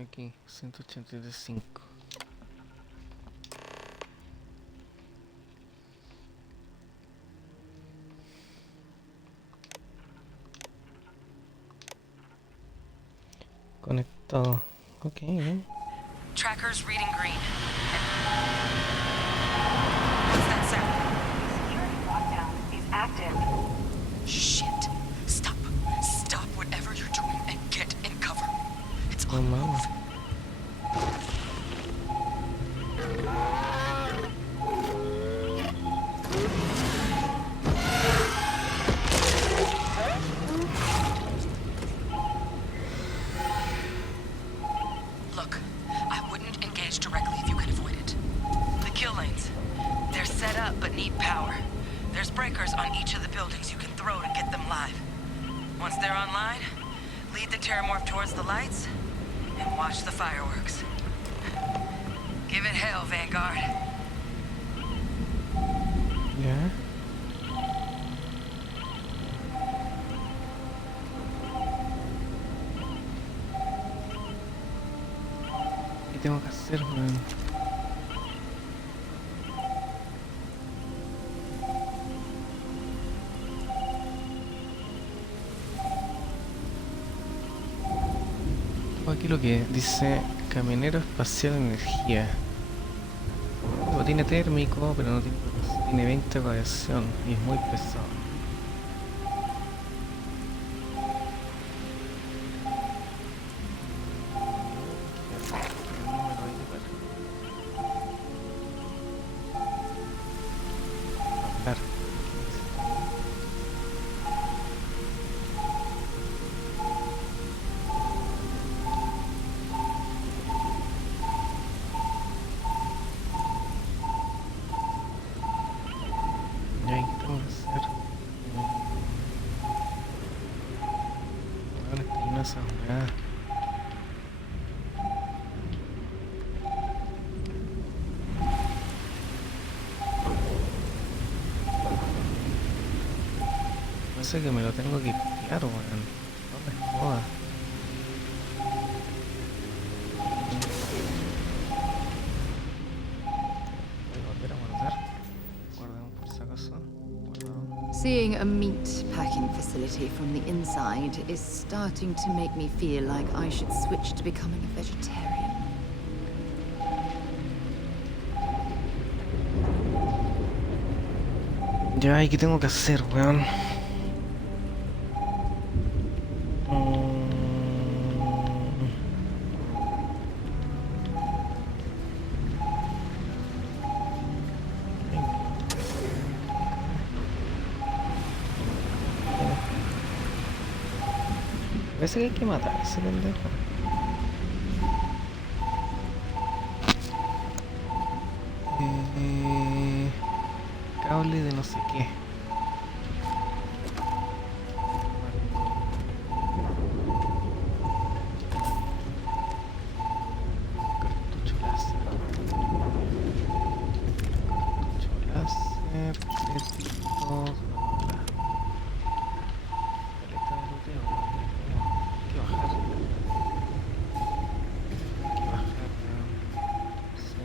Aquí, 183.5. Conectado. Ok. Tracker's reading green. What's that sound? Security lockdown is active. Shit. Stop. Stop whatever you're doing and get in cover. It's Oh, mama. Look, I wouldn't engage directly if you could avoid it. The kill lanes. They're set up but need power. There's breakers on each of the buildings you can throw to get them live. Once they're online, lead the terramorph towards the lights and watch the fireworks. Give it hell, Vanguard. Ya. ¿Qué tengo que hacer, man? Aquí lo que dice camionero espacial energía. No tiene térmico, pero no tiene 20 radiación y es muy pesado. Hablar. Y ahí, ¿qué tengo que hacer? Parece que me lo tengo que copiar, weón. No me jodas. Voy a volver a guardar. Guardemos por si acaso. Guardado. Seeing a meat packing facility from the inside is starting to make me feel like I should switch to becoming a vegetarian. Ya, ¿y qué tengo que hacer, weón? Parece que hay que matar a ese pendejo. Cable de no sé qué. Cartucho láser. Cartucho láser. Petitos. Paleta de luteo. Hay que bajar. Sí.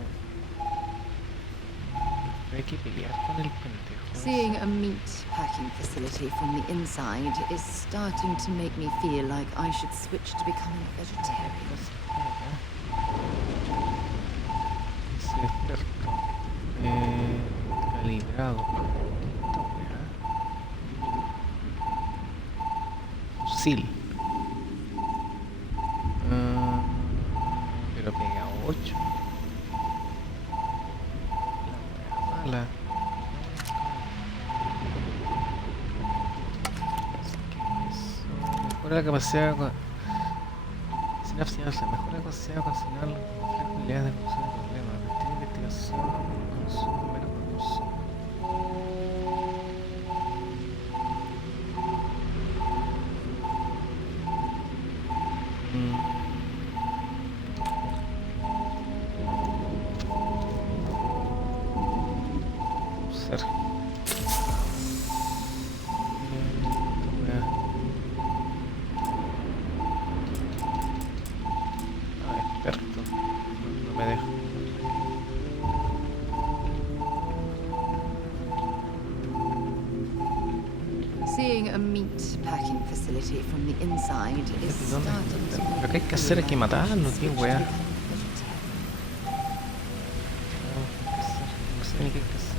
Hay que pelear con el pendejo. Seeing a meat packing facility from the inside is starting to make me feel like I should switch to becoming a vegetarian. Dice experto. Calibrado. Fusil. Pero pega 8. La mala. Mejora la capacidad de sinapsis, mejora la capacidad de ocasionar flexibilidad de resolución de problemas, tiene investigación, consumo, menos consumo. Usar. No me dejo. Seeing a meat packing facility from the inside is starting to Lo que hay que hacer es que matarlo, tío, weá. No sé ni qué hay que hacer.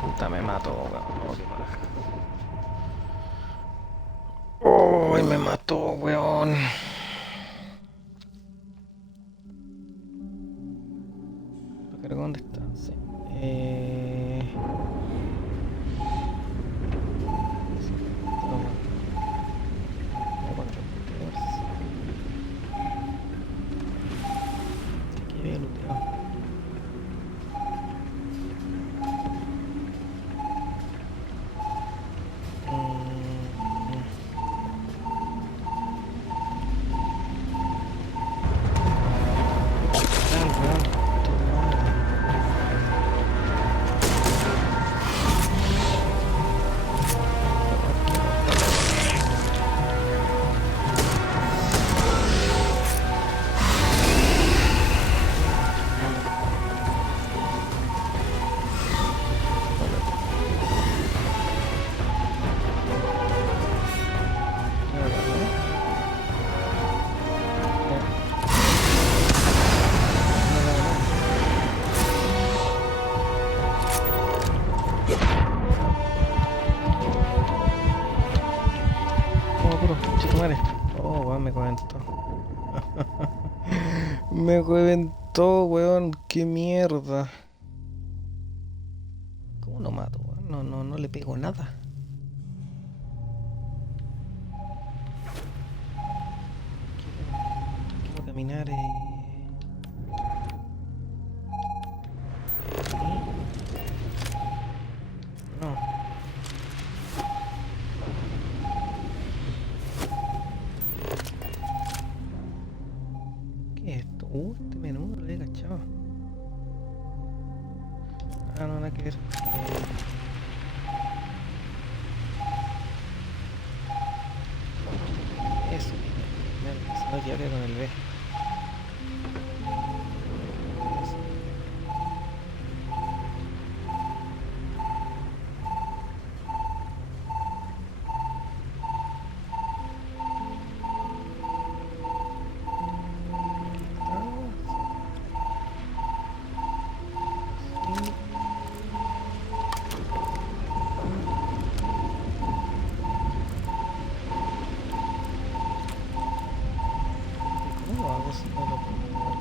Puta, me mató, weón. Oh, me mató, weón. ¿Pero dónde está? Sí. Aquí había looteado. madre. Oh, weón, me reventó. Me reventó, weón. Qué mierda. ¿Cómo lo mato, weón? No le pego nada. Quiero caminar No. ¿Qué es esto? Este menú lo he cachado. Ah, no, nada que ver. Eso. No que abre con el B. ¿Cómo lo hago si no lo puedo mover?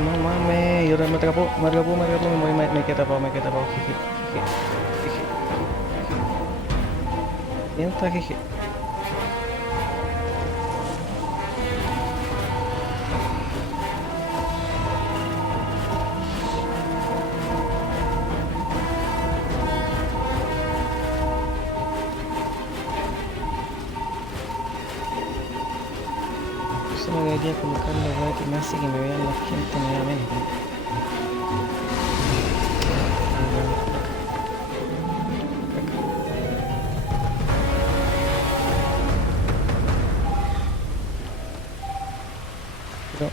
No mames, y ahora me atrapó, me quedé atrapado, jeje. Bien está, jeje. Eso me debería colocar la weá que me hace que me vean la gente nuevamente. Pero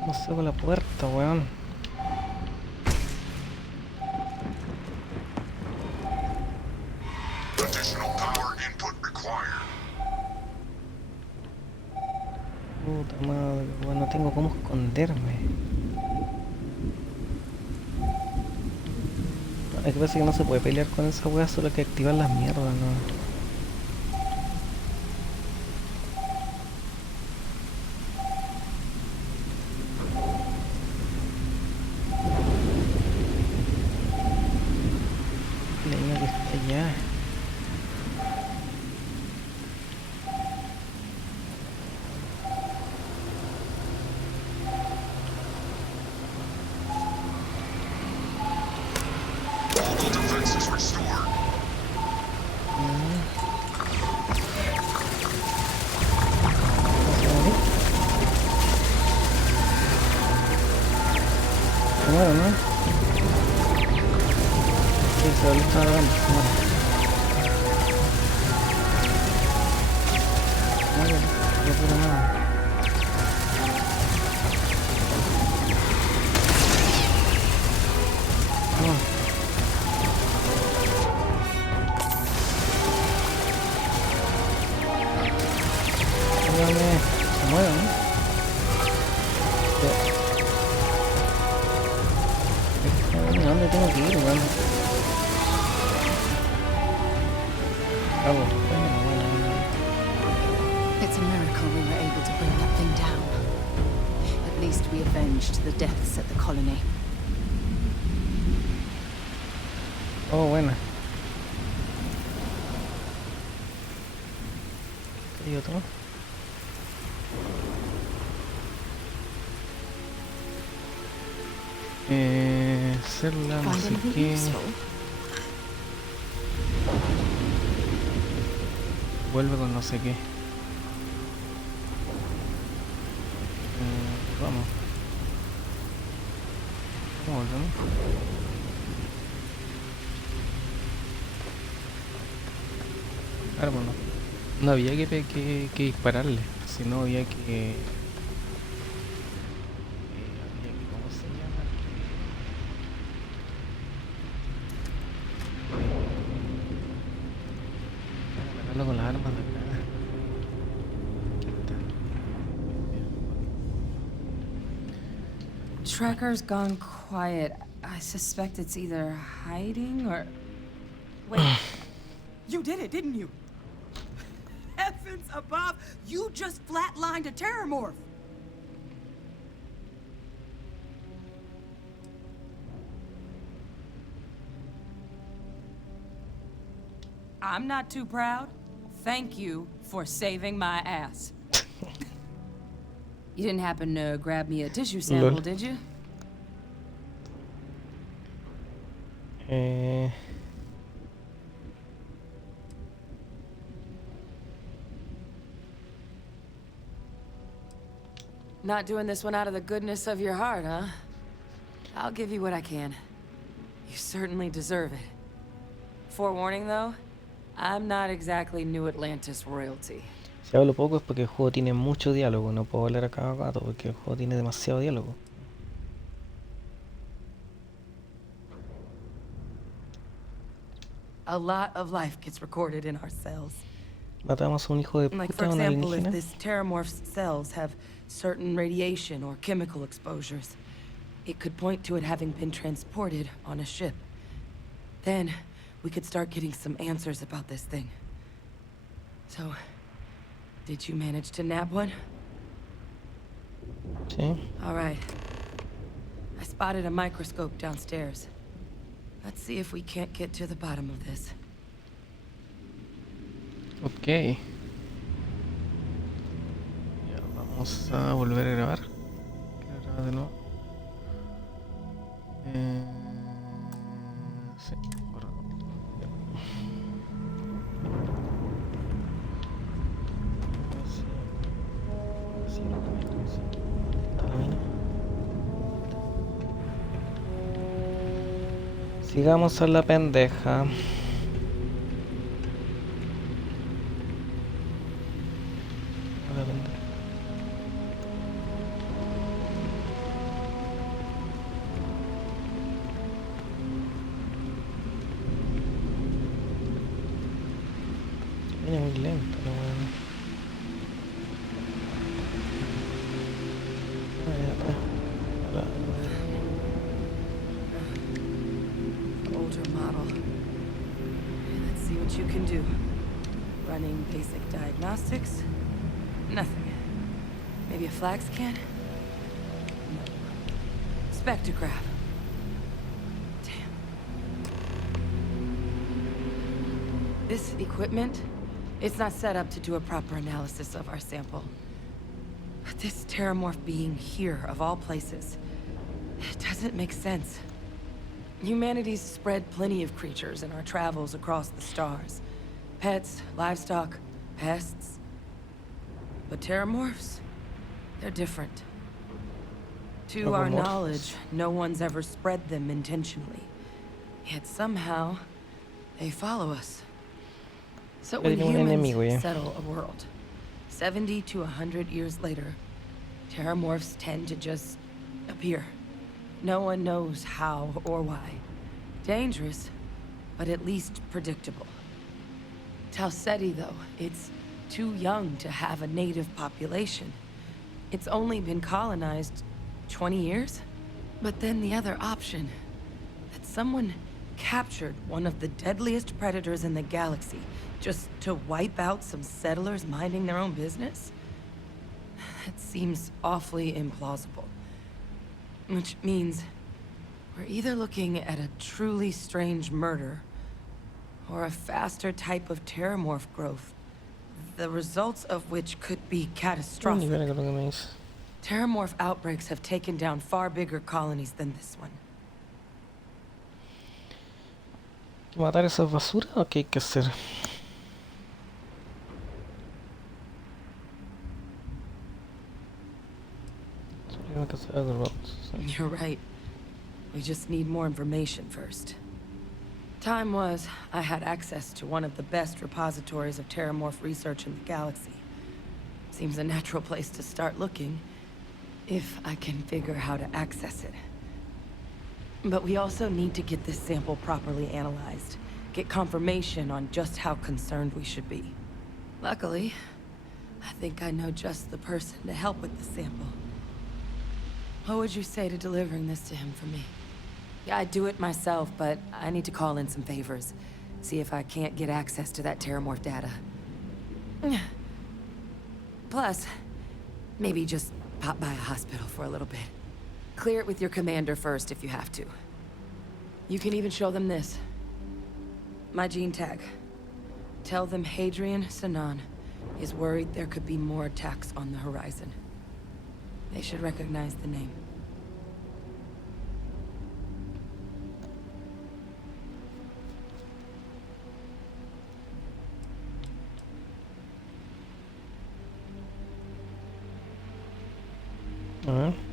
¿cómo saco la puerta, weón? Puta madre, weón, no tengo cómo esconderme. Es que parece que no se puede pelear con esa weá, solo hay que activar las mierdas, ¿no? Defenses Se muere, ¿no? Sí, se lo está grabando, se muere. Muere, no pura nada. Se muere, ¿no? ¿Dónde tengo que ir, weón? It's a miracle we were able to bring that thing down. At least we avenged the deaths at the colony. Oh, buena. ¿Qué hay otro? Célula, no sé qué. Vuelve con no sé qué. Vamos. ¿Cómo volvemos? Claro, bueno. No había que dispararle, sino había que... ¿Cómo se llama? Atacarlo con las armas de acá. Tracker's gone quiet. I suspect it's either hiding or... Wait. You did it, didn't you? Heavens above! You just flatlined a terramorph! I'm not too proud. Thank you for saving my ass. You didn't happen to grab me a tissue sample, did you? Not doing this one out of the goodness of your heart, huh? I'll give you what I can. You certainly deserve it. Forewarning, though, I'm not exactly New Atlantis royalty. Si hablo poco es porque el juego tiene mucho diálogo, no puedo hablar a cada rato porque el juego tiene demasiado diálogo. A lot of life gets recorded in our cells. Matamos a un hijo de Like, puta, for una example, if alienígena. this terramorph's cells have certain radiation or chemical exposures, it could point to it having been transported on a ship. Then, we could start getting some answers about this thing. So, did you manage to nab one? Sí. All right. I spotted a microscope downstairs. Let's see if we can't get to the bottom of this. Ok. Ya, vamos a volver a grabar. Quiero grabar de nuevo. Sí, correcto. Ya. Así lo camino, sí. Está la mina. Sigamos a la pendeja. Viene muy lento, la weón. Older model. Let's see what you can do. Running basic diagnostics. Nothing. Maybe a flax can? No. Spectrograph. Damn. This equipment, it's not set up to do a proper analysis of our sample. But this terramorph being here, of all places, it doesn't make sense. Humanity's spread plenty of creatures in our travels across the stars. Pets, livestock, pests. But terramorphs? They're different. To our knowledge, no one's ever spread them intentionally. Yet somehow, they follow us. So when humans settle a world, 70 to 100 years later, terramorphs tend to just appear. No one knows how or why. Dangerous, but at least predictable. Talseti, though, it's too young to have a native population. It's only been colonized 20 years? But then the other option, that someone captured one of the deadliest predators in the galaxy just to wipe out some settlers minding their own business? That seems awfully implausible. Which means we're either looking at a truly strange murder or a faster type of terramorph growth, the results of which could be catastrophic. Terramorph outbreaks have taken down far bigger colonies than this one. ¿Matar esas basuras o qué hay que hacer? You're right. We just need more information first. Time was, I had access to one of the best repositories of terramorph research in the galaxy. Seems a natural place to start looking, if I can figure how to access it. But we also need to get this sample properly analyzed, get confirmation on just how concerned we should be. Luckily, I think I know just the person to help with the sample. What would you say to delivering this to him for me? Yeah, I'd do it myself, but I need to call in some favors. See if I can't get access to that terramorph data. Plus, maybe just pop by a hospital for a little bit. Clear it with your commander first if you have to. You can even show them this. My gene tag. Tell them Hadrian Sanan is worried there could be more attacks on the horizon. They should recognize the name.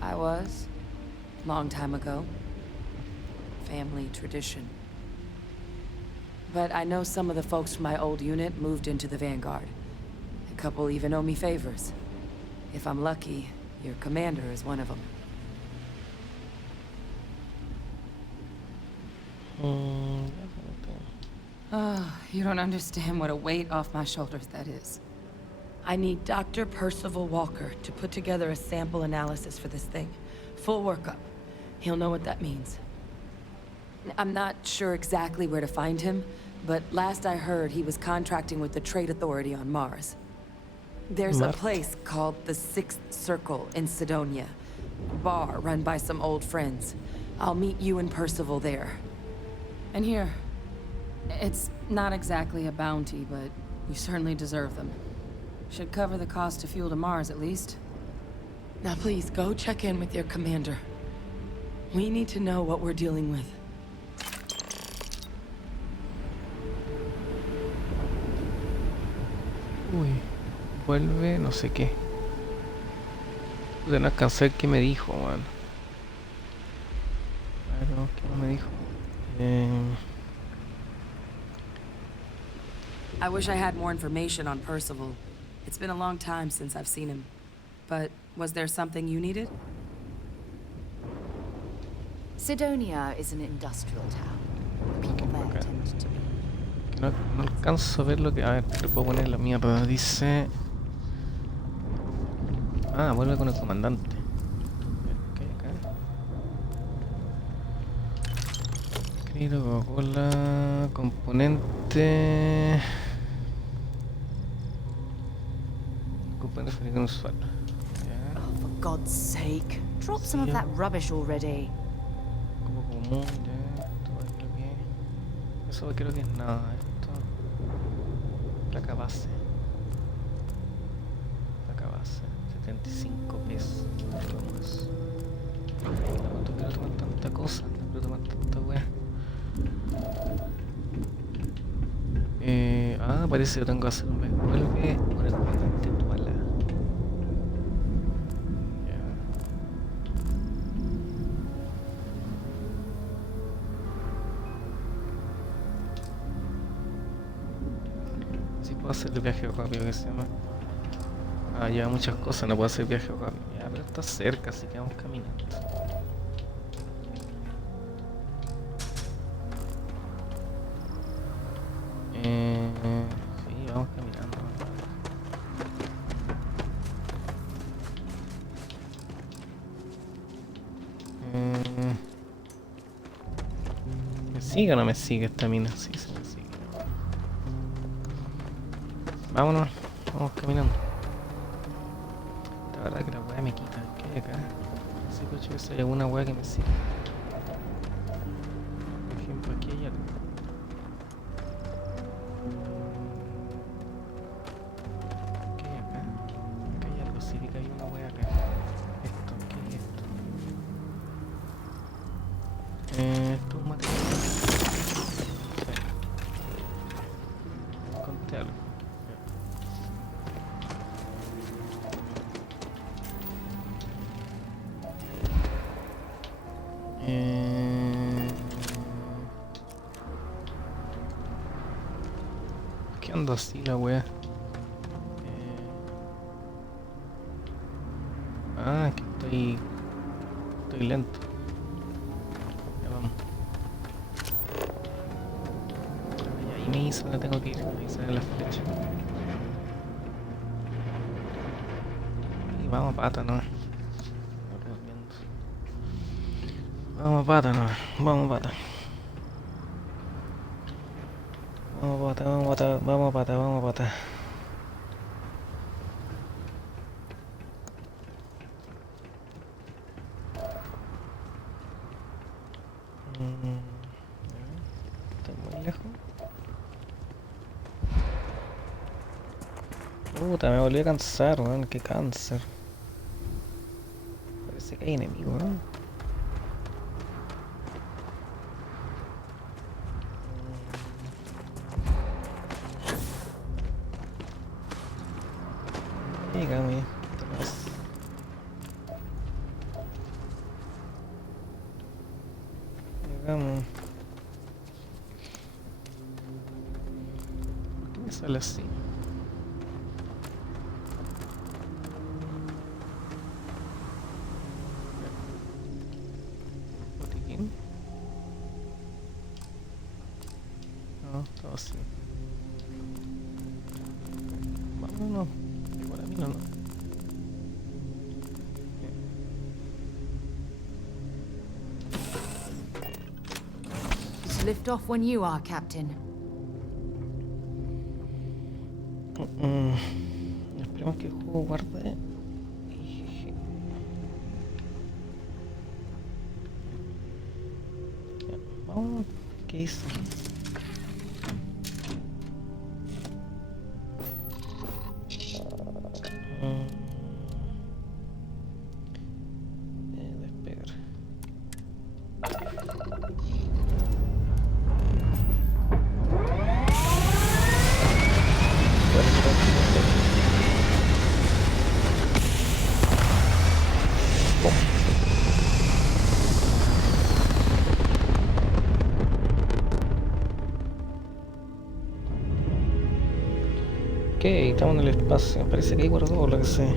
I was. Long time ago. Family tradition. But I know some of the folks from my old unit moved into the Vanguard. A couple even owe me favors. If I'm lucky, your commander is one of them. Oh, you don't understand what a weight off my shoulders that is. I need Dr. Percival Walker to put together a sample analysis for this thing. Full workup. He'll know what that means. I'm not sure exactly where to find him, but last I heard he was contracting with the Trade Authority on Mars. There's a place called the Sixth Circle in Sidonia. Bar run by some old friends. I'll meet you and Percival there. And here, it's not exactly a bounty, but you certainly deserve them. Should cover the cost of fuel to Mars, at least. Now please, go check in with your commander. We need to know what we're dealing with. Uy, vuelve no sé qué. De no alcancé qué me dijo, man. A ver, no, ¿qué me dijo? I wish I had more information on Percival. It's been a long time since I've seen him. But was there something you needed? Sidonia is an industrial town. People there tend to be. No alcanzo a ver lo que... A ver, le puedo poner la mierda. Dice... Ah, vuelve con el comandante. Escrito Coca-Cola... Componente... Componente fabricado usuario. Oh, for God's sake. Drop some of that rubbish already. Como común, ya. Todo creo que... Eso creo que es nada. Esto... Placa base. Placa base. 75 pesos. Todo más. ¿Cuánto quiero tomar tanta cosa? No quiero tomar tanta wea. Parece que tengo que hacer un vuelve con el bastante tuala. Si puedo hacer el viaje rápido que se llama. Lleva muchas cosas, no puedo hacer viaje rápido. Ya, pero está cerca, así que vamos caminando. Sí, vamos caminando. ¿Me sigue o no me sigue esta mina? Sí, se me sigue. Vámonos, vamos caminando. La verdad que la weá me quita. ¿Qué hay acá? Sí, coche, que hay alguna weá que me sigue. Por ejemplo, aquí hay algo. ¿Qué hay acá? Acá hay algo, sí, que hay una weá acá. Esto, ¿qué es esto? Esto es un material. Sí. Encontré algo. ¿Qué ando así la wea? Que estoy lento. Ya vamos. Y ahí me hizo donde tengo que ir. Ahí sale la flecha. Y vamos a pata, ¿no? Vamos a pata, no. Vamos a pata. Vamos a pata, vamos a pata, vamos a pata, vamos a pata. Estoy muy lejos. Puta, me volví a cansar, weón. Qué cáncer. Parece que hay enemigos, ¿no? Llegame. Llegamos. ¿Por qué me sale así? ¿Botiquín? No, todo así. Vámonos. Por mí no. Just lift off when you are, Captain. Esperemos que el juego guarde. Vamos, ¿qué hice? Despegar. Ok, estamos en el espacio. Parece que hay guardado lo que sé.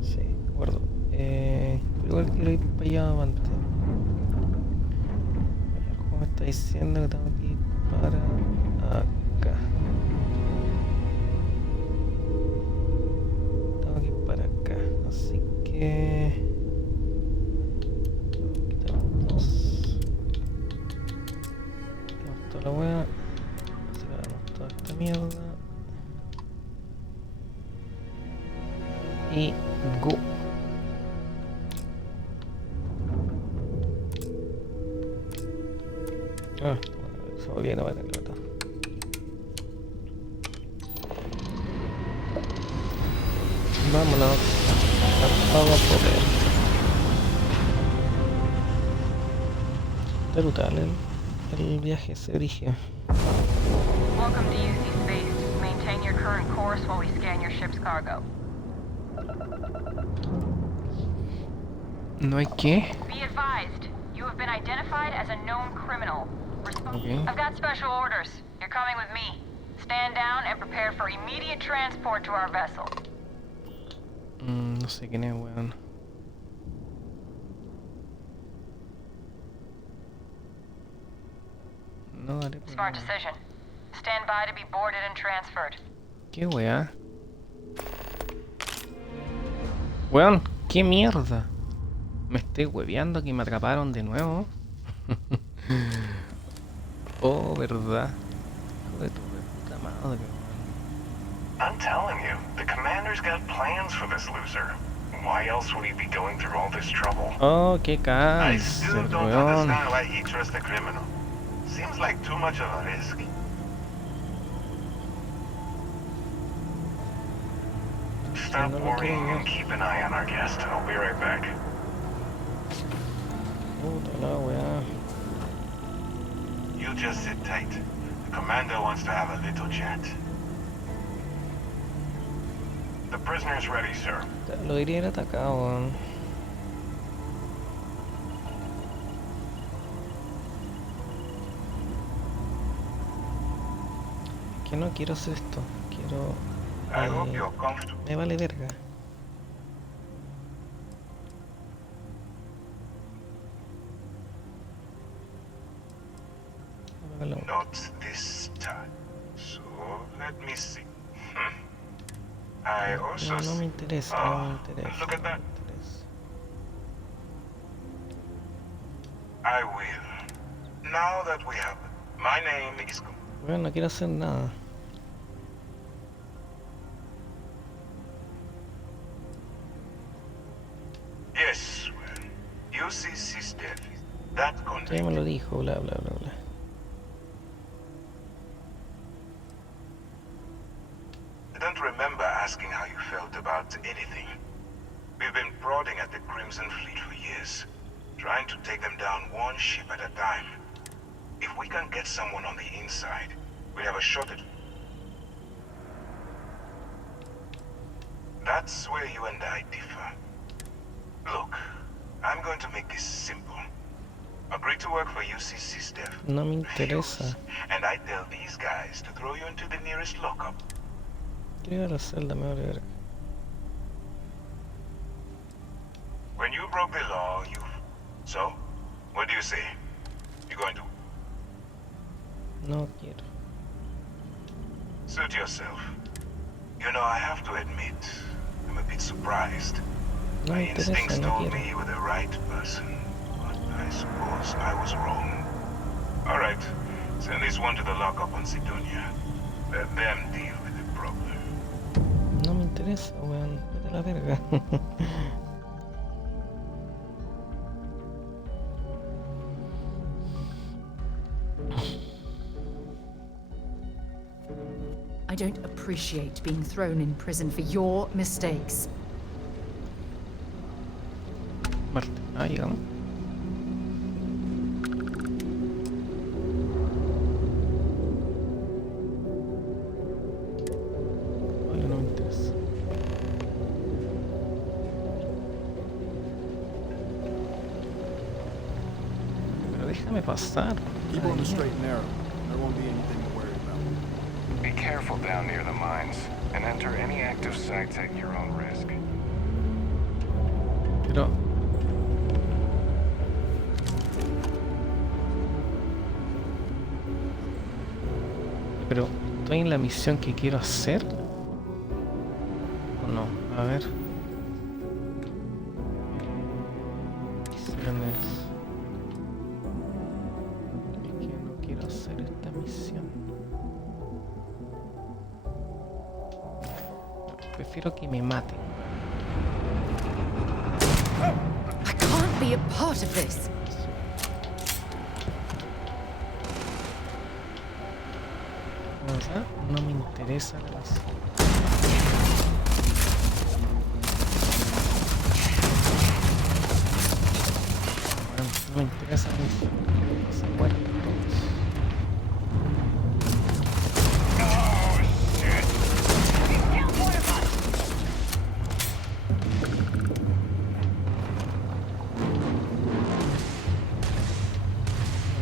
Sí, guardo. Pero igual quiero ir para allá adelante. El juego me está diciendo que tengo que ir para acá. Tengo que ir para acá. Así que... la wea, sacamos toda esta mierda y go. Se volvió a ver el gato. Vámonos a todo poder. Está brutal el viaje, ese brígido. Welcome to UC Space. Maintain your current course while we scan your ship's cargo. No hay que. Be advised, you have been identified as a known criminal. Okay. I've got special orders. You're coming with me. Stand down and prepare for immediate transport to our vessel. No sé quién es, weón. No, dale. Smart decision. Stand by to be boarded and transferred. Qué weá. Weón, qué mierda. Me estoy hueveando que me atraparon de nuevo. Oh, verdad. Hijo de tu puta madre, weón. I'm telling you, the commander's got plans for this loser. Why else would he be going through all this trouble? Oh, qué I still cáncer, don't weón. understand why he trusts a criminal. Seems like too much of a risk. Stop worrying and keep an eye on our guest. I'll be right back. Puta la weá. You just sit tight. The commander wants to have a little chat. The prisoner's ready, sir. Lo diría ir atacado, weón. Es que no quiero hacer esto. Quiero... I hope you're comfortable. Me vale verga. Not this time. So, let me see. I also No me interesa, no me interesa. Look at that. I will. Now that we have it. My name is... Bueno, no quiero hacer nada. Yes, well, UCC Starfield. That contact. Ya me lo dijo, bla bla bla bla. I don't remember asking how you felt about anything. We've been prodding at the Crimson Fleet for years, trying to take them down one ship at a time. If we can get someone on the inside, we have a shot at... That's where you and I differ. Look, I'm going to make this simple. Agree to work for UCC Steph. No me interesa. And I tell these guys to throw you into the nearest lockup. Quiero ir a la celda, me vale verga. When you broke the law, you... So? What do you say? You going to... No quiero. Suit yourself. You know, I have to admit, I'm a bit surprised. No My me instincts interesa, no told quiero. me you were the right person, but I suppose I was wrong. Alright, send this one to the lockup on Sidonia. Let them deal with the problem. No me interesa, weón. Vete a la verga. I don't appreciate being thrown in prison for your mistakes. Marte. Ah, llegamos. Oye, no me interesa. Pero déjame pasar. Keep on the straight and narrow. There won't be anything to worry about. Be careful down near the mines, and enter any active sites at your own risk. Pero... Pero, ¿estoy en la misión que quiero hacer? ¿O no? A ver. Misiones. Es que no quiero hacer esta misión. Prefiero que me maten. I can't be a part of this. ¿Verdad? No me interesa la misión. Bueno, no me interesa. esa misión. Que se mueran todos.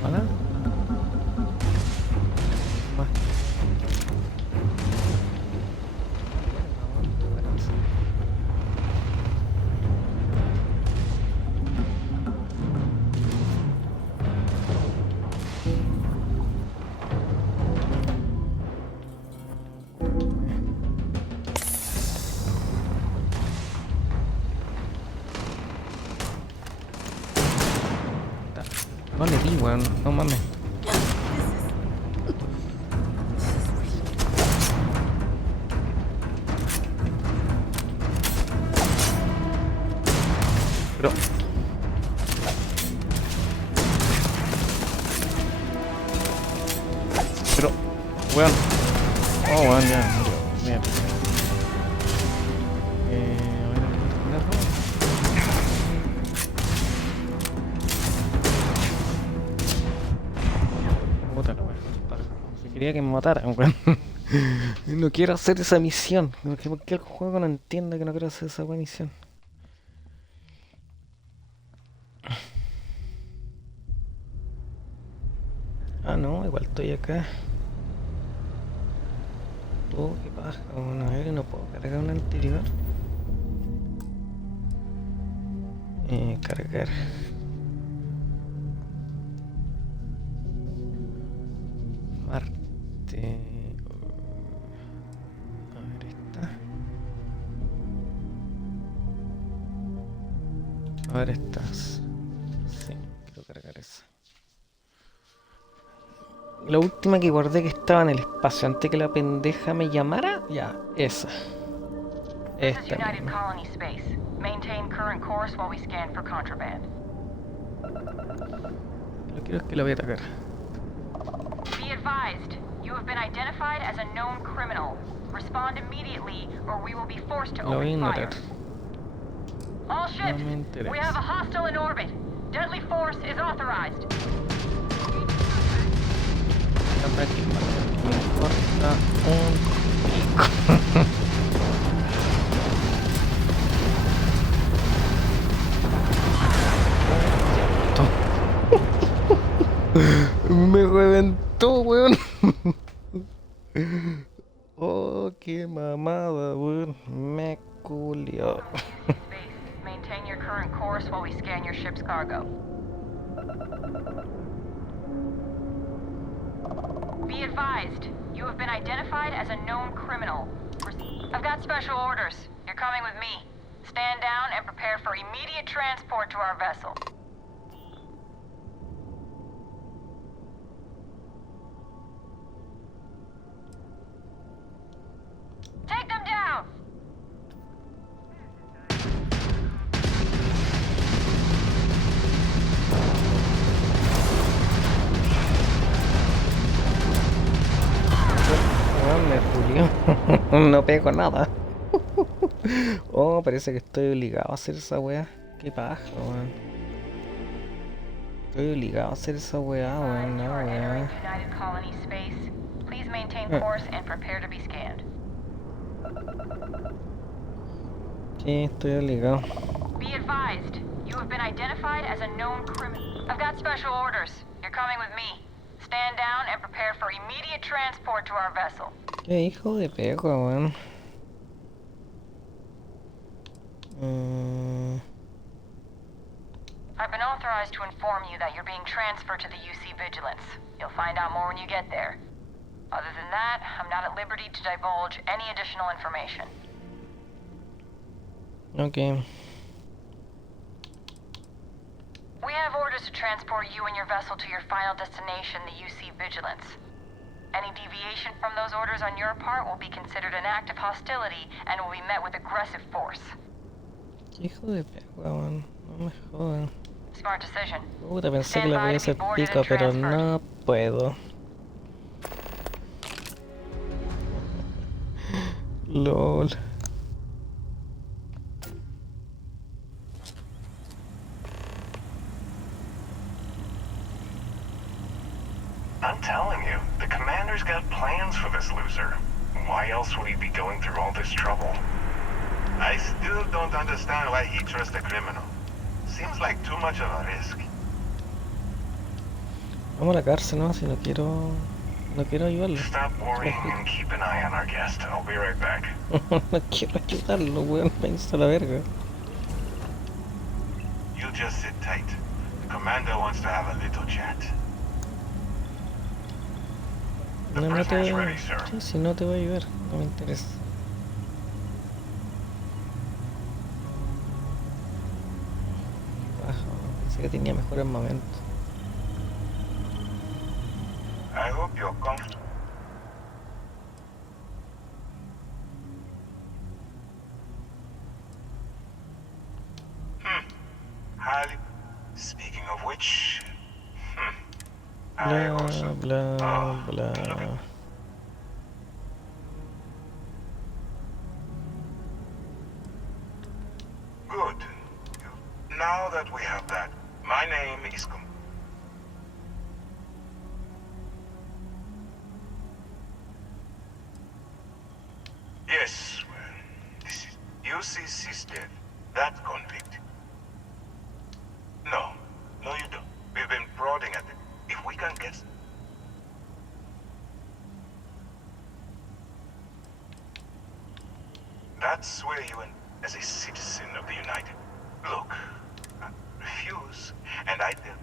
¿Vale? Más. No le di, weón, no mames. Pero... Pero... Weón. Oh, weón, ya, murió. Mierda. A ver, puta la weón. Si quería que me mataran, weón. No quiero hacer esa misión. Porque el juego no entiende que no quiero hacer esa buena misión. Ah, no, igual estoy acá. Oh, qué paja. Bueno, a ver, no puedo cargar un anterior. Cargar. Parte. A ver, esta. A ver, estas. Sí, quiero cargar esa. La última que guardé que estaba en el espacio antes que la pendeja me llamara, ya, esa. Esta misma. Lo que quiero es que la voy a atacar. Be advised, you have been identified as a known criminal. Respond immediately or we will be forced to Lo voy a open fire. ignorar. All ships, No me interesa. we have a hostile in orbit. Deadly force is authorized. Aquí, me importa un pico. Me reventó, weón. Oh, qué mamada, weón. Me culió. Maintain your current course while we scan your ship's cargo. Be advised, you have been identified as a known criminal. I've got special orders. You're coming with me. Stand down and prepare for immediate transport to our vessel. Take them down! Me culió. No pego nada. Oh, parece que estoy obligado a hacer esa weá. Qué paja, weón. Estoy obligado a hacer esa weá, weón. No, weón. United Colony space. Please maintain course and prepare to be scanned. Sí, estoy obligado. Be advised, you have been identified as a known criminal. I've got special orders. You're coming with me. Stand down and prepare for immediate transport to our vessel. Qué hijo de perra, weón. I've been authorized to inform you that you're being transferred to the UC Vigilance. You'll find out more when you get there. Other than that, I'm not at liberty to divulge any additional information. Okay. We have orders to transport you and your vessel to your final destination, the UC Vigilance. Any deviation from those orders on your part will be considered an act of hostility and will be met with aggressive force. Hijo de perra, weón. No me jodan. Smart decision. Puta, pensé que la podía hacer pico, pero no puedo. LOL. I'm telling you, the commander's got plans for this loser. Why else would he be going through all this trouble? I still don't understand why he trusts a criminal. Seems like too much of a risk. Vamos a la cárcel, ¿no? Si no quiero ayudarlo. Stop worrying and keep an eye on our guest. I'll be right back. No quiero ayudarlo, weón. Váyanse a la verga. You just sit tight. The commander wants to have a little chat. No, no te voy a... Sí, si no te voy a ayudar. No me interesa. Baja, pensé que tenía mejores momentos. I hope you're comfortable. Highly. Speaking of which, Bla, bla, bla. Good. Now that we have that, my name is Yes, well, this is UCC's death. That convict. No, you don't. We've been prodding at it. If we can get... That's where you and as a citizen of the United... Look, refuse, and I did.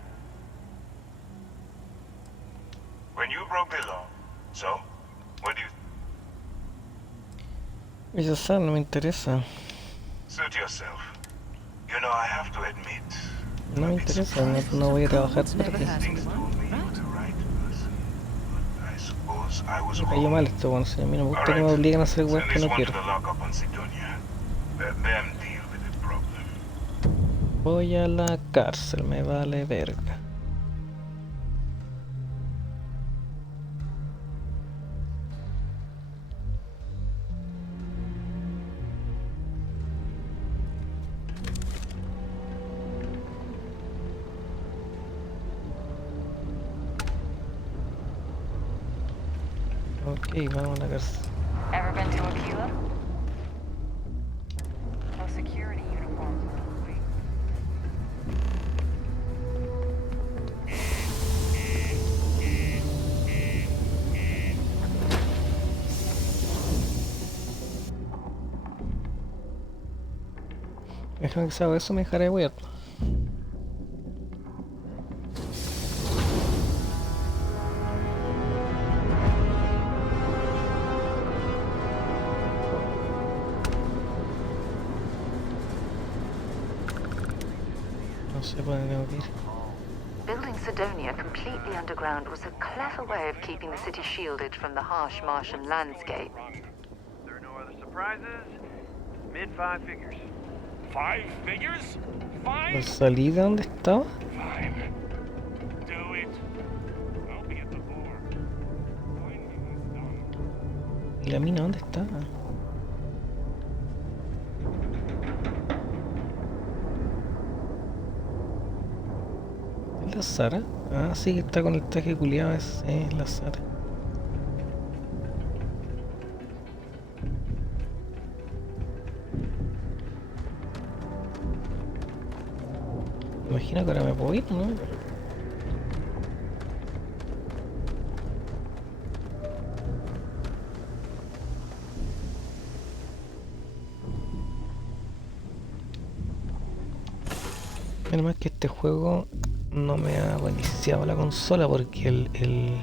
When you broke the law, so, what do you... Ya está, no me interesa. Suit yourself. You know, I have to admit... No me interesa, no voy a trabajar para ti. Me cayó mal esto, bueno, si a mí no me gusta que me obliguen a hacer weas que no quiero. Voy a la cárcel, me vale verga. Ok, vamos a la cárcel. Ever been to Aquila? No security uniforms. Déjame que se haga eso, me dejaré weird. No sé por dónde tengo que ir. Building Sidonia completely underground was a clever way of keeping the city shielded from the harsh Martian landscape. There are no other surprises. Mid-five figures. 5 figures? 5? ¿La salida dónde estaba? 5. Do it. I'll be at the bar. Find me when it's done. ¿Y la mina dónde está? ¿Es la Sara? Ah, sí, que está con el traje culiado, es la Sara. Imagino que ahora me puedo ir, ¿no? Menos mal que este juego no me ha iniciado la consola porque el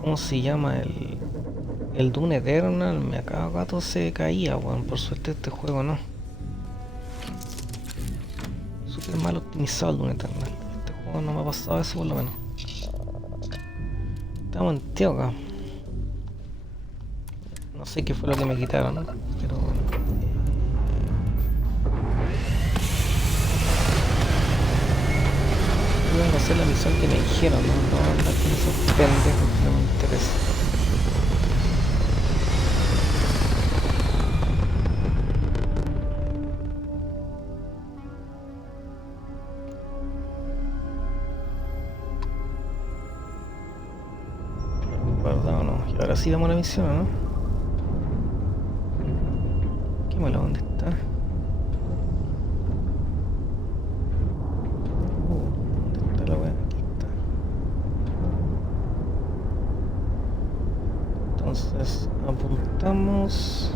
¿cómo se llama? El Doom Eternal me a cada gato se caía, weón. Por suerte este juego no. Súper mal optimizado el Doom Eternal. Este juego no me ha pasado eso por lo menos. Estamos en Tioga. No sé qué fue lo que me quitaron, ¿no? Pero bueno. Yo vengo a hacer la misión que me dijeron, no andar con esos pendejos que no me interesan. Ahora sí vamos a la misión, ¿no? Qué malo, ¿dónde está? ¿Dónde está la weá? Aquí está. Entonces apuntamos.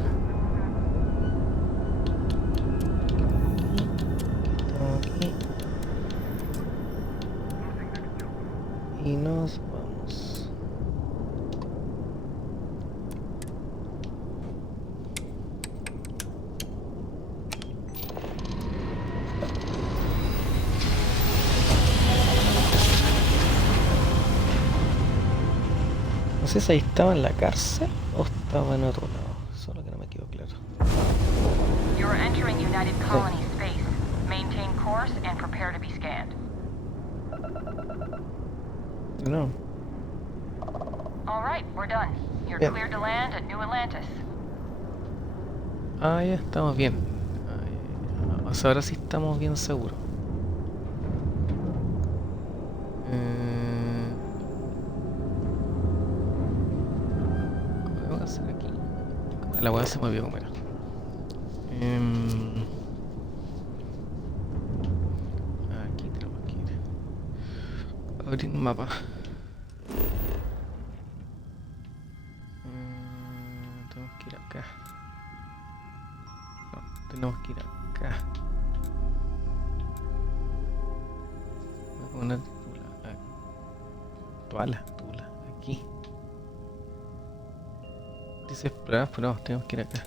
Aquí. Y nos vamos. No sé si ahí estaba en la cárcel o estaba en otro lado. Solo que no me quedó claro. You're entering United Colony space. Maintain course and prepare to be scanned. No. All right, we're done. You're Bien. cleared to land at New Atlantis. Ah, ya estamos bien. O sea, ahora sí estamos bien seguros. ¿Cómo voy a hacer aquí? La hueá se movió como era. Aquí tenemos que ir. Abrir un mapa. Tenemos que ir acá. No, tenemos que ir acá. Una tula. Tula. Aquí. Dice explorar, pero no, tenemos que ir acá.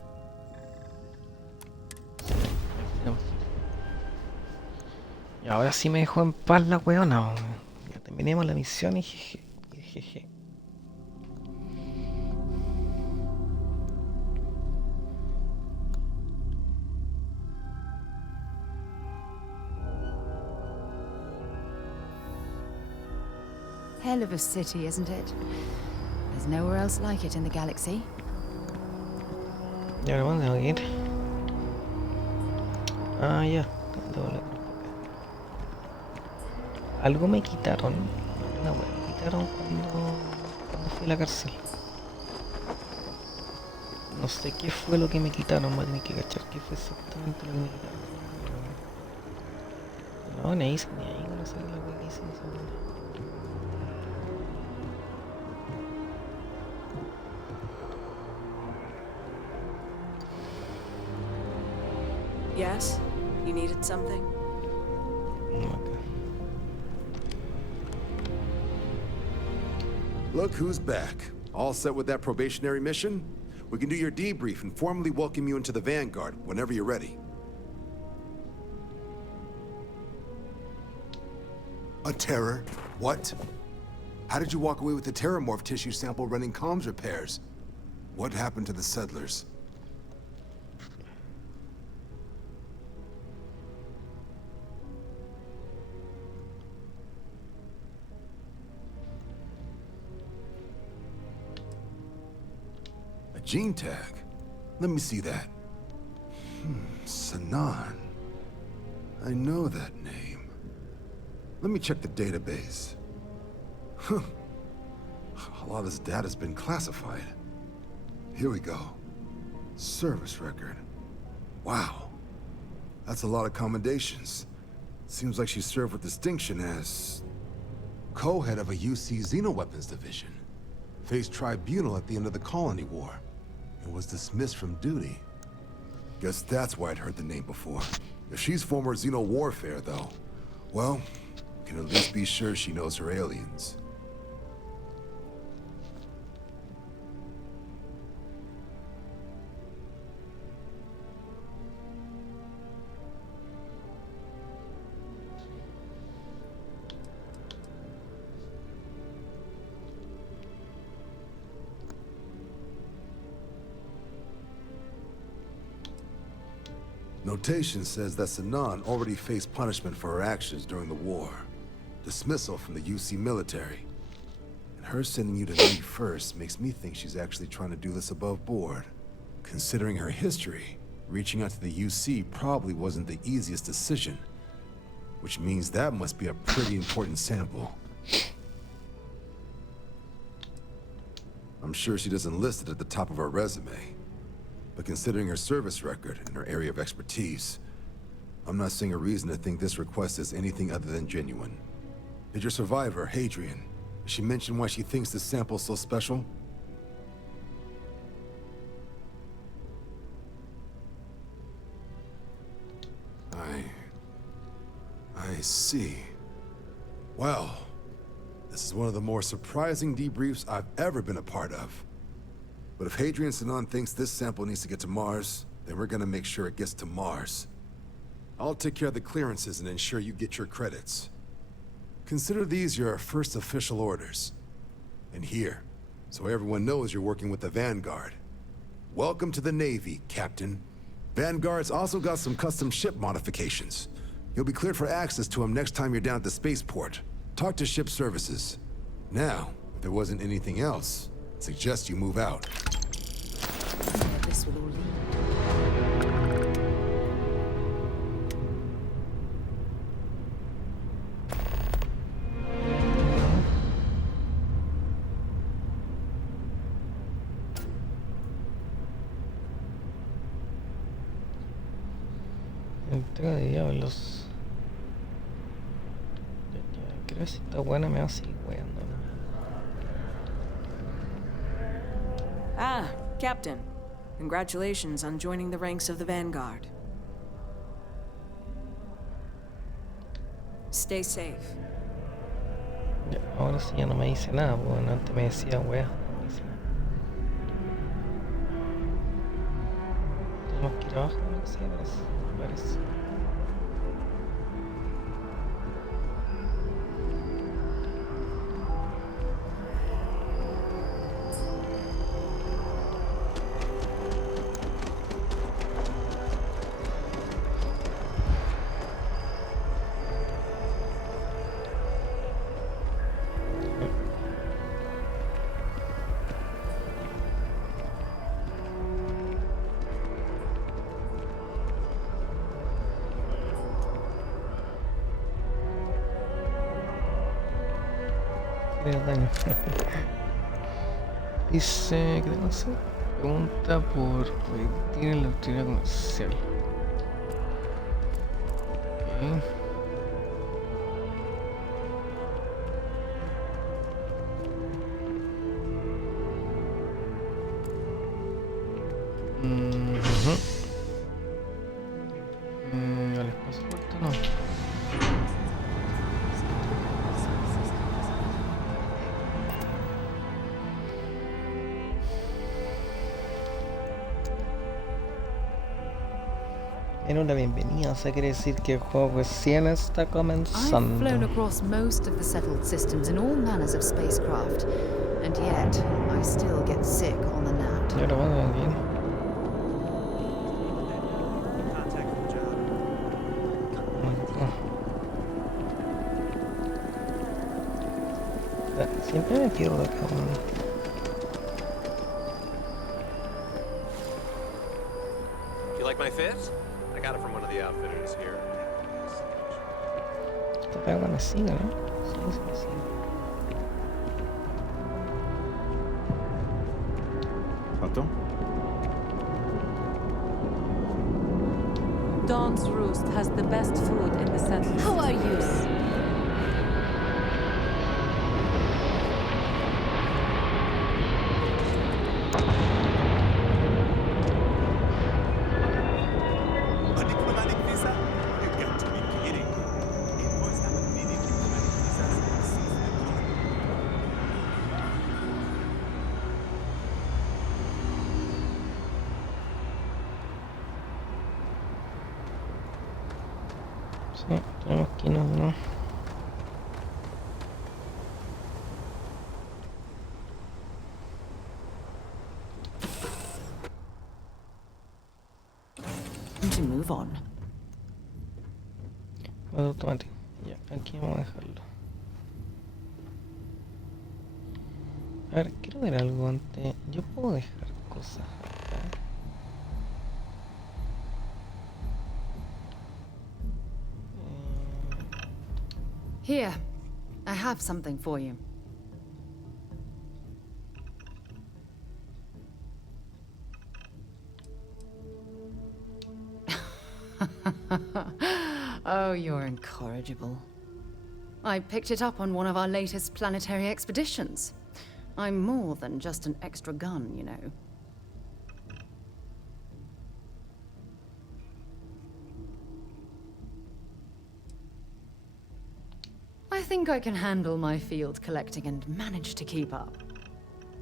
Y ahora sí me dejó en paz la weona. Ya terminemos la misión y jeje. Hell of a city, isn't it? There's nowhere else like it in the galaxy. ¿Y ahora dónde tengo que ir? Ah, ya. Algo me quitaron. Una wea me quitaron cuando fui a la cárcel. No sé qué fue lo que me quitaron, voy a tener que cachar qué fue exactamente lo que me quitaron. No, ni ahí con esa la wea que hice. Yes? You needed something? Look who's back. All set with that probationary mission? We can do your debrief and formally welcome you into the Vanguard whenever you're ready. A terror? What? How did you walk away with the terramorph tissue sample running comms repairs? What happened to the settlers? A gene tag? Let me see that. Sanan. I know that name. Let me check the database. Huh. A lot of this data's been classified. Here we go. Service record. Wow. That's a lot of commendations. Seems like she served with distinction as co-head of a UC Xenoweapons division. Faced tribunal at the end of the Colony War. And was dismissed from duty. Guess that's why I'd heard the name before. If she's former Xeno warfare, though, well, can at least be sure she knows her aliens. Notation says that Sanan already faced punishment for her actions during the war. Dismissal from the UC military. And her sending you to me first makes me think she's actually trying to do this above board. Considering her history, reaching out to the UC probably wasn't the easiest decision. Which means that must be a pretty important sample. I'm I'm sure she doesn't list it at the top of her resume. But considering her service record and her area of expertise, I'm not seeing a reason to think this request is anything other than genuine. Did your survivor, Hadrian, did she mention why she thinks this sample's so special? I see. Well, this is one of the more surprising debriefs I've ever been a part of. But if Hadrian Sinan thinks this sample needs to get to Mars, then we're gonna make sure it gets to Mars. I'll take care of the clearances and ensure you get your credits. Consider these your first official orders. And here, so everyone knows you're working with the Vanguard. Welcome to the Navy, Captain. Vanguard's also got some custom ship modifications. You'll be cleared for access to them next time you're down at the spaceport. Talk to ship services. Now, if there wasn't anything else, I suggest you move out. Yeah, this will all lead. Entrega de diablos. Creo que si está buena me va a seguir weando. Ah, Captain. Congratulations on joining the ranks of the Vanguard. Stay safe. Ya, ahora sí ya no me dice nada, porque antes me decía wea. No me dice nada. Tenemos que ir abajo, lo que sea, parece. Daño. Dice, ¿qué tengo que hacer? Pregunta por proyectil en la autoridad comercial. Ok. Al espacio corto no. Era una bienvenida, o sea, quiere decir que el juego recién está I've comenzando. flown across most of the settled systems in all manners of spacecraft, and yet I still get sick on the land. Y ahora bueno, aquí. Siempre me pierdo acá, You like my fit? I got it from one of the outfitters here. Esta pega me sigue, ¿no? Sí, me sigue. ¿Pato? Dawn's Roost has the best food in the center. How are you? A diplomatic visa? You got to be kidding. Invoice haven't needed diplomatic visas since the colony. Sí, tenemos que irnos, ¿no? To move on. Modo automático. Ya, aquí vamos a dejarlo. A ver, quiero ver algo antes. Yo puedo dejar cosas acá. Here, I have something for you. Oh, you're incorrigible. I picked it up on one of our latest planetary expeditions. I'm more than just an extra gun, you know. I think I can handle my field collecting and manage to keep up.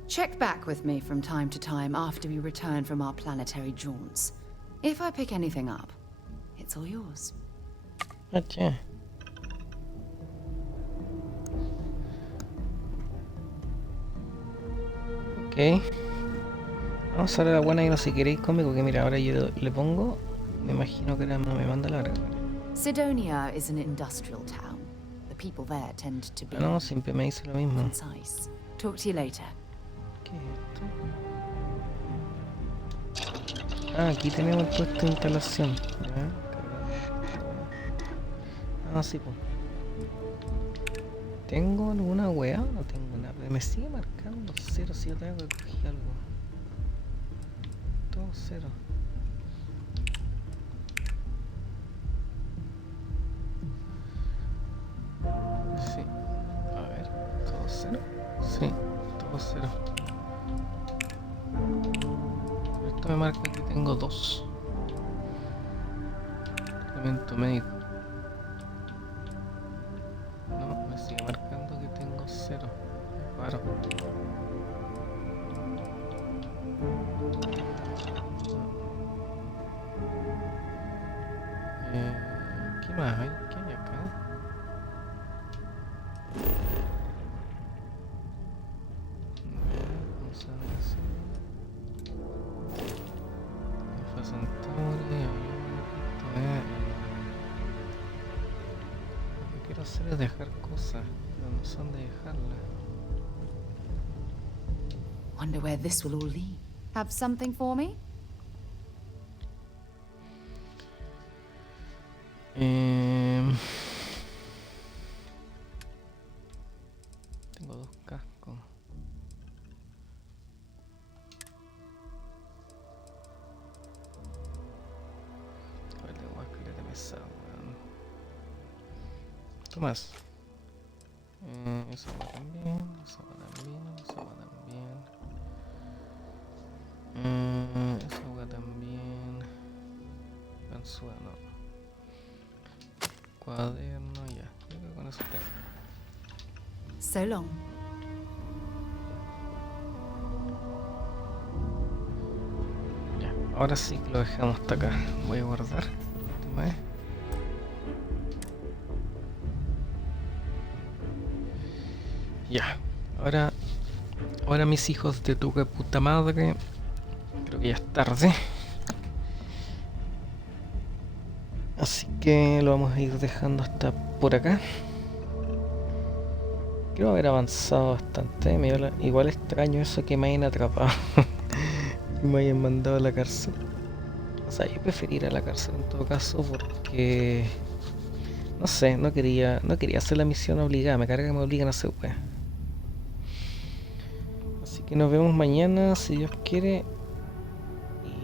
Check back with me from time to time after we return from our planetary jaunts. If I pick anything up, it's all yours. Gotcha. Ok. Vamos a ver la buena y no si queréis conmigo, que mira, ahora yo le pongo, me imagino que ahora no me manda la hora. Sidonia is an industrial town. The people there tend to be No, siempre me dice lo mismo. concise. Talk to you later. ¿Qué es esto? Ah, aquí tenemos el puesto de instalación. Ya, ah, sí, pues. ¿Tengo alguna weá? No tengo nada. Me sigue marcando cero si yo tengo que coger algo. Todo cero. Sí. A ver. ¿Todo cero? Sí. Todo cero. Esto me marca que tengo 2. Elemento médico. No, me sigue marcando que tengo 0. Claro. ¿Qué más hay? ¿Qué hay acá? Vamos a ver si... Alfa Centauri, lo que quiero hacer es dejar cosas, pero no son de dejarlas. Wonder where this will all lead. Have something for me? Tengo 2 cascos. A ver, tengo más que de pesado, weón. ¿Qué más? Eso va también, eso va también, eso va también. Eso va también. Ganzúa, no. Cuaderno, ya. Creo que con eso tengo. So long. Ya, ahora sí que lo dejamos hasta acá. Voy a guardar. Última vez. Ya, ahora mis hijos de tu puta madre, creo que ya es tarde. Así que lo vamos a ir dejando hasta por acá. Quiero haber avanzado bastante, igual extraño eso que me hayan atrapado y me hayan mandado a la cárcel. O sea, yo preferiría ir a la cárcel en todo caso porque... No sé, no quería hacer la misión obligada, me carga que me obligan a hacer wea. Así que nos vemos mañana, si Dios quiere.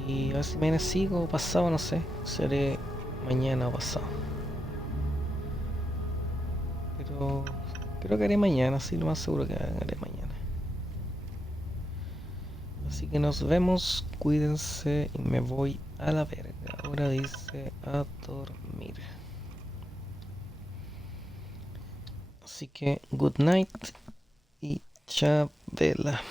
Y a ver si mañana sigo o pasado, no sé. Si haré mañana o pasado. Pero creo que haré mañana, sí, lo más seguro que haré mañana. Así que nos vemos, cuídense y me voy a la verga. Ahora dice a dormir. Así que good night y chabela.